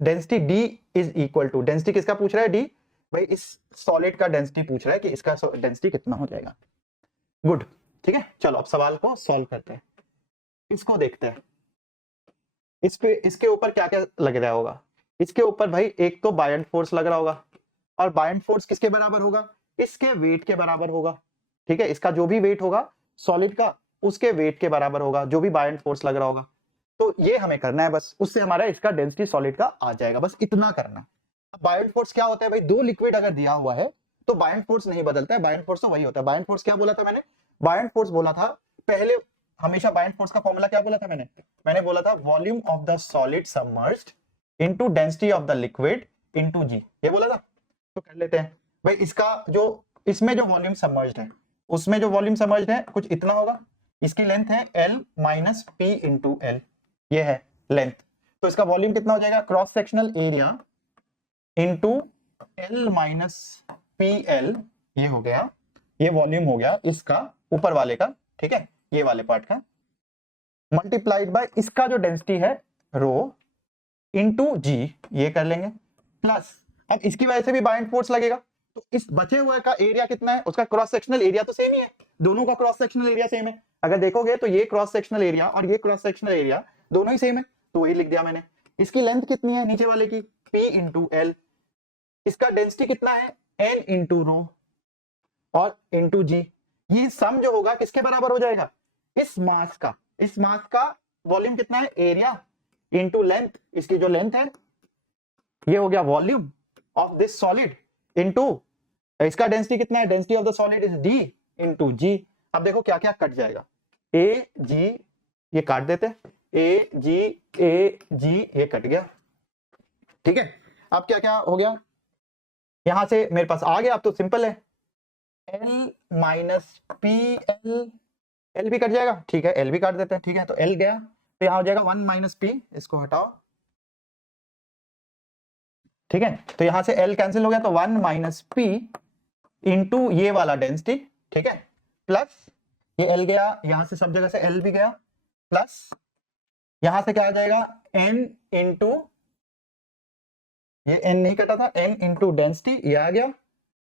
density D is equal to, density किसका पूछ रहा है, D, भाई इस सॉलिड का डेंसिटी पूछ रहा है कि इसका डेंसिटी कितना हो जाएगा, गुड, ठीक है। चलो अब सवाल को सॉल्व करते हैं, इसको देखते हैं, इस पे इसके ऊपर क्या क्या लग रहा होगा, इसके ऊपर भाई एक तो बायंट फोर्स लग रहा होगा, और बायंट फोर्स किसके बराबर होगा, इसके वेट के बराबर होगा, ठीक है, इसका जो भी वेट होगा सॉलिड का, उसके वेट के बराबर होगा जो भी बायंट फोर्स लग रहा होगा, तो ये हमें करना है बस, उससे हमारा इसका डेंसिटी सॉलिड का आ जाएगा, बस इतना करना। अब बायंट फोर्स क्या होता है भाई, 2 लिक्विड अगर दिया हुआ है तो बायंट फोर्स नहीं बदलता है, बायंट फोर्स तो वही होता है। बायंट फोर्स क्या बोला था मैंने, बायंट फोर्स बोला था पहले, हमेशा बायंट फोर्स का फॉर्मूला क्या बोला था मैंने बोला था volume of the solid submerged into density of the liquid into G, ये बोला था। तो कर लेते हैं भाई, इसका जो इसमें जो वॉल्यूम सबमर्ज्ड है, उसमें जो वॉल्यूम सबमर्ज्ड है कुछ इतना होगा, इसकी लेंथ है L minus P into L, ये है लेंथ, तो इसका वॉल्यूम कितना हो जाएगा, cross sectional area into L minus PL, ये हो गया, ये वॉल्यूम हो गया इसका ऊपर वाले का, ठीक है, ये वाले पार्ट का, मल्टीप्लाइड बाय इसका जो डेंसिटी है रो इंटू जी, ये कर लेंगे, प्लस अब इसकी वजह से भी बायंट फोर्स लगेगा, तो इस बचे हुए का एरिया कितना है, उसका क्रॉस सेक्शनल एरिया तो सेम ही है, दोनों का क्रॉस सेक्शनल एरिया सेम है, अगर देखोगे तो ये क्रॉस सेक्शनल एरिया और ये क्रॉस सेक्शनल एरिया दोनों ही सेम है, तो वही लिख दिया मैंने। इसकी लेंथ कितनी है नीचे वाले की, P इंटू L, इसका डेंसिटी कितना है, N इंटू रो और इंटू जी, ये सम जो होगा किसके बराबर हो जाएगा, इस मास का, इस मास का वॉल्यूम कितना है, एरिया इंटू लेंथ, इसकी जो लेंथ है ये हो गया volume of this solid into इसका डेंसिटी कितना है, density of the solid is D into G. अब देखो क्या क्या कट जाएगा, ए जी ये काट देते हैं, ए जी ये कट गया, ठीक है। अब क्या क्या हो गया, यहां से मेरे पास आ गया, अब तो सिंपल है, एल माइनस पी एल भी कट जाएगा, ठीक है एल भी काट देते हैं, ठीक है। तो एल गया तो यहां हो जाएगा 1 माइनस पी, इसको हटाओ, ठीक है। तो यहां से एल कैंसिल हो गया, तो 1 माइनस पी इंटू ये वाला डेंसिटी, ठीक है, प्लस ये एल गया, यहां से सब जगह से एल भी गया, प्लस यहां से क्या आ जाएगा एन इंटू, ये एन नहीं कटा था, एन इंटू डेंसिटी ये आ गया,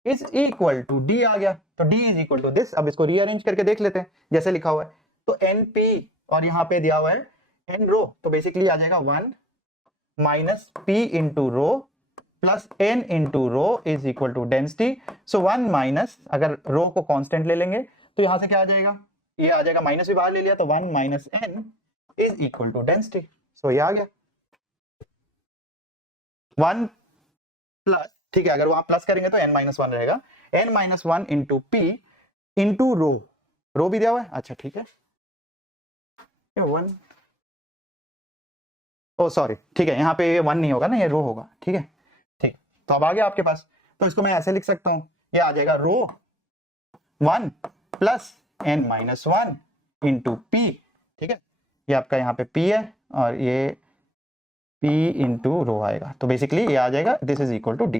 इज इक्वल टू डी आ गया, तो D is equal to this. अब इसको रीअरेंज करके देख लेते हैं जैसे लिखा हुआ है, तो एन पी और यहाँ पे दिया हुआ है एन रो, तो बेसिकली आ जाएगा 1 minus P into rho plus N into rho is equal to density. So 1 minus, अगर रो को कांस्टेंट ले लेंगे तो यहां से क्या आ जाएगा, ये आ जाएगा, माइनस भी बाहर ले लिया तो 1 minus N is equal to density. So ये आ गया 1 प्लस, ठीक है, अगर वहां प्लस करेंगे तो n माइनस 1 रहेगा, n minus 1 into P into rho, rho भी दिया हुआ है, अच्छा ठीक है, ये 1, ओ सॉरी, ठीक है, यहाँ पे ये 1 नहीं होगा ना, ये रो होगा, ठीक है, ठीक। तो अब आ गया आपके पास, तो इसको मैं ऐसे लिख सकता हूं, ये आ जाएगा रो 1 plus n minus 1 into P, ठीक है, ये आपका यहाँ पे p है और ये p इंटू रो आएगा, तो बेसिकली ये आ जाएगा this is equal to D,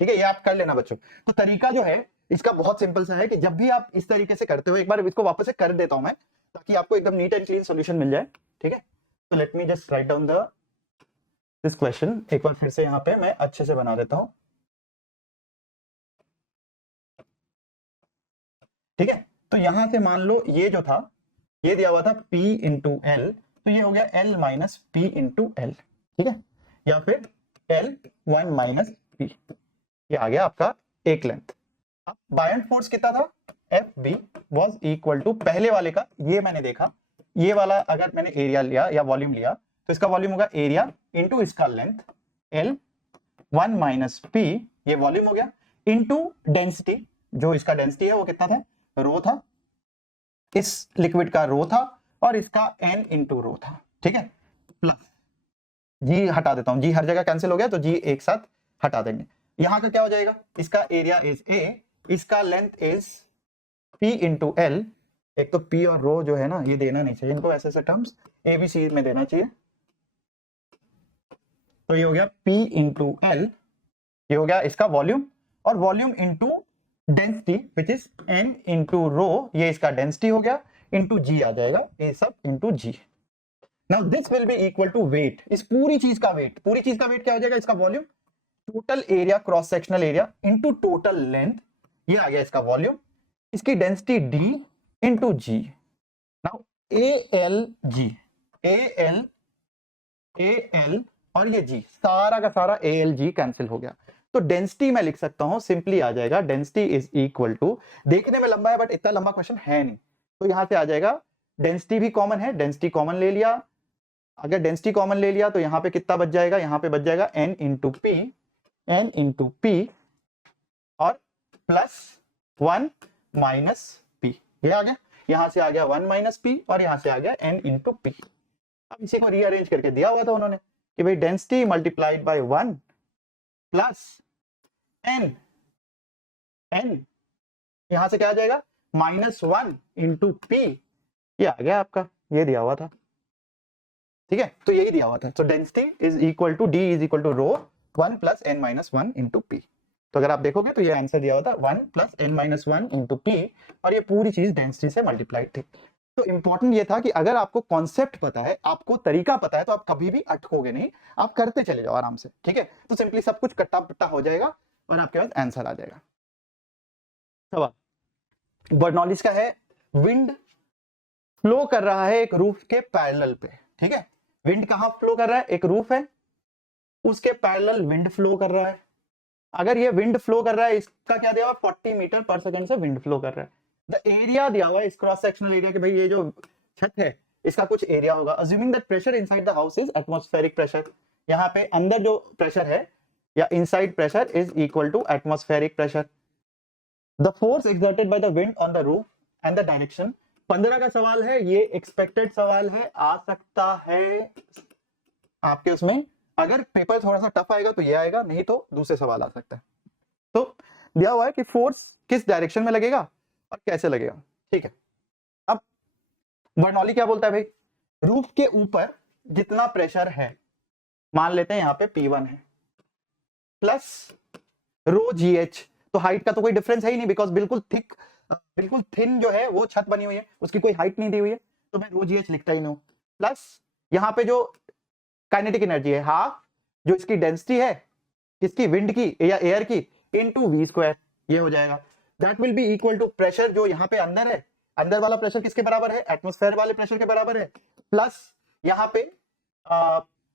ठीक है। ये आप कर लेना बच्चों। तो तरीका जो है इसका बहुत सिंपल सा है कि जब भी आप इस तरीके से करते हो, एक बार इसको वापस से कर देता हूं मैं ताकि आपको एकदम नीट एंड क्लीन सॉल्यूशन मिल जाए, ठीक है। तो let me just write down this question, एक बार फिर से यहाँ पे मैं अच्छे से बना देता हूं, ठीक है। तो यहां से मान लो ये जो था ये दिया हुआ था P इंटू एल, तो ये हो गया L minus P into L, ठीक है, या फिर L 1 माइनस पी, ये आ गया आपका एक लेंथ। अब बायंड फोर्स कितना था, FB वाज इक्वल टू पहले वाले का, ये मैंने देखा, ये वाला अगर मैंने एरिया लिया या वॉल्यूम लिया तो इसका वॉल्यूम होगा एरिया इंटू इसका लेंथ L 1 माइनस पी, ये वॉल्यूम हो गया, इंटू डेंसिटी, जो इसका डेंसिटी है वो कितना था, रो था, इस लिक्विड का रो था और इसका n इंटू रो था, ठीक है, प्लस जी हटा देता हूं, जी हर जगह कैंसिल हो गया तो जी एक साथ हटा देंगे। यहां का क्या हो जाएगा, इसका एरिया इज ए, इसका length is p into L, एक तो p और रो जो है ना ये देना नहीं चाहिए इनको, ऐसे ऐसे टर्म्स ABC में देना चाहिए, तो ये हो गया p इंटू एल, ये हो गया इसका वॉल्यूम, और volume into density which is n into rho, ये इसका डेंसिटी हो गया, इंटू जी आ जाएगा, ये सब into G. Now this will be equal to weight, इस पूरी चीज का वेट, पूरी चीज का वेट क्या हो जाएगा, इसका volume, total area cross sectional area into total length, ये आ गया इसका वॉल्यूम, इसकी density D into G. Now A L और ये जी, सारा का सारा ए एल जी कैंसिल हो गया, तो डेंसिटी मैं लिख सकता हूं, सिंपली आ जाएगा डेंसिटी इज इक्वल टू, देखने में लंबा है बट इतना लंबा क्वेश्चन है नहीं, तो यहां से आ जाएगा, डेंसिटी भी कॉमन है, डेंसिटी कॉमन ले लिया, अगर डेंसिटी कॉमन ले लिया तो यहां पे कितना बच जाएगा, यहां पे बच जाएगा n इंटू पी और प्लस 1 माइनस पी, ये आ गया, यहां से आ गया 1 माइनस पी और यहां से आ गया n इंटू पी। अब इसी को रीअरेंज करके दिया हुआ था उन्होंने कि भाई density multiplied by 1 plus n यहां से क्या आ जाएगा, -1 इंटू पी, ये आ गया आपका, ये दिया हुआ था, ठीक है, तो यही दिया हुआ था। तो density is equal to D is equal to rho 1 plus n minus 1 into P, तो अगर आप देखोगे तो ये आंसर दिया हुआ था 1 plus n minus 1 into P, और ये पूरी चीज डेंसिटी से मल्टीप्लाइड थी। तो इंपॉर्टेंट ये था कि अगर आपको कॉन्सेप्ट पता है, आपको तरीका पता है, तो आप कभी भी अटकोगे नहीं, आप करते चले जाओ आराम से, ठीक है। तो सिंपली सब कुछ कट्टा पट्टा हो जाएगा और आपके पास आंसर आ जाएगा। सवाल बर्नौलीज का है, विंड फ्लो कर रहा है एक रूफ के पैरेलल पे, ठीक है, विंड कहां फ्लो कर रहा है, एक रूफ है उसके पैरेलल विंड फ्लो कर रहा है, अगर ये विंड फ्लो कर रहा है, इसका क्या दिया हुआ 40 मीटर पर सेकंड से विंड फ्लो कर रहा है, द एरिया दिया हुआ है इस क्रॉस सेक्शनल एरिया के, भाई ये जो छत है इसका कुछ एरिया होगा। Assuming that pressure inside the house is atmospheric pressure, यहाँ पे अंदर जो प्रेशर है या inside pressure is equal to atmospheric pressure. The force exerted by the wind on the roof and the direction. 15 का सवाल है, ये एक्सपेक्टेड सवाल है, आ सकता है आपके उसमें। अगर पेपर थोड़ा सा टफ आएगा तो ये आएगा, नहीं तो दूसरे सवाल आ सकता है। तो दिया हुआ है कि फोर्स किस डायरेक्शन में लगेगा और कैसे लगेगा, ठीक है। अब बर्नौली क्या बोलता है भाई, रूफ के ऊपर जितना प्रेशर है, मान लेते हैं यहाँ पे P1 है, प्लस रो GH, तो हाइट का तो कोई डिफरेंस है ही नहीं, बिकॉज बिल्कुल थिक, बिल्कुल थिन जो है वो छत बनी हुई है, उसकी कोई हाइट नहीं दी हुई है, तो मैं रो GH लिखता ही नहीं हूं। प्लस यहाँ पे जो काइनेटिक एनर्जी है हाफ, जो इसकी डेंसिटी है किसकी, विंड की या एयर की, इनटू V², ये हो जाएगा। That will be equal to pressure जो यहाँ पे अंदर है, अंदर वाला प्रेशर किसके बराबर है, एटमॉस्फेयर वाले प्रेशर के बराबर है, प्लस यहाँ पे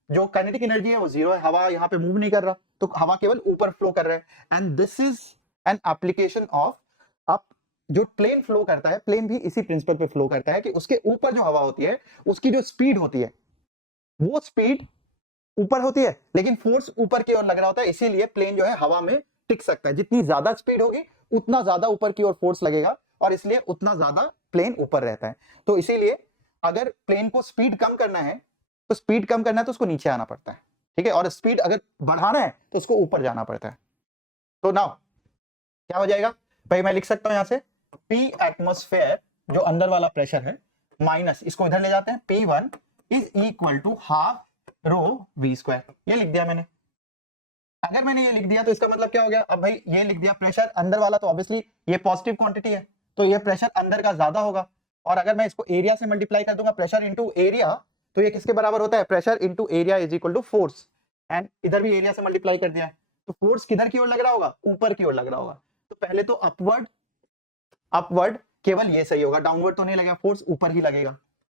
जो काइनेटिक एनर्जी है वो 0 है, हवा यहाँ पे मूव नहीं कर रहा, तो हवा केवल ऊपर फ्लो कर रहा है। And this is an application of, अब जो प्लेन फ्लो करता है, प्लेन भी इसी प्रिंसिपल पे फ्लो करता है कि उसके ऊपर जो हवा होती है उसकी जो स्पीड होती है वो स्पीड ऊपर होती है, लेकिन फोर्स ऊपर की ओर लग रहा होता है, इसीलिए प्लेन जो है हवा में टिक सकता है। जितनी ज्यादा स्पीड होगी उतना ज्यादा ऊपर की ओर फोर्स लगेगा, और इसलिए उतना ज्यादा प्लेन ऊपर रहता है। तो इसीलिए अगर प्लेन को स्पीड कम करना है, तो स्पीड कम करना है तो उसको नीचे आना पड़ता है, ठीक है, और स्पीड अगर बढ़ाना है तो उसको ऊपर जाना पड़ता है। तो नाउ क्या हो जाएगा भाई, मैं लिख सकता हूं यहां से P एटमॉस्फेयर जो अंदर वाला प्रेशर है, माइनस इसको इधर ले जाते हैं, P1 is equal to half rho V², ये लिख दिया मैंने। अगर मैंने ये लिख दिया तो इसका मतलब क्या हो गया, अब भाई ये लिख दिया, प्रेशर अंदर वाला तो ऑब्वियसली ये पॉजिटिव क्वांटिटी है, तो ये प्रेशर अंदर का ज्यादा होगा, और अगर मैं इसको एरिया से मल्टीप्लाई कर दूंगा, प्रेशर इंटू एरिया, तो ये किसके बराबर होता है, pressure into area is equal to force. And इधर भी एरिया से मल्टीप्लाई कर दिया है, तो फोर्स किधर की ओर लग रहा होगा, ऊपर की ओर लग रहा होगा। तो पहले तो अपवर्ड, अपवर्ड केवल ये सही होगा, डाउनवर्ड तो नहीं लगेगा, फोर्स ऊपर ही लगेगा।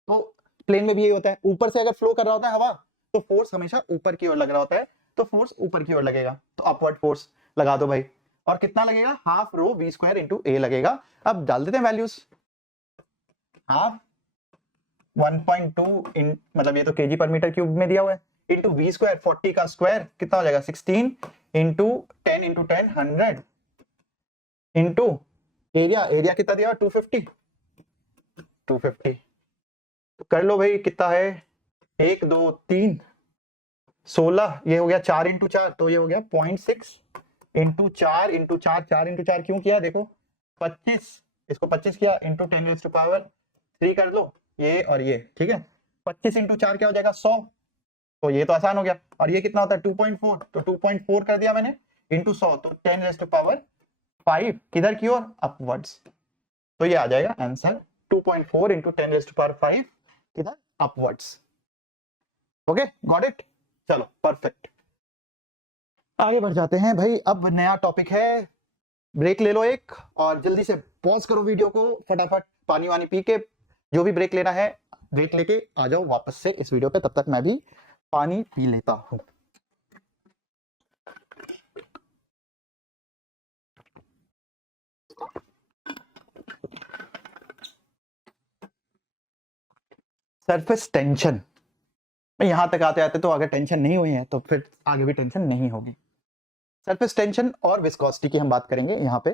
तो प्लेन में भी यही होता है, ऊपर से अगर फ्लो कर रहा होता है हवा तो फोर्स हमेशा ऊपर की ओर लग रहा होता है, तो फोर्स ऊपर की ओर लगेगा, तो अपवर्ड फोर्स लगा दो भाई। और कितना लगेगा, हाफ रो V² इंटू ए लगेगा। अब डाल देते हैं वैल्यूज, हाफ 1.2 इन, मतलब ये तो केजी पर मीटर क्यूब में दिया हुआ है, इंटू V², 40 का स्क्वायर कितना हो जाएगा 16, into 10 into 10 100, into area, area कितना दिया 250, 250 तो कर लो भाई कितना है, 1 2 3 16, ये हो गया 4 इंटू 4, तो ये हो गया 0.6 इंटू 4 इंटू 4, 4 इंटू 4 क्यों किया, देखो 25, इसको 25 किया इंटू 10⁻³ कर लो, ये और ये, ठीक है। 25 इंटू 4 क्या हो जाएगा 100, तो ये तो आसान हो गया। और ये कितना होता है 2.4, तो 2.4 कर दिया मैंने इंटू 100, तो 10⁻5 किधर की ओर, अपवर्ड्स। तो ये आ जाएगा आंसर 2.4 इंटू 10⁻5 किधर, अपवर्ड्स। ओके, गॉट इट, चलो परफेक्ट, आगे बढ़ जाते हैं भाई। अब नया टॉपिक है, ब्रेक ले लो एक, और जल्दी से पॉज करो वीडियो को, फटाफट पानी वानी पी के, जो भी ब्रेक लेना है ब्रेक लेके आ जाओ वापस से इस वीडियो पे, तब तक मैं भी पानी पी लेता हूं। सरफेस टेंशन, यहां तक आते आते तो अगर टेंशन नहीं हुई है तो फिर आगे भी टेंशन नहीं होगी। सरफेस टेंशन और विस्कोसिटी की हम बात करेंगे यहाँ पे।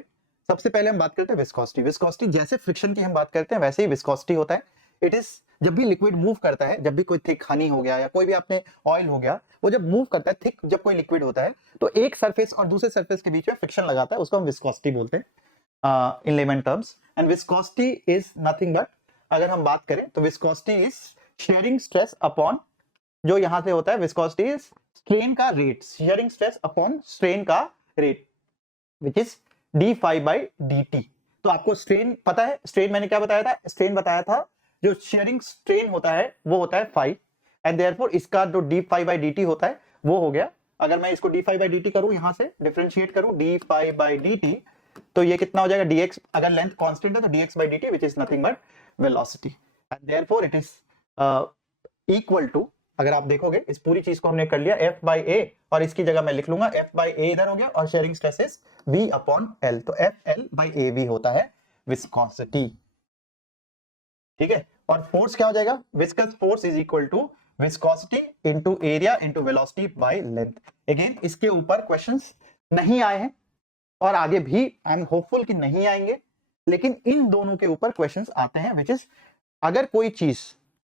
सबसे पहले हम बात करते हैं विस्कोसिटी। विस्कोसिटी जैसे फ्रिक्शन की हम बात करते हैं वैसे ही विस्कोसिटी होता है। इट इज, जब भी लिक्विड मूव करता है, जब भी कोई थिक हनी हो गया या कोई भी आपने ऑयल हो गया, वो जब मूव करता है, थिक जब कोई लिक्विड होता है, तो एक सरफेस और दूसरे सरफेस के बीच में फ्रिक्शन लगाता है, उसको हम विस्कोसिटी बोलते हैं in layman terms. And viscosity is nothing but, अगर हम बात करें तो viscosity is shearing stress upon, जो यहां से होता है विस्कोसिटी इज स्ट्रेन का rate, shearing stress upon strain का रेट, विच इज d∅/dt। तो आपको स्ट्रेन पता है, स्ट्रेन मैंने क्या बताया था, स्ट्रेन बताया था जो शेयरिंग स्ट्रेन होता है वो होता है फाई, एंड देयरफॉर इसका जो d∅/dt होता है वो हो गया, अगर मैं इसको d∅/dt करूं, यहां से डिफरेंशिएट करूं d∅/dt, तो ये कितना हो जाएगा dx, अगर लेंथ कांस्टेंट है तो dx/dt which is nothing but velocity, and therefore it is equal to, अगर आप देखोगे इस पूरी चीज को हमने कर लिया F/A, और इसकी जगह मैं लिख लूंगा F/A इधर हो गया, और शेयरिंग स्ट्रेस इज V/L, तो FL/AV होता है विस्कोसिटी, ठीक है। और फोर्स क्या हो जाएगा, viscous force is equal to viscosity into area into velocity by length. Again इसके ऊपर क्वेश्चंस नहीं आए हैं और आगे भी आई एम होपफुल कि नहीं आएंगे, लेकिन इन दोनों के ऊपर क्वेश्चंस आते हैं, विच इज अगर कोई चीज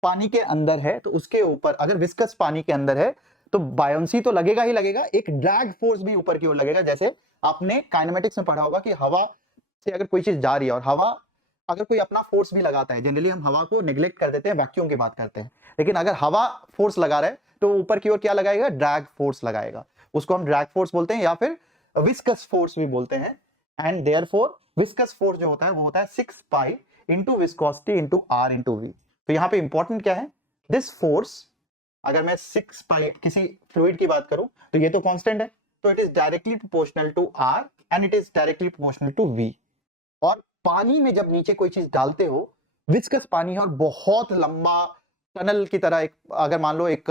पानी के अंदर है तो उसके ऊपर, अगर विस्कस पानी के अंदर है तो बायोंसी तो लगेगा ही लगेगा, एक ड्रैग फोर्स भी ऊपर की ओर लगेगा। जैसे आपने काइनेमेटिक्स में पढ़ा होगा कि हवा से अगर कोई चीज जा रही है और हवा अगर कोई अपना फोर्स भी लगाता है, जनरली हम हवा को नेग्लेक्ट कर देते हैं, वैक्यूम की बात करते हैं, लेकिन अगर हवा फोर्स लगा रहा है तो ऊपर की ओर क्या लगाएगा, ड्रैग फोर्स लगाएगा, उसको हम ड्रैग फोर्स बोलते हैं या फिर विस्कस फोर्स भी बोलते हैं। एंड देयरफॉर विस्कस फोर्स जो होता है वो होता है 6 pi into viscosity into R into V. तो यहाँ पे इंपॉर्टेंट क्या है, दिस फोर्स, अगर मैं 6 पाई किसी फ्लूइड की बात करूं तो ये तो कांस्टेंट है, तो it is directly proportional to R and it is directly proportional to V. और पानी में जब नीचे कोई चीज डालते हो, विस्कस पानी है और बहुत लंबा टनल की तरह एक, अगर मान लो एक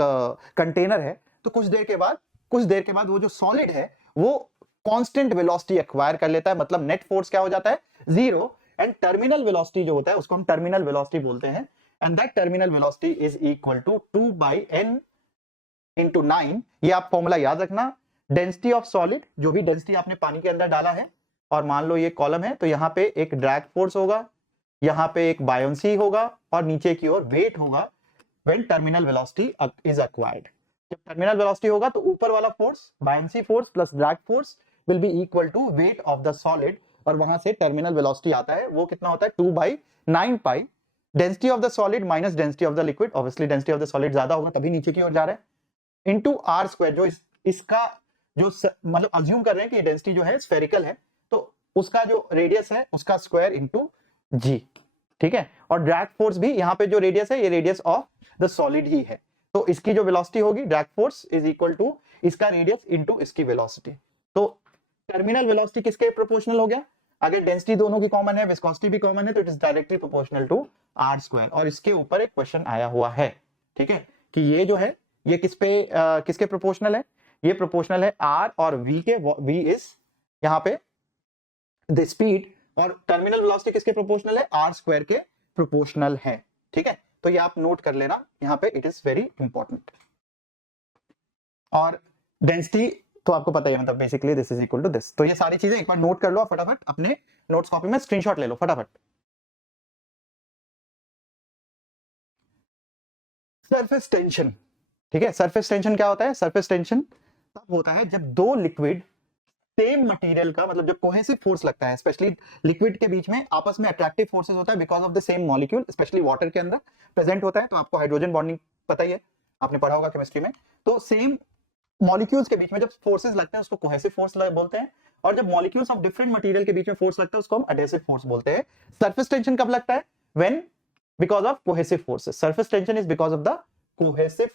कंटेनर है, तो कुछ देर के बाद वो जो सॉलिड है वो कांस्टेंट वेलोसिटी एक्वायर कर लेता है, मतलब नेट फोर्स क्या हो जाता है, जीरो, एंड टर्मिनल वेलोसिटी जो होता है उसको हम टर्मिनल वेलोसिटी बोलते हैं, and that terminal velocity is equal to 2/n into 9। ये आप फॉर्मूला याद रखना, डेंसिटी ऑफ सॉलिड, जो भी डेंसिटी आपने पानी के अंदर डाला है, और मान लो ये कॉलम है तो यहाँ पे एक ड्रैग फोर्स होगा, यहाँ पे एक बायोंसी होगा और नीचे की ओर वेट होगा, when terminal velocity is acquired. जब टर्मिनल वेलोसिटी होगा तो ऊपर वाला force buoyancy force plus drag force will be equal to weight of the solid, और वहां से टर्मिनल वेलोसिटी आता है, वो कितना होता है 2/9 pi density of the solid minus density of the liquid, obviously density of the solid ज्यादा होगा तभी नीचे की ओर जा रहा है, इनटू आर स्क्वायर, जो इसका जो मतलब अज्यूम कर रहे हैं कि डेंसिटी जो है स्फेरिकल है, तो उसका जो रेडियस है उसका स्क्वायर इंटू जी, ठीक है। और ड्रैग फोर्स भी यहाँ पे जो रेडियस है ये रेडियस ऑफ द सॉलिड ही है, तो इसकी जो वेलोसिटी होगी drag force is equal to इसका रेडियस इंटू इसकी वेलोसिटी। तो टर्मिनल वेलोसिटी किसके प्रोपोर्शनल हो गया, अगर डेंसिटी दोनों की कॉमन है, विस्कोसिटी भी कॉमन है, तो it is directly proportional to R square. और इसके ऊपर एक क्वेश्चन आया हुआ है, ठीक है, कि ये जो है ये किसके प्रोपोर्शनल है, ये प्रोपोर्शनल है आर और वी के, वी इज यहाँ पे द स्पीड, और टर्मिनल वेलोसिटी किसके प्रोपोर्शनल है, आर स्क्वायर के प्रोपोर्शनल है, ठीक है। तो ये आप नोट कर लेना यहाँ पे, इट इज वेरी इंपॉर्टेंट। और डेंसिटी तो आपको पता ही है, मतलब basically this is equal to this. तो ये सारी चीजें एक बार नोट कर लो फटाफट, अपने नोट्स कॉपी में स्क्रीनशॉट ले लो फटाफट। सरफेस टेंशन, ठीक है, सरफेस टेंशन क्या होता है, सरफेस टेंशन तब होता है जब दो लिक्विड सेम मटेरियल का, मतलब जब कोहेसिव फोर्स लगता है, स्पेशली लिक्विड के बीच में आपस में अट्रैक्टिव फोर्सेस होता है because of the same molecule, specially water के अंदर प्रेजेंट होता है। तो आपको हाइड्रोजन बॉन्डिंग पता ही है, आपने पढ़ा होगा केमिस्ट्री में। तो सेम मॉलिक्यूल्स के बीच में जब फोर्सेस लगते हैं उसको कोहेसिव फोर्स बोलते हैं, और जब मॉलिक्यूल्स ऑफ डिफरेंट मटेरियल के बीच में फोर्स लगता है उसको हम एडहेसिव फोर्स बोलते हैं। सरफेस टेंशन कब लगता है, when because of cohesive forces, surface tension is because of the cohesive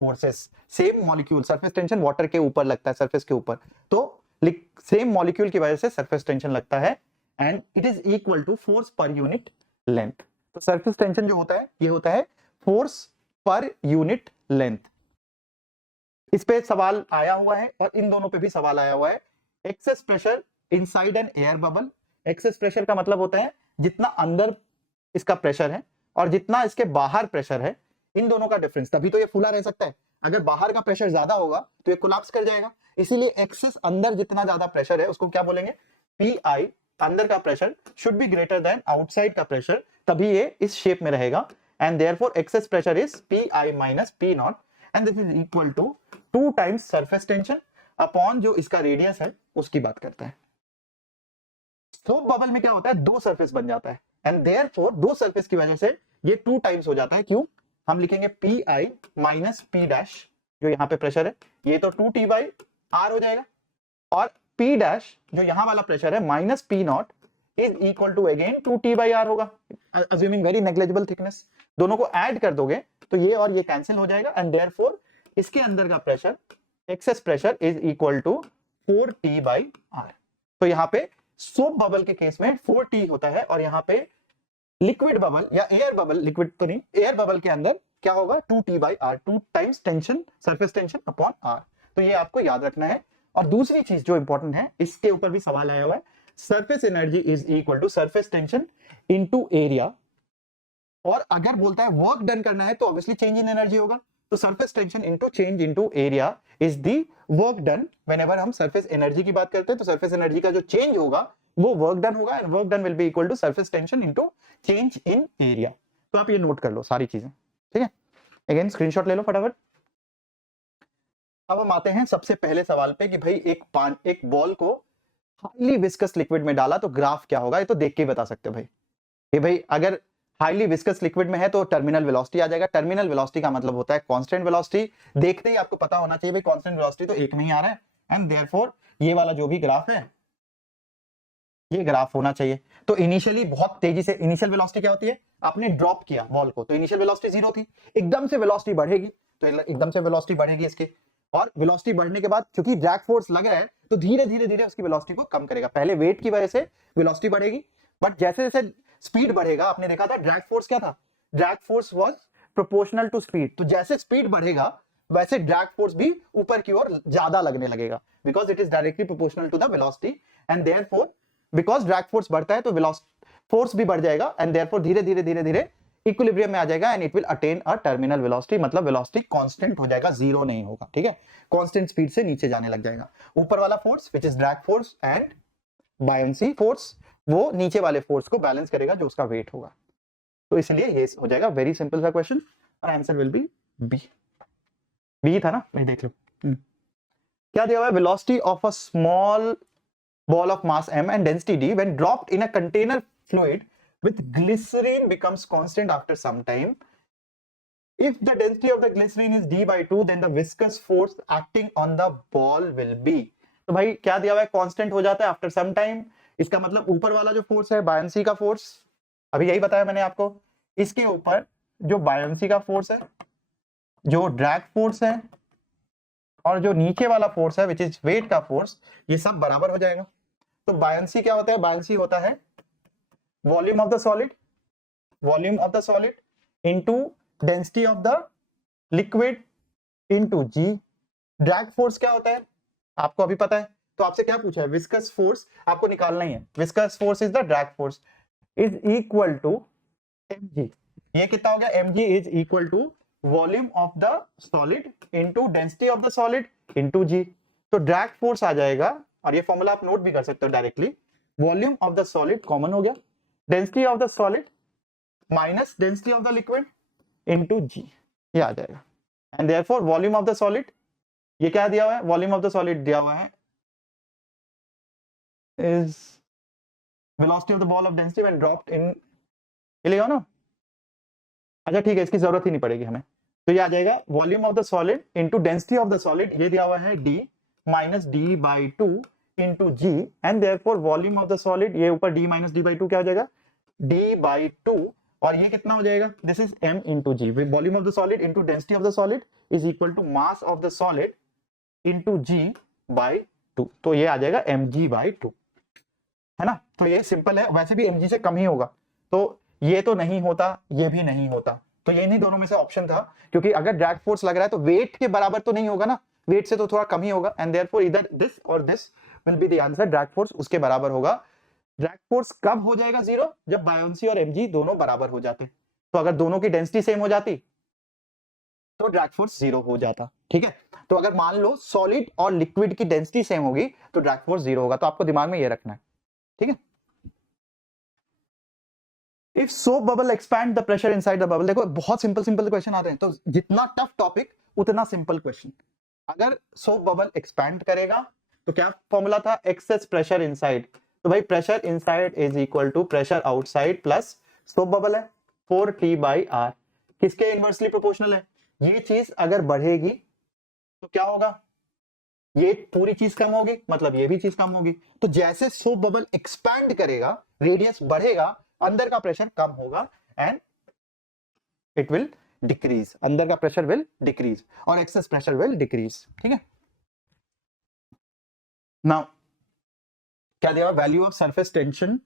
forces, same molecule, surface tension water के ऊपर लगता है, सरफेस के ऊपर, तो सेम मॉलिक्यूल की वजह से सरफेस टेंशन लगता है, and it is equal to force per unit length. तो सरफेस टेंशन जो होता है ये होता है फोर्स पर यूनिट लेंथ। इस पे सवाल आया हुआ है और इन दोनों पे भी सवाल आया हुआ है। Excess pressure inside N air bubble, excess pressure का मतलब होता है जितना अंदर इसका प्रेशर है और जितना इसके बाहर प्रेशर है, इन दोनों का डिफरेंस, तभी तो ये फुला रह सकता है। अगर बाहर का प्रेशर ज्यादा होगा तो ये कोलैप्स कर जाएगा, इसीलिए एक्सेस अंदर जितना ज्यादा प्रेशर है उसको क्या बोलेंगे, पी आई, अंदर का pressure should be greater than outside का प्रेशर, तभी ये इस शेप में रहेगा, and therefore excess pressure is P I minus P naught, and this is equal to 2 times surface tension upon जो इसका रेडियस है उसकी बात करता है। स्लोप बबल में क्या होता है, दो सरफेस बन जाता है, एंड देयरफॉर दो सरफेस की वजह से ये 2 टाइम्स हो जाता है। क्यों, हम लिखेंगे P I minus P dash, जो यहाँ पे प्रेशर है ये तो 2t बाई आर हो जाएगा, और पी डैश जो यहाँ वाला प्रेशर है minus P naught is equal to again 2t by R होगा, अज्यूमिंग वेरी नेग्लिजिबल थिकनेस। दोनों को ऐड कर दोगे तो ये और ये कैंसिल हो जाएगा, एंड देयरफॉर इसके अंदर का pressure, excess pressure is equal to 4t by R. तो यहाँ पे सोप बबल के केस में 4t होता है, और यहाँ पे लिक्विड बबल या एयर बबल, लिक्विड तो नहीं, एयर बबल के अंदर क्या होगा 2t by R, 2 times tension, surface tension upon R. तो ये आपको याद रखना है। और दूसरी चीज जो इंपॉर्टेंट है, इसके ऊपर भी सवाल आया हुआ है, surface energy is equal to surface tension into area और अगर बोलता है वर्क डन करना है तो ऑब्वियसली चेंज इन एनर्जी होगा। तो surface tension into change into area is the work done. Whenever हम सरफेस एनर्जी की बात करते हैं तो सरफेस एनर्जी का जो चेंज होगा वो वर्क डन होगा, and work done will be equal to surface tension into change in area. तो आप ये नोट कर लो सारी चीजें, ठीक है। अगेन स्क्रीनशॉट ले लो फटाफट। अब हम आते हैं सबसे पहले सवाल पे कि भाई एक बॉल को हाईली विस्कस लिक्विड में डाला तो ग्राफ क्या होगा। ये तो देख के ही बता सकते हो भाई कि भाई अगर हाईली विस्कस लिक्विड में है तो टर्मिनल वेलोसिटी आ जाएगा। टर्मिनल वेलोसिटी का मतलब होता है कांस्टेंट वेलोसिटी। देखते ही आपको पता होना चाहिए भाई कांस्टेंट वेलोसिटी तो एक नहीं आ रहा है, एंड देयरफॉर ये वाला जो भी ग्राफ है ये ग्राफ होना चाहिए। तो इनिशियली बहुत तेजी से इनिशियल वेलोसिटी क्या होती है, आपने ड्रॉप किया बॉल को तो इनिशियल वेलोसिटी 0 थी, एकदम से वेलोसिटी बढ़ेगी तो एकदम से वेलोसिटी बढ़ेगी इसकी, और वेलोसिटी बढ़ने के बाद क्योंकि ड्रैग फोर्स लग रहा है तो धीरे धीरे धीरे उसकी वेलोसिटी को कम करेगा। पहले वेट की वजह से वेलोसिटी बढ़ेगी, बट जैसे जैसे स्पीड बढ़ेगा, आपने देखा था ड्रैग फोर्स क्या था, drag force was proportional to speed. तो जैसे स्पीड बढ़ेगा वैसे ड्रैग फोर्स भी ऊपर की ओर ज्यादा लगने लगेगा, because it is directly proportional to the velocity, and therefore because drag force बढ़ता है तो फोर्स भी बढ़ जाएगा, एंड देयरफॉर धीरे धीरे धीरे धीरे इक्विलिब्रियम में आ जाएगा, and it will attain a terminal velocity. मतलब वेलोसिटी कांस्टेंट हो जाएगा, जीरो नहीं होगा, ठीक है। कांस्टेंट स्पीड से नीचे जाने लग जाएगा। ऊपर वाला force which is drag force and buoyancy force वो नीचे वाले फोर्स को बैलेंस करेगा जो उसका वेट होगा। तो इसलिए ये हो जाएगा वेरी सिंपल सा क्वेश्चन, और answer will be B. B था ना, नहीं देख लो क्या दिया हुआ है, velocity of a small ball of mass m and density d when dropped in a container fluid with glycerine becomes constant after some time. If the density of the glycerine is d by 2 then the viscous force acting on the ball will be। तो भाई क्या दिया हुआ है, कांस्टेंट हो जाता है आफ्टर सम टाइम। इसका मतलब ऊपर वाला जो फोर्स है बायंसी का फोर्स, अभी यही बताया मैंने आपको, इसके ऊपर जो बायंसी का फोर्स है, जो ड्रैग फोर्स है, और जो नीचे वाला फोर्स है विच इज वेट का फोर्स, ये सब बराबर हो जाएगा। तो बायंसी क्या होता है, बायंसी होता है volume of the solid into density of the liquid into G. Drag force क्या होता है आपको अभी पता है, तो आपसे क्या पूछा है, विस्कस फोर्स आपको निकालना ही है। Viscous force is the drag force is equal to mg। ये कितना हो गया, mg is equal to volume of the solid into density of the solid into G. तो ड्रैग फोर्स आ जाएगा, और ये फॉर्मूला आप नोट भी कर सकते हो directly, volume of the solid common हो गया, density of the solid minus density of the liquid into G, ये आ जाएगा। And therefore volume of the solid, ये क्या दिया हुआ है, वॉल्यूम ऑफ द सॉलिड दिया हुआ है is velocity of the ball of density when dropped in, ये लिखा ना, अच्छा ठीक है, इसकी जरूरत ही नहीं पड़ेगी हमें। तो ये आ जाएगा volume of the solid into density of the solid, ये दिया हुआ है d minus D by two into G, and therefore volume of the solid, ये ऊपर d minus D by two क्या हो जाएगा, d बाई टू, और ये कितना हो जाएगा, this is m into G. Volume of the solid into density of the solid is equal to mass of the solid into G by two, तो ये आ जाएगा mg बाई टू, है ना। तो ये सिंपल है, वैसे भी mg से कम ही होगा, तो ये तो नहीं होता, ये भी नहीं होता, तो ये नहीं दोनों में से ऑप्शन था, क्योंकि अगर ड्रैग फोर्स लग रहा है तो वेट के बराबर तो नहीं होगा ना, वेट से तो थोड़ा कम ही होगा, एंड देयरफॉर इधर दिस और this will be the answer, drag force उसके बराबर होगा। ड्रैग फोर्स कब हो जाएगा जीरो, जब बायोंसी और mg दोनों बराबर हो जाते। तो अगर दोनों की डेंसिटी सेम हो जाती तो ड्रैग फोर्स जीरो हो जाता, ठीक है। तो अगर मान लो सॉलिड और लिक्विड की डेंसिटी सेम होगी तो ड्रैग फोर्स जीरो होगा, तो आपको दिमाग में ये रखना है, ठीक है। If soap bubble expand the pressure inside the bubble, देखो बहुत सिंपल क्वेश्चन आते हैं, तो जितना टफ टॉपिक उतना सिंपल क्वेश्चन। अगर सोप बबल एक्सपैंड करेगा तो क्या फॉर्मूला था, एक्सेस प्रेशर इनसाइड, तो भाई pressure inside is equal to pressure outside plus soap bubble है 4T/R, किसके इनवर्सली प्रोपोर्शनल है। ये चीज अगर बढ़ेगी तो क्या होगा, ये पूरी चीज कम होगी, मतलब ये भी चीज कम होगी। तो जैसे सोप बबल एक्सपैंड करेगा, रेडियस बढ़ेगा, अंदर का प्रेशर कम होगा, एंड इट विल डिक्रीज, अंदर का प्रेशर विल डिक्रीज और एक्सेस प्रेशर विल डिक्रीज, ठीक है। नाउ क्या दिया, value of surface tension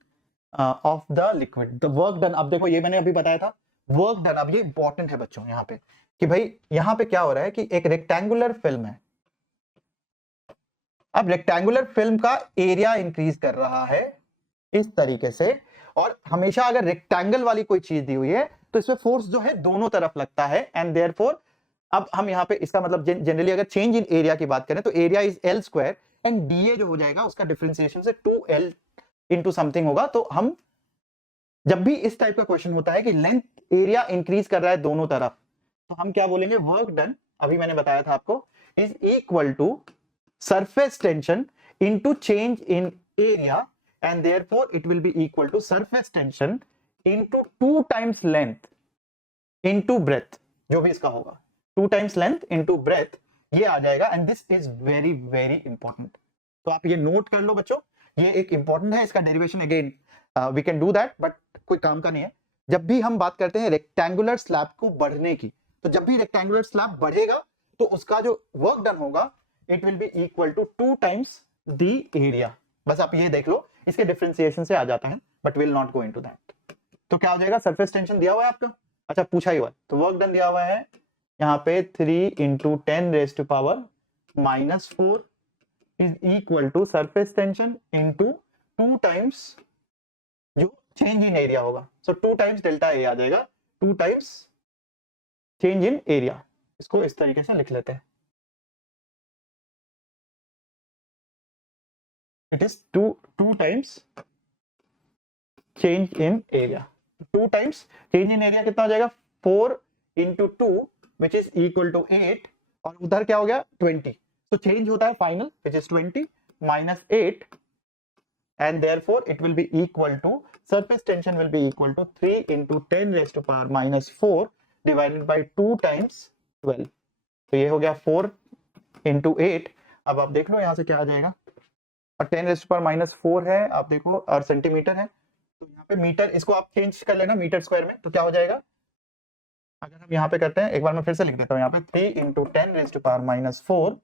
of the liquid, the work done. अब देखो ये मैंने अभी बताया था वर्क डन, अब ये इंपॉर्टेंट है बच्चों यहाँ पे, कि भाई यहाँ पे क्या हो रहा है कि एक रेक्टेंगुलर फिल्म है, अब रेक्टेंगुलर फिल्म का एरिया इंक्रीज कर रहा है इस तरीके से, और हमेशा अगर रेक्टेंगल वाली कोई चीज दी हुई है तो इसमें फोर्स जो है दोनों तरफ लगता है एंड देयरफॉर अब हम यहाँ पे इसका मतलब जनरली अगर चेंज इन एरिया की बात करें तो area is L square and DA जो हो जाएगा उसका डिफरेंशिएशन से 2l इंटू समथिंग होगा। तो हम जब भी इस टाइप का क्वेश्चन होता है कि लेंथ एरिया इंक्रीज कर रहा है दोनों तरफ, तो हम क्या बोलेंगे, वर्क डन, अभी मैंने बताया था आपको, is equal to surface tension into change in area and therefore it will be equal to surface tension into 2 times length into breadth, जो भी इसका होगा 2 टाइम्स लेंथ इनटू ब्रेथ, ये आ जाएगा। And this is very very important, तो आप ये नोट कर लो बच्चों, ये एक इंपॉर्टेंट है, इसका derivation again we can do that but कोई काम का नहीं है। जब भी हम बात करते हैं रेक्टेंगुलर स्लैब को बढ़ने की, तो जब भी रेक्टेंगुलर स्लैब बढ़ेगा तो उसका जो वर्क डन होगा it will be equal to 2 times the area. बस आप ये देख लो, इसके डिफरेंशिएशन से आ जाता है but will not go into that. तो क्या हो जाएगा, सरफेस टेंशन दिया हुआ है आपका, अच्छा पूछा ही हुआ, तो वर्क डन दिया हुआ है यहाँ पे 3 into 10 raise to power -4 is equal to surface tension into 2 times जो चेंज इन एरिया होगा, सो 2 टाइम्स डेल्टा ए आ जाएगा, 2 टाइम्स चेंज इन एरिया। इसको इस तरीके से लिख लेते हैं, it is 2 times change in area. 2 times change in area कितना हो जाएगा, 4 into 2 which is equal to 8 और उधर क्या हो गया 20, तो चेंज होता है final which is 20 minus 8 and therefore it will be equal to surface tension will be equal to 3 into 10 raised to power -4 divided by 2 times 12। तो ये हो गया 4 into 8। अब आप देख लो यहाँ से क्या आ जाएगा, और 10 raised to power -4 है, आप देखो, और सेंटीमीटर है, तो यहाँ पे मीटर, इसको आप चेंज कर लेना मीटर स्क्वायर में, तो क्या हो जाएगा, अगर हम यहाँ पे करते हैं, एक बार मैं फिर से लिख देता हूँ यहाँ पे, 3 into 10 raised to power -4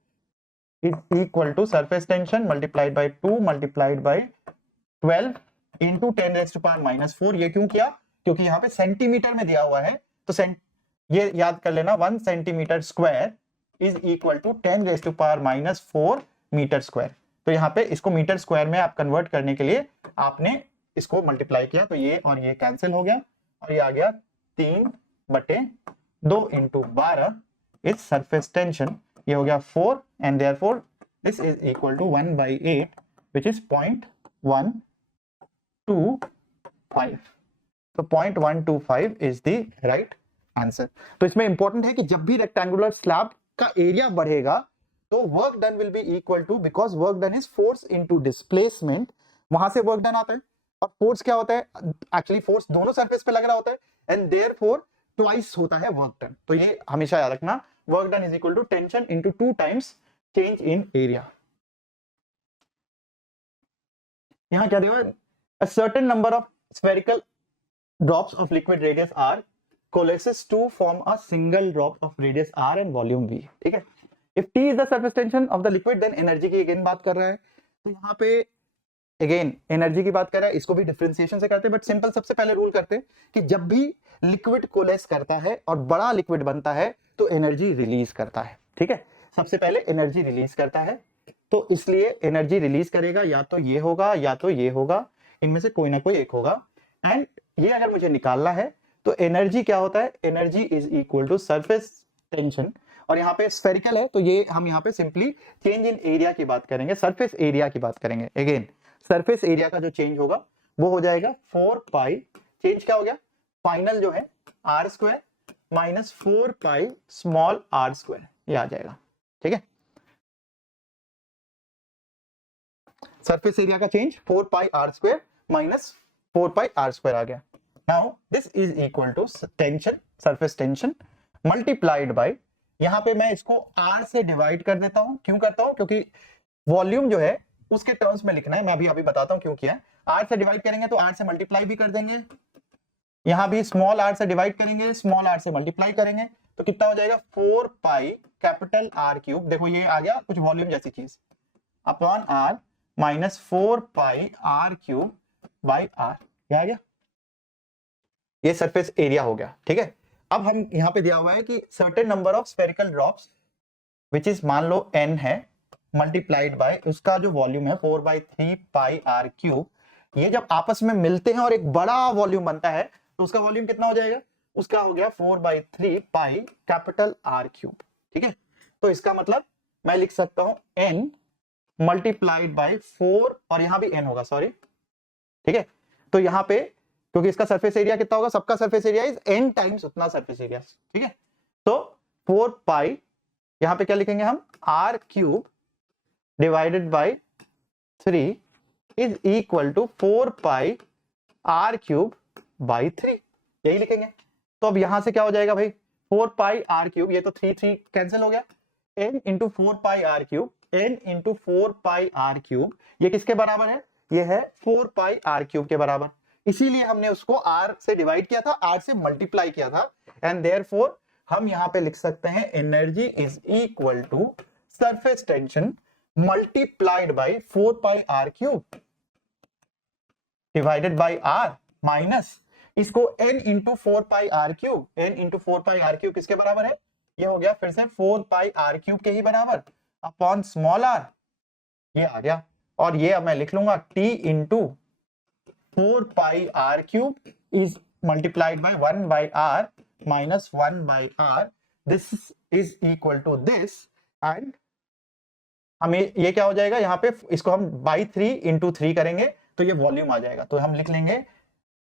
is equal to surface tension multiplied by 2 multiplied by 12 into 10 raised to power -4। ये क्यों किया, क्योंकि यहाँ पे सेंटीमीटर में दिया हुआ है, तो ये याद कर लेना 1 centimetre square is equal to 10 raised to power -4 metre square. तो यहाँ पे इसको मीटर स्क्वायर में आप कन्वर्ट करने के लिए आपने इसको मल्टीप्लाई किया, तो ये और ये कैंसिल हो गया और ये आ गया 3/2 इंटू 12 इज सरफेस टेंशन, ये हो गया 4 and therefore this is equal to 1/8 which is 0.125। तो 0.125 is the right answer। तो इसमें इंपॉर्टेंट है कि जब भी रेक्टेंगुलर स्लैब का एरिया बढ़ेगा तो work done will be equal to, because work done is force into displacement, वहां से वर्क डन आता है, और फोर्स क्या होता है, एक्चुअली फोर्स दोनों सरफेस पे लग रहा होता है एंड देयरफॉर ट्वाइस होता है वर्क डन। तो ये हमेशा याद रखना, work done is equal to tension into 2 times change in area. यहां क्या दिया है, a certain number of spherical drops of liquid radius r coalesces to form a single drop of radius r and volume v। ठीक है, if t is the surface tension of the liquid then energy की अगेन बात कर रहा है, तो यहाँ पे अगेन एनर्जी की बात कर रहा है, इसको भी डिफरेंशिएशन से करते हैं बट सिंपल सबसे पहले रूल करते हैं कि जब भी लिक्विड कोलेस करता है और बड़ा लिक्विड बनता है तो एनर्जी रिलीज करता है। ठीक है, सबसे पहले एनर्जी रिलीज करता है, तो इसलिए एनर्जी रिलीज करेगा, या तो ये होगा या तो ये होगा, इनमें से कोई ना कोई एक होगा। एंड ये अगर मुझे निकालना है तो एनर्जी क्या होता है, energy is equal to surface tension, और यहाँ पे स्फेरिकल है तो ये हम यहाँ पे सिंपली चेंज इन एरिया की बात करेंगे, सरफेस एरिया की बात करेंगे। अगेन सरफेस एरिया का जो चेंज होगा वो हो जाएगा 4 पाई, चेंज क्या हो गया, फाइनल जो है R square minus 4 pi small R square, ये आ जाएगा। ठीक है, सरफेस एरिया का change 4 pi R square minus 4 pi R square आ गया। Now this is equal to tension, surface tension multiplied by, यहां पे मैं इसको आर से डिवाइड कर देता हूं, क्यों करता हूं, क्योंकि वॉल्यूम जो है उसके टर्म्स में लिखना है, मैं अभी बताता हूं क्यों किया। आर से डिवाइड करेंगे तो आर से मल्टीप्लाई भी कर देंगे, यहां भी स्मॉल आर से डिवाइड करेंगे, स्मॉल आर से मल्टीप्लाई करेंगे, तो कितना हो जाएगा 4 पाई कैपिटल आर क्यूब, देखो ये आ गया कुछ वॉल्यूम जैसी चीज, upon R minus 4 pi R cube by R, ये आ गया, ये सरफेस एरिया हो गया। ठीक है, अब हम यहां पे दिया हुआ है कि certain number of spherical drops which is मान लो n है, मल्टीप्लाइड बाय उसका जो वॉल्यूम है 4/3 पाई आर क्यूब, ये जब आपस में मिलते हैं और एक बड़ा वॉल्यूम बनता है तो उसका वॉल्यूम कितना हो जाएगा उसका हो गया 4/3 पाई कैपिटल R क्यूब। ठीक है, तो इसका मतलब मैं लिख सकता हूं n मल्टीप्लाइड बाई 4, और यहां भी n होगा, सॉरी। ठीक है, तो यहां पे क्योंकि इसका सरफेस एरिया कितना होगा, सबका surface area is n times उतना सरफेस एरिया। ठीक है, तो 4 पाई यहां पे क्या लिखेंगे हम, R cube divided by 3 is equal to 4 pi R cube by 3, यही लिखेंगे। तो अब यहां से क्या हो जाएगा भाई, 4 पाई R क्यूब, ये तो 3 कैंसिल हो गया, n into 4 pi R cube, n into 4 pi R cube, ये किसके बराबर है, ये है 4 पाई R क्यूब के बराबर। इसीलिए हमने उसको R से डिवाइड किया था, R से मल्टीप्लाई किया था, एंड देयरफॉर हम यहां पे लिख सकते हैं energy is equal to surface tension multiplied by 4 pi R cube divided by R minus इसको n into 4 pi R cube, n into 4 pi R cube किसके बराबर है, ये हो गया फिर से 4 पाई R क्यूब के ही बराबर अपॉन स्मॉल r, ये आ गया। और ये अब मैं लिख लूंगा t into 4 pi R cube is multiplied by 1 by R minus 1 by R, this is equal to this, and हमें ये क्या हो जाएगा, यहाँ पे इसको हम बाई 3 इंटू 3 करेंगे तो ये वॉल्यूम आ जाएगा, तो हम लिख लेंगे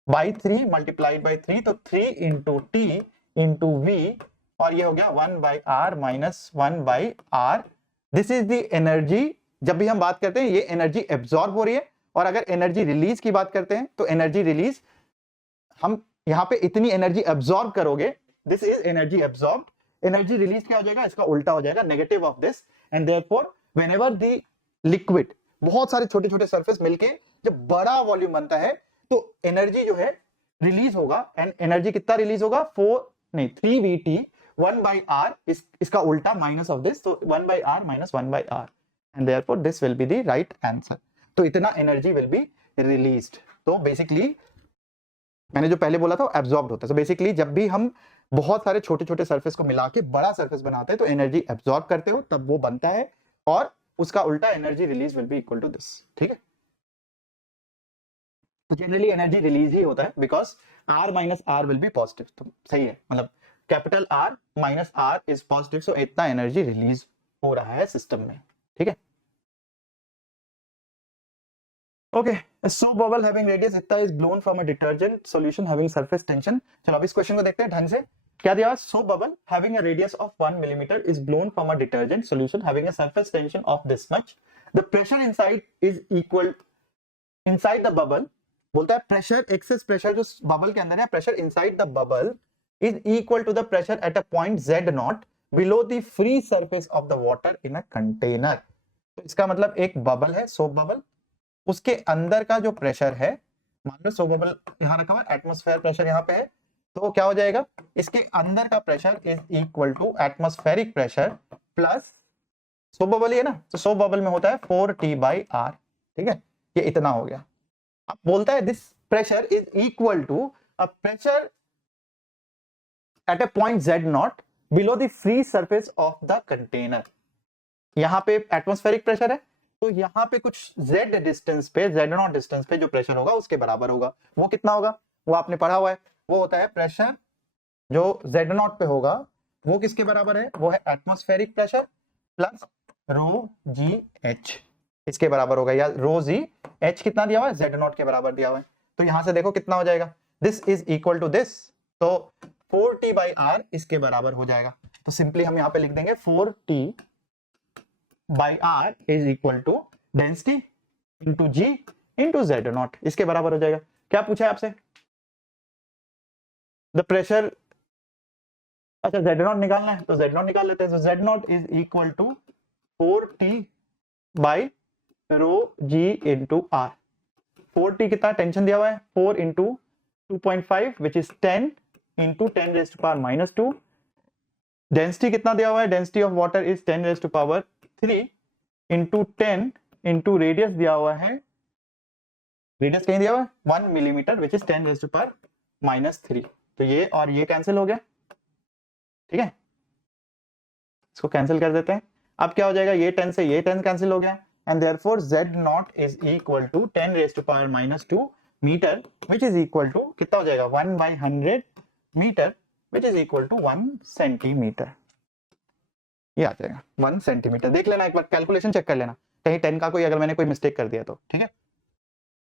बाई 3 मल्टीप्लाइड बाई 3, तो 3 इंटू टी इंटू वी, और ये हो गया 1 by R minus 1 by R. This is the energy. जब भी हम बात करते हैं ये एनर्जी एब्जॉर्ब हो रही है, और अगर एनर्जी रिलीज की बात करते हैं तो एनर्जी रिलीज, हम यहाँ पे इतनी एनर्जी एब्जॉर्ब करोगे, this is energy absorb. Energy release क्या हो जाएगा, इसका उल्टा हो जाएगा, negative of this, and therefore whenever the liquid, बहुत सारे छोटे छोटे सरफेस मिलके जब बड़ा वॉल्यूम बनता है तो एनर्जी जो है रिलीज होगा, एंड एनर्जी कितना रिलीज होगा, 3vt 1 बाई आर, इसका उल्टा माइनस ऑफ दिस, तो 1 by R minus 1 by R, and therefore this will be the right answer. तो इतना एनर्जी विल बी रिलीज्ड। तो बेसिकली मैंने जो पहले बोला था एब्जॉर्ब होता है, तो बेसिकली जब भी हम बहुत सारे छोटे छोटे सरफेस को मिला के बड़ा सरफेस बनाते हैं तो एनर्जी एब्जॉर्ब करते हो तब वो बनता है, और उसका उल्टा energy release will be equal to this. ठीक है, तो जनरली एनर्जी रिलीज ही होता है because R minus R will be positive. तो सही है, मतलब capital R minus R is positive, so इतना एनर्जी रिलीज हो रहा है सिस्टम में। ठीक है, okay, soap bubble having radius इतना is blown from a detergent solution having surface tension. चलो अब इस क्वेश्चन को देखते हैं ढंग से। क्या दिया, soap bubble having a radius of 1 millimetre is blown from a detergent solution having a surface tension of this much, the pressure inside is equal, inside the bubble, बोलता है प्रेशर, एक्सेस प्रेशर जो बबल के अंदर है, pressure inside the bubble is equal to the pressure at a point Z0 below the free surface of the water in a container. तो इसका मतलब एक बबल है, सोप बबल, उसके अंदर का जो प्रेशर है, मान लो सोप बबल यहां रखा हुआ है, एटमॉस्फेयर प्रेशर यहां पे है, तो क्या हो जाएगा, इसके अंदर का pressure is equal to atmospheric pressure plus soap bubble ही है ना, तो सोप बबल में होता है 4T/R। ठीक है, ये इतना हो गया। अब बोलता है this pressure is equal to a pressure at a point Z0 below the free surface of the container. यहां पे एटमॉस्फेरिक प्रेशर है, तो यहां पे कुछ Z डिस्टेंस पे, Z0 डिस्टेंस पे जो प्रेशर होगा उसके बराबर होगा। वो कितना होगा, वो आपने पढ़ा हुआ है, वो होता है प्रेशर जो Z0 पे होगा वो किसके बराबर है, वो है एटमॉस्फेरिक प्रेशर प्लस ρgh, इसके बराबर होगा, या ρgh कितना दिया हुआ है, Z0 के बराबर दिया हुआ है। तो यहां से देखो कितना हो जाएगा, this is equal to this, तो 4T/R इसके बराबर हो जाएगा। तो सिंपली हम यहां पे लिख देंगे 4T/R is equal to density into G into Z0, इसके बराबर हो जाएगा। क्या पूछा है आपसे, द प्रेशर, अच्छा Z0 निकालना है तो Z0 निकाल लेते हैं। तो Z0 is equal to 4T/ρg into R। 4T कितना टेंशन दिया हुआ है, 4 into 2.5 which is 10 into 10 raise to power minus 2। Density कितना दिया हुआ है, density of water is 10 raise to power 3 into 10 into radius दिया हुआ है, रेडियस कहीं दिया हुआ है 1 millimetre which is 10 raise to power minus 3। तो ये और ये कैंसिल हो गया। ठीक है, इसको कैंसिल कर देते हैं। अब क्या हो जाएगा, ये 10 से ये 10 कैंसिल हो गया, and therefore Z0 is equal to 10 raise to power minus 2 metre which is equal to कितना हो जाएगा, 1/100 metre which is equal to 1 centimetre. ये आ जाएगा 1 सेंटीमीटर। देख लेना एक बार, कैलकुलेशन चेक कर लेना कहीं 10 का कोई अगर मैंने कोई मिस्टेक कर दिया तो, ठीक है।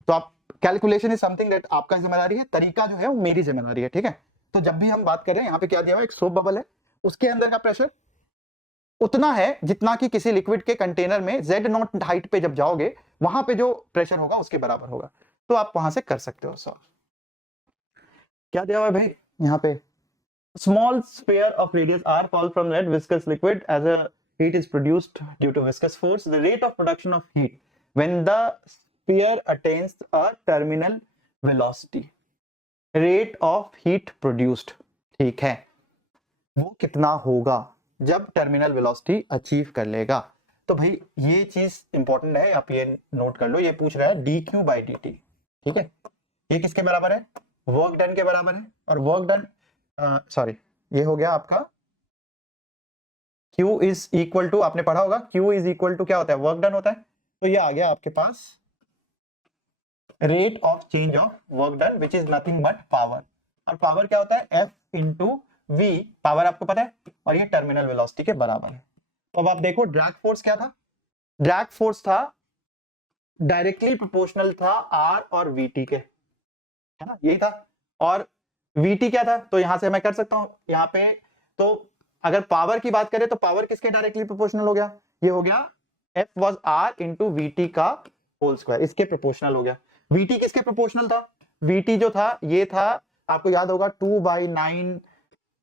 तो आप कैलकुलेशन इज समथिंग दैट आपका जिम्मेदारी है, तरीका जो है वो मेरी जिम्मेदारी है, ठीक है। तो जब भी हम बात कर रहे हैं, यहाँ पे क्या दिया हुआ है, एक सोप बबल है, उसके अंदर का प्रेशर उतना है जितना कि किसी लिक्विड के कंटेनर में Z0 हाइट पे जब जाओगे वहां पे जो प्रेशर होगा उसके बराबर होगा। तो आप वहां से कर सकते हो सॉल्व। क्या दिया हुआ है भाई यहाँ पे, small sphere of radius r fall from red viscous liquid as a heat is produced due to viscous force. The rate of production of heat when the sphere attains a terminal velocity. Rate of heat produced, ठीक है, वो कितना होगा जब टर्मिनल वेलोसिटी अचीव कर लेगा। तो भाई ये चीज इंपॉर्टेंट है, आप ये नोट कर लो। ये पूछ रहा है dq by dt, ठीक है। ये किसके बराबर है, वर्क डन के बराबर है। और वर्क डन सॉरी ये हो गया आपका Q इज इक्वल टू, आपने पढ़ा होगा Q इज इक्वल टू क्या होता है, वर्क डन होता है। तो ये आ गया आपके पास rate of change of work done which is nothing but power. और पावर क्या होता है, F इंटू V, पावर आपको पता है, और ये टर्मिनल वेलोसिटी के बराबर है। तो अब आप देखो ड्रैग फोर्स क्या था, ड्रैग फोर्स था डायरेक्टली प्रोपोर्शनल था R और VT के, है ना, यही था। और VT क्या था, तो यहां से मैं कर सकता हूं यहाँ पे। तो अगर पावर की बात करें तो पावर किसके डायरेक्टली प्रोपोर्शनल हो गया, ये हो गया F was R into VT का होल स्क्वायर, इसके प्रोपोर्शनल हो गया। VT किसके प्रोपोर्शनल था, VT जो था ये था, आपको याद होगा 2/9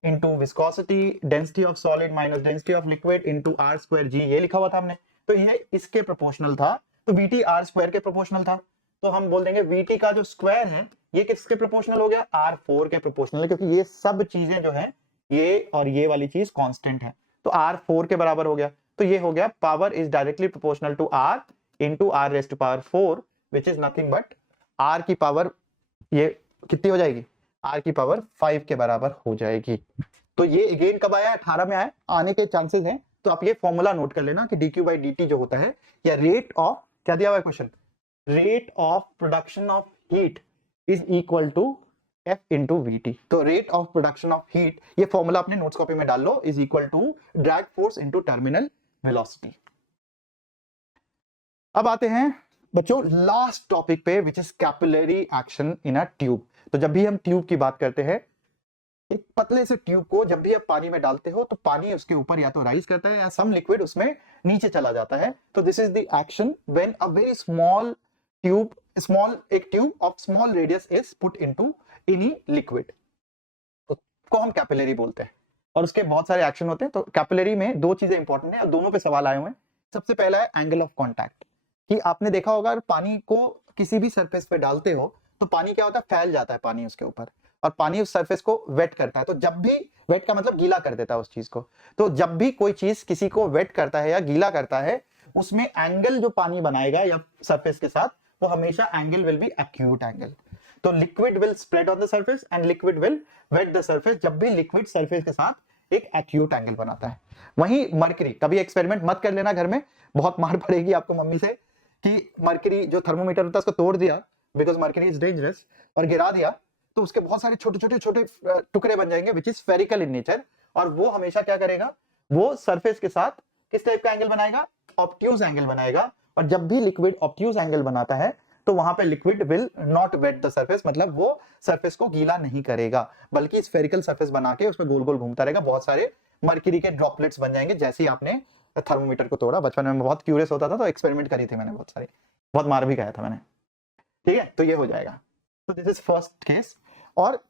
into viscosity density of solid minus density of liquid into R square G, ये लिखा हुआ था हमने। तो ये इसके प्रोपोर्शनल था, तो VT R स्क्वायर के प्रोपोर्शनल था। तो हम बोल देंगे VT का जो स्क्वायर है ये किसके प्रोपोर्शनल हो गया, R4 के प्रोपोर्शनल है, क्योंकि ये सब चीजें जो है ये और ये वाली चीज कांस्टेंट है, तो R4 के बराबर हो गया। तो ये हो गया power is directly proportional to R into R raise to power 4 which is nothing but R की पावर, ये कितनी हो जाएगी, R की पावर 5 के बराबर हो जाएगी। तो ये अगेन कब आया, 18 में आया, आने के चांसेस हैं। तो आप ये फॉर्मूला नोट कर लेना कि dq by dt जो होता है, या रेट ऑफ, क्या दिया हुआ है question, rate of production of heat is equal to F into VT। तो rate of production of heat, ये फॉर्मूला अपने नोट्स कॉपी में डाल लो, is equal to drag force into terminal velocity. अब आते हैं बच्चों लास्ट टॉपिक पे which is capillary action in a tube. तो जब भी हम ट्यूब की बात करते हैं, एक पतले से ट्यूब को जब भी आप पानी में डालते हो तो पानी उसके ऊपर या तो राइज करता है या सम लिक्विड उसमें नीचे चला जाता है। तो this is the action when a very small tube, एक tube of small radius is put into any liquid, को हम कैपिलरी बोलते हैं। और उसके बहुत सारे एक्शन होते हैं। तो कैपिलरी में दो चीजें इंपॉर्टेंट है और दोनों पे सवाल आए हुए हैं। सबसे पहला है एंगल ऑफ कॉन्टैक्ट, कि आपने देखा होगा अगर पानी को किसी भी सरफेस पे डालते हो तो पानी क्या होता है, फैल जाता है पानी उसके ऊपर, और पानी उस सरफेस को वेट करता है। तो जब भी वेट का मतलब गीला कर देता है उस चीज को, तो जब भी कोई चीज किसी को वेट करता है या गीला करता है, उसमें एंगल जो पानी बनाएगा या सरफेस के साथ, वो हमेशा angle will be acute angle. तो liquid will spread on the surface and liquid will wet the surface, जब भी लिक्विड सरफेस के साथ एक एक्यूट एंगल बनाता है। वहीं मरकरी, कभी एक्सपेरिमेंट मत कर लेना घर में, बहुत मार पड़ेगी आपको मम्मी से, कि मरकरी जो थर्मोमीटर होता है उसको तोड़ दिया, बिकॉज मरकरी इज डेंजरस, और गिरा दिया, तो उसके बहुत सारे छोटे छोटे टुकड़े बन जाएंगे which is spherical in nature. और वो हमेशा क्या करेगा, वो सरफेस के साथ किस टाइप का एंगल बनाएगा, ऑब्ट्यूज एंगल बनाएगा। और जब भी लिक्विड ऑब्ट्यूज एंगल बनाता है तो वहां पे liquid will not wet the surface, मतलब वो सरफेस को गीला नहीं करेगा, बल्कि स्फेरिकल सरफेस बना के उसमें गोल गोल घूमता रहेगा। बहुत सारे मरकरी के ड्रॉपलेट्स बन जाएंगे, जैसे ही आपने थर्मोमीटर को तोड़ा। बचपन में बहुत क्यूरियस होता था तो एक्सपेरिमेंट करी थी मैंने, बहुत सारी, बहुत मार भी खाया था मैंने, ठीक है। तो ये हो जाएगा। तो दिस इज फर्स्ट केस। और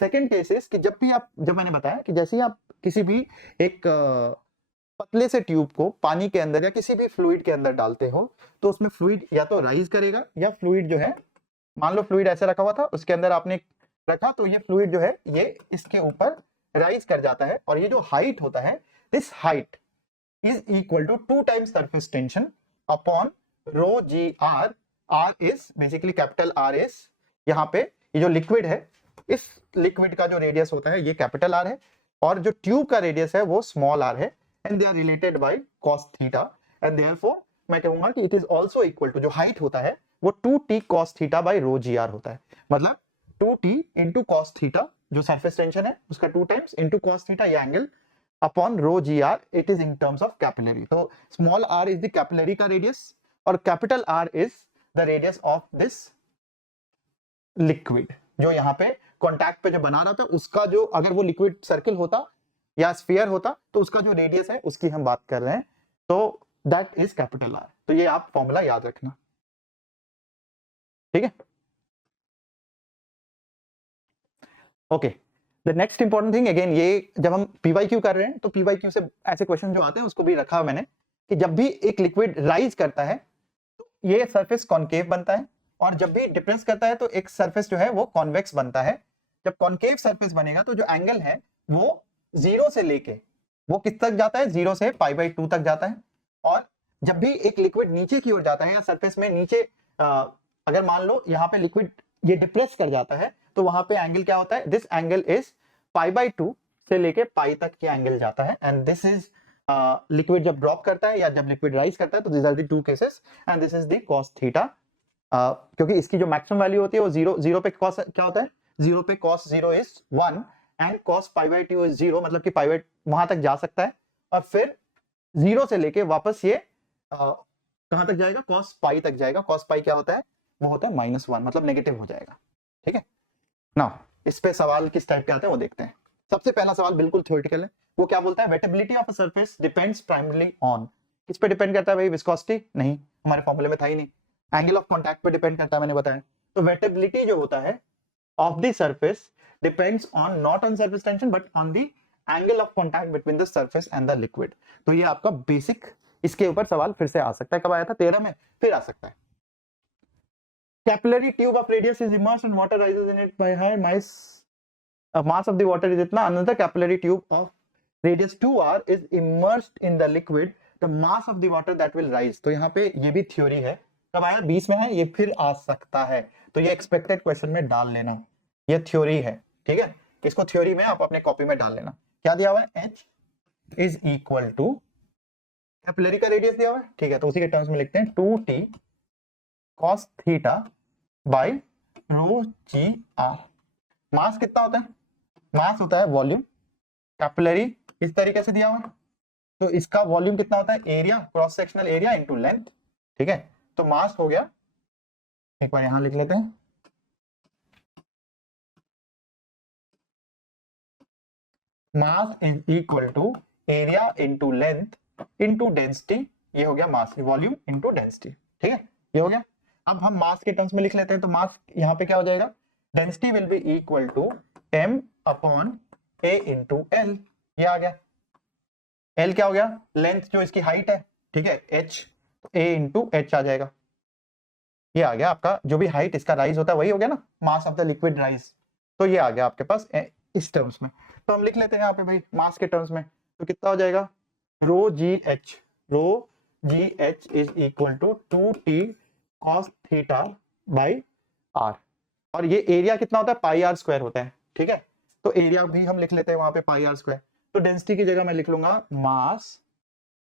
सेकेंड केस इज कि जब भी आप, जब मैंने बताया कि जैसे ही आप किसी भी एक पतले से ट्यूब को पानी के अंदर या किसी भी फ्लूइड के अंदर डालते हो, तो उसमें फ्लूइड या तो राइज करेगा, या फ्लूइड जो है, मान लो फ्लूइड ऐसे रखा हुआ था, उसके अंदर आपने रखा, तो ये फ्लूइड जो है ये इसके ऊपर राइज कर जाता है। और ये जो हाइट होता है, this height is equal to 2 times surface tension upon rho g R. R is basically capital R is, यहाँ पे ये जो लिक्विड है, इस लिक्विड का जो रेडियस होता है ये कैपिटल आर है, और जो ट्यूब का रेडियस है वो स्मॉल आर है, and they are related by cos theta, and therefore मैं कहूंगा कि it is also equal to, जो हाइट होता है वो 2t cos theta by rho g R होता है, मतलब 2t into cos थीटा जो सरफेस टेंशन है उसका 2 टाइम्स इनटू cos थीटा ये angle upon rho g R, it is in terms of capillary. तो small r is the capillary का रेडियस और capital R is the radius of this liquid. जो यहाँ पे कॉन्टैक्ट पे जो बना रहा था उसका जो, अगर वो लिक्विड सर्किल होता या स्फीयर होता तो उसका जो रेडियस है उसकी हम बात कर रहे हैं, तो दैट इज कैपिटल R। तो ये आप फॉर्मूला याद रखना, ठीक है। Okay, the next important thing again, ये जब हम पीवाईक्यू कर रहे हैं तो पीवाईक्यू से ऐसे क्वेश्चन जो आते हैं उसको भी रखा मैंने कि जब भी एक लिक्विड राइज करता है तो ये सरफेस कॉन्केव बनता है, और जब भी डिप्रेस करता है तो एक सरफेस जो है वो कॉन्वेक्स बनता है। जब कॉन्केव सरफेस बनेगा तो जो एंगल है वो 0 से लेके वो किस तक जाता है, 0 से π/2 तक जाता है। और जब भी एक लिक्विड नीचे की ओर जाता है या सरफेस में नीचे, अगर मान लो यहाँ पे लिक्विड ये डिप्रेस कर जाता है तो वहां पे एंगल क्या होता है, दिस एंगल इज π/2 से लेके पाई तक की एंगल जाता है। एंड दिस इज लिक्विड जब ड्रॉप करता है या जब लिक्विड राइज करता है तो this are the 2 cases and this is the cos theta. क्योंकि इसकी जो मैक्सिमम वैल्यू होती है वो 0 पे cos क्या होता है, 0 पे cos 0 is 1 and cos π/2 is 0, मतलब कि पाई वहां तक जा सकता है और फिर 0 से लेके वापस ये कहां तक जाएगा, cos पाई तक जाएगा। cos पाई क्या होता है, वो होता है -1, मतलब नेगेटिव हो जाएगा, ठीक है। नाउ इस पे सवाल किस टाइप के आते हैं वो देखते हैं। सबसे पहला सवाल बिल्कुल थ्योरेटिकल है, वो क्या बोलता है, wettability of a surface depends primarily on, किस पे डिपेंड करता है भाई, विस्कोसिटी नहीं, हमारे फॉर्मूले में था ही नहीं। एंगल ऑफ कांटेक्ट पे डिपेंड करता है, मैंने बताया। तो वेटेबिलिटी जो होता है of the surface depends on not on surface tension but on the angle of contact between the surface and the liquid. तो ये आपका बेसिक, इसके ऊपर सवाल फिर से आ सकता है। कब आया था, 13 में, फिर आ सकता है। Capillary tube of radius is immersed in water, rises in it by high mass of the water is इतना, another capillary tube of radius 2r is immersed in the liquid, the mass of the water that will rise। तो यहाँ पे ये भी थ्योरी है, कब आया, 20 में है, ये फिर आ सकता है। तो ये एक्सपेक्टेड क्वेश्चन में डाल लेना, ये थ्योरी है, ठीक है। इसको थ्योरी में आप अपने कॉपी में डाल लेना। क्या दिया हुआ है, h is equal to capillary का रेडियस दिया हुआ है, ठीक है। तो उसी के टर्म्स में लिखते हैं 2t cos theta by rho g r. Mass कितना होता है, मास होता है वॉल्यूम, कैपिलरी इस तरीके से दिया हुआ है तो इसका वॉल्यूम कितना होता है, area, cross sectional area into length, ठीक है। तो मास हो गया, एक बार यहां लिख लेते हैं, mass is equal to area into length into density, ये हो गया मास, वॉल्यूम इनटू डेंसिटी, ठीक है, ये हो गया। अब हम मास के टर्म्स में लिख लेते हैं, तो मास यहाँ पे क्या हो जाएगा, density will be equal to m upon a into L, ये आ गया। l क्या हो गया, लेंथ जो इसकी हाइट है, ठीक है, h, तो a इंटू एच आ जाएगा। ये आ गया आपका, जो भी हाइट इसका राइज होता है वही हो गया ना, मास ऑफ द लिक्विड राइज। तो ये आ गया आपके पास इस टर्म्स में। तो हम लिख लेते हैं यहाँ पे भाई मास के टर्म्स में, तो कितना हो जाएगा, rho g h is equal to 2t cos theta by r। और ये एरिया कितना होता है, πr² होता है, ठीक है। तो एरिया भी हम लिख लेते हैं वहां पे πr²। तो डेंसिटी की जगह मैं लिख लूंगा mass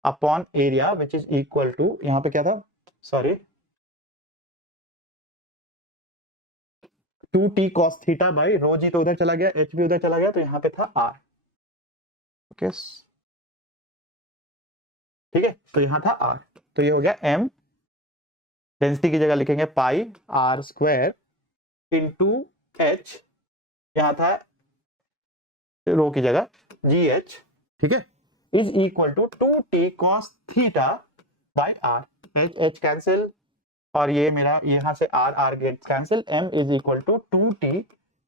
upon area which is equal to, यहाँ पे क्या था, sorry, 2t cos theta by rho g, तो उधर चला गया, h भी उधर चला गया, तो यहाँ पे था r, ओके, ठीक है। तो यहाँ था r, तो ये हो गया m, डेंसिटी की जगह लिखेंगे πr² इंटू h, यहाँ था रो की जगह gh, ठीक है, is equal to 2t cos theta by r, h cancel और ये मेरा यहाँ से r gets cancel, m is equal to 2t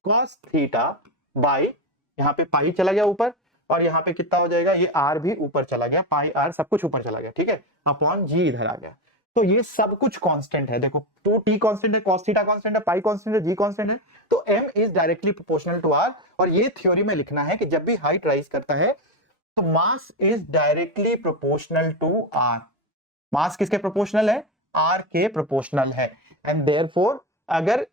cos theta by, यहाँ पे पाई चला गया ऊपर और यहाँ पे कितना हो जाएगा, ये r भी ऊपर चला गया, पाई r सब कुछ ऊपर चला गया, ठीक है, अपॉन g इधर आ गया। तो ये सब कुछ कांस्टेंट है, देखो 2t कांस्टेंट है, cos थीटा कांस्टेंट है, पाई कांस्टेंट है, g कांस्टेंट है, तो m is directly proportional to r। और ये थ्योरी में लिखना है कि जब भी हाइट राइज करता है तो mass is directly proportional to r। Mass किसके प्रोपोर्शनल है, r के प्रोपोर्शनल है। एंड देयरफॉर अगर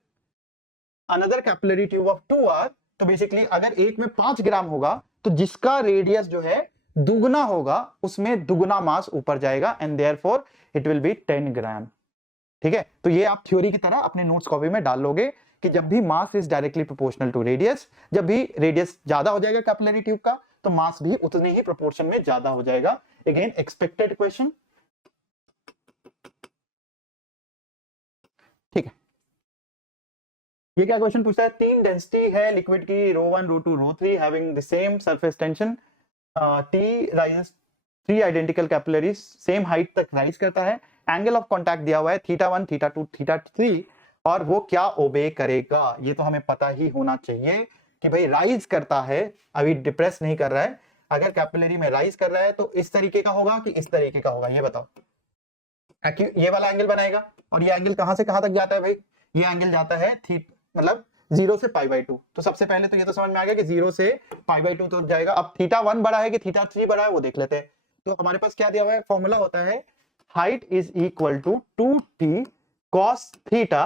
another capillary tube of 2r, तो बेसिकली अगर एक में 5 ग्राम होगा तो जिसका रेडियस जो है दुगना होगा उसमें दुगना मास ऊपर जाएगा, and therefore it will B 10 ग्राम, ठीक है। तो ये आप थ्योरी की तरह अपने नोट्स कॉपी में डाल लोगे कि जब भी mass is directly proportional to radius, जब भी रेडियस ज्यादा हो जाएगा कैपिलरी ट्यूब का तो मास भी उतने ही प्रोपोर्शन में ज्यादा हो जाएगा। अगेन एक्सपेक्टेड क्वेश्चन, ठीक है। ये क्या क्वेश्चन पूछता है, तीन डेंसिटी है लिक्विड की रो 1 रो 2 रो 3 having the same surface tension, T rises 3 identical capillaries same height तक राइज करता है, एंगल ऑफ कांटेक्ट दिया हुआ है θ1 θ2 θ3 और वो क्या ओबे करेगा। ये तो हमें पता ही होना चाहिए कि भाई राइज करता है, अभी डिप्रेस नहीं कर रहा है। अगर कैपिलरी में राइज कर रहा है तो इस तरीके का होगा कि इस तरीके का होगा, ये बताओ। ये वाला एंगल बनाएगा और ये एंगल कहां से कहां तक जाता है भाई, ये एंगल जाता है मतलब 0 से π/2। तो सबसे पहले तो ये तो समझ में आ गया कि 0 से π/2 तो जाएगा। अब θ1 बड़ा है कि θ3 बड़ा है वो देख लेते हैं। तो हमारे पास क्या दिया हुआ है, फॉर्मूला होता है height is equal to 2t cos theta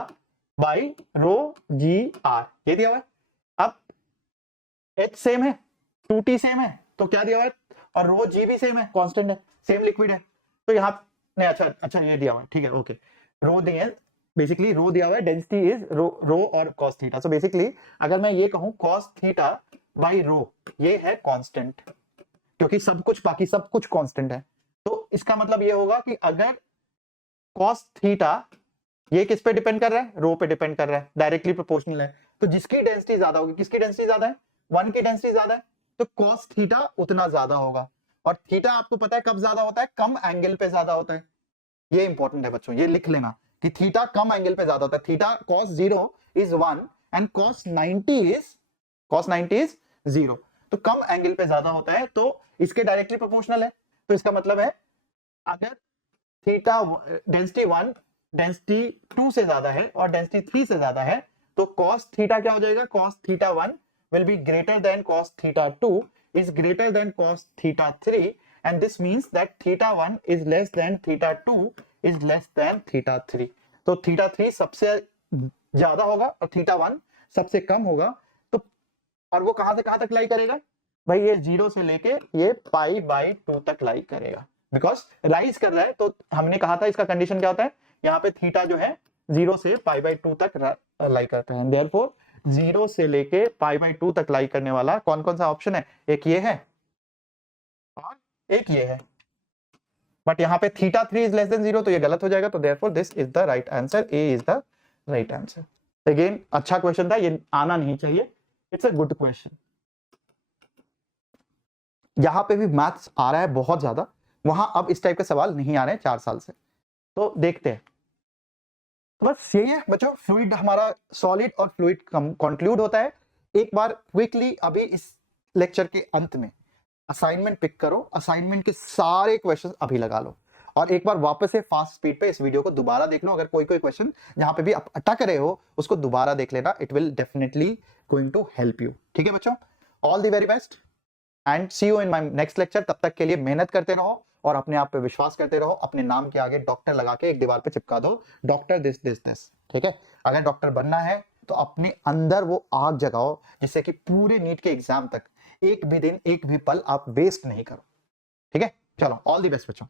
by rho g R, ये दिया हुआ है। अब h सेम है, 2t सेम है, तो क्या दिया हुआ है, और रो जी भी सेम है, कांस्टेंट है, सेम लिक्विड है। तो यहाँ नहीं, अच्छा ये दिया हुआ है, ठीक है, ओके। रो दिया है, बेसिकली रो दिया हुआ है, डेंसिटी इज रो और cos थीटा। सो बेसिकली अगर मैं ये कहूं cos थीटा बाई रो, ये है कांस्टेंट, क्योंकि सब कुछ बाकी सब कुछ कांस्टेंट है। तो इसका मतलब ये होगा कि अगर cos थीटा ये किस पे डिपेंड कर रहा है, रो पे डिपेंड कर रहा है, डायरेक्टली प्रोपोर्शनल है। तो जिसकी डेंसिटी ज्यादा होगी, किसकी डेंसिटी ज्यादा है, 1 की डेंसिटी ज्यादा है, तो cos थीटा उतना ज्यादा होगा। और थीटा आपको पता है कब ज्यादा होता है, कम एंगल पे ज्यादा होता है। ये इंपॉर्टेंट है बच्चों, ये लिख लेना कि थीटा कम एंगल पे ज्यादा होता है। Theta cos 0 is 1 and cos 90 is 0। तो कम एंगल पे ज्यादा होता है, तो इसके डायरेक्टली प्रोपोर्शनल है। तो इसका मतलब है अगर थीटा डेंसिटी 1 डेंसिटी 2 से ज्यादा है और डेंसिटी 3 से ज्यादा है, तो cos थीटा क्या हो जाएगा, cos theta 1 will be greater than cos theta 2 is greater than cos theta 3 and this means that theta 1 is less than theta 2 is less than theta 3। तो theta 3 सबसे ज्यादा होगा और theta 1 सबसे कम होगा। तो और वो कहां से कहां तक लाई करेगा भाई, ये 0 से लेके ये π/2 तक लाई करेगा, बिकॉज राइज कर रहा है। तो हमने कहा था इसका कंडीशन क्या होता है, यहाँ पे थीटा जो है 0 से π/2 तक लाई करता है। देयरफॉर 0 से लेके π/2 तक लाई करने वाला कौन कौन सा ऑप्शन है, एक ये है और एक ये है। बट यहाँ पे थीटा 3 इज लेस देन 0 तो ये गलत हो जाएगा। तो therefore this is the right answer, A is the right answer. Again अच्छा क्वेश्चन था, ये आना नहीं चाहिए, इट्स अ गुड क्वेश्चन। यहां पे भी मैथ्स आ रहा है बहुत ज्यादा, वहां अब इस टाइप के सवाल नहीं आ रहे हैं 4 साल से। तो देखते हैं, तो बस यही है बच्चों, फ्लूइड हमारा सॉलिड और फ्लूइड कंक्लूड होता है। एक बार क्विकली अभी इस लेक्चर के अंत में असाइनमेंट पिक करो, असाइनमेंट के सारे क्वेश्चन अभी लगा लो और एक बार वापस से फास्ट स्पीड पे इस वीडियो को दोबारा देख लो। अगर कोई क्वेश्चन जहां पे भी आप अटक रहे हो उसको दोबारा देख लेना, it will definitely going to help you. ठीक है बच्चों, all the very best and see you in my next lecture. तब तक के लिए मेहनत करते रहो और अपने आप पे विश्वास करते रहो। अपने नाम के आगे डॉक्टर लगा के एक दीवार पे चिपका दो, डॉक्टर दिस दिस दिस। ठीक है, अगर डॉक्टर बनना है तो अपने अंदर वो आग जगाओ जिससे कि पूरे नीट के एग्जाम तक एक भी दिन एक भी पल आप वेस्ट नहीं करो। ठीक है, चलो ऑल द बेस्ट बच्चों।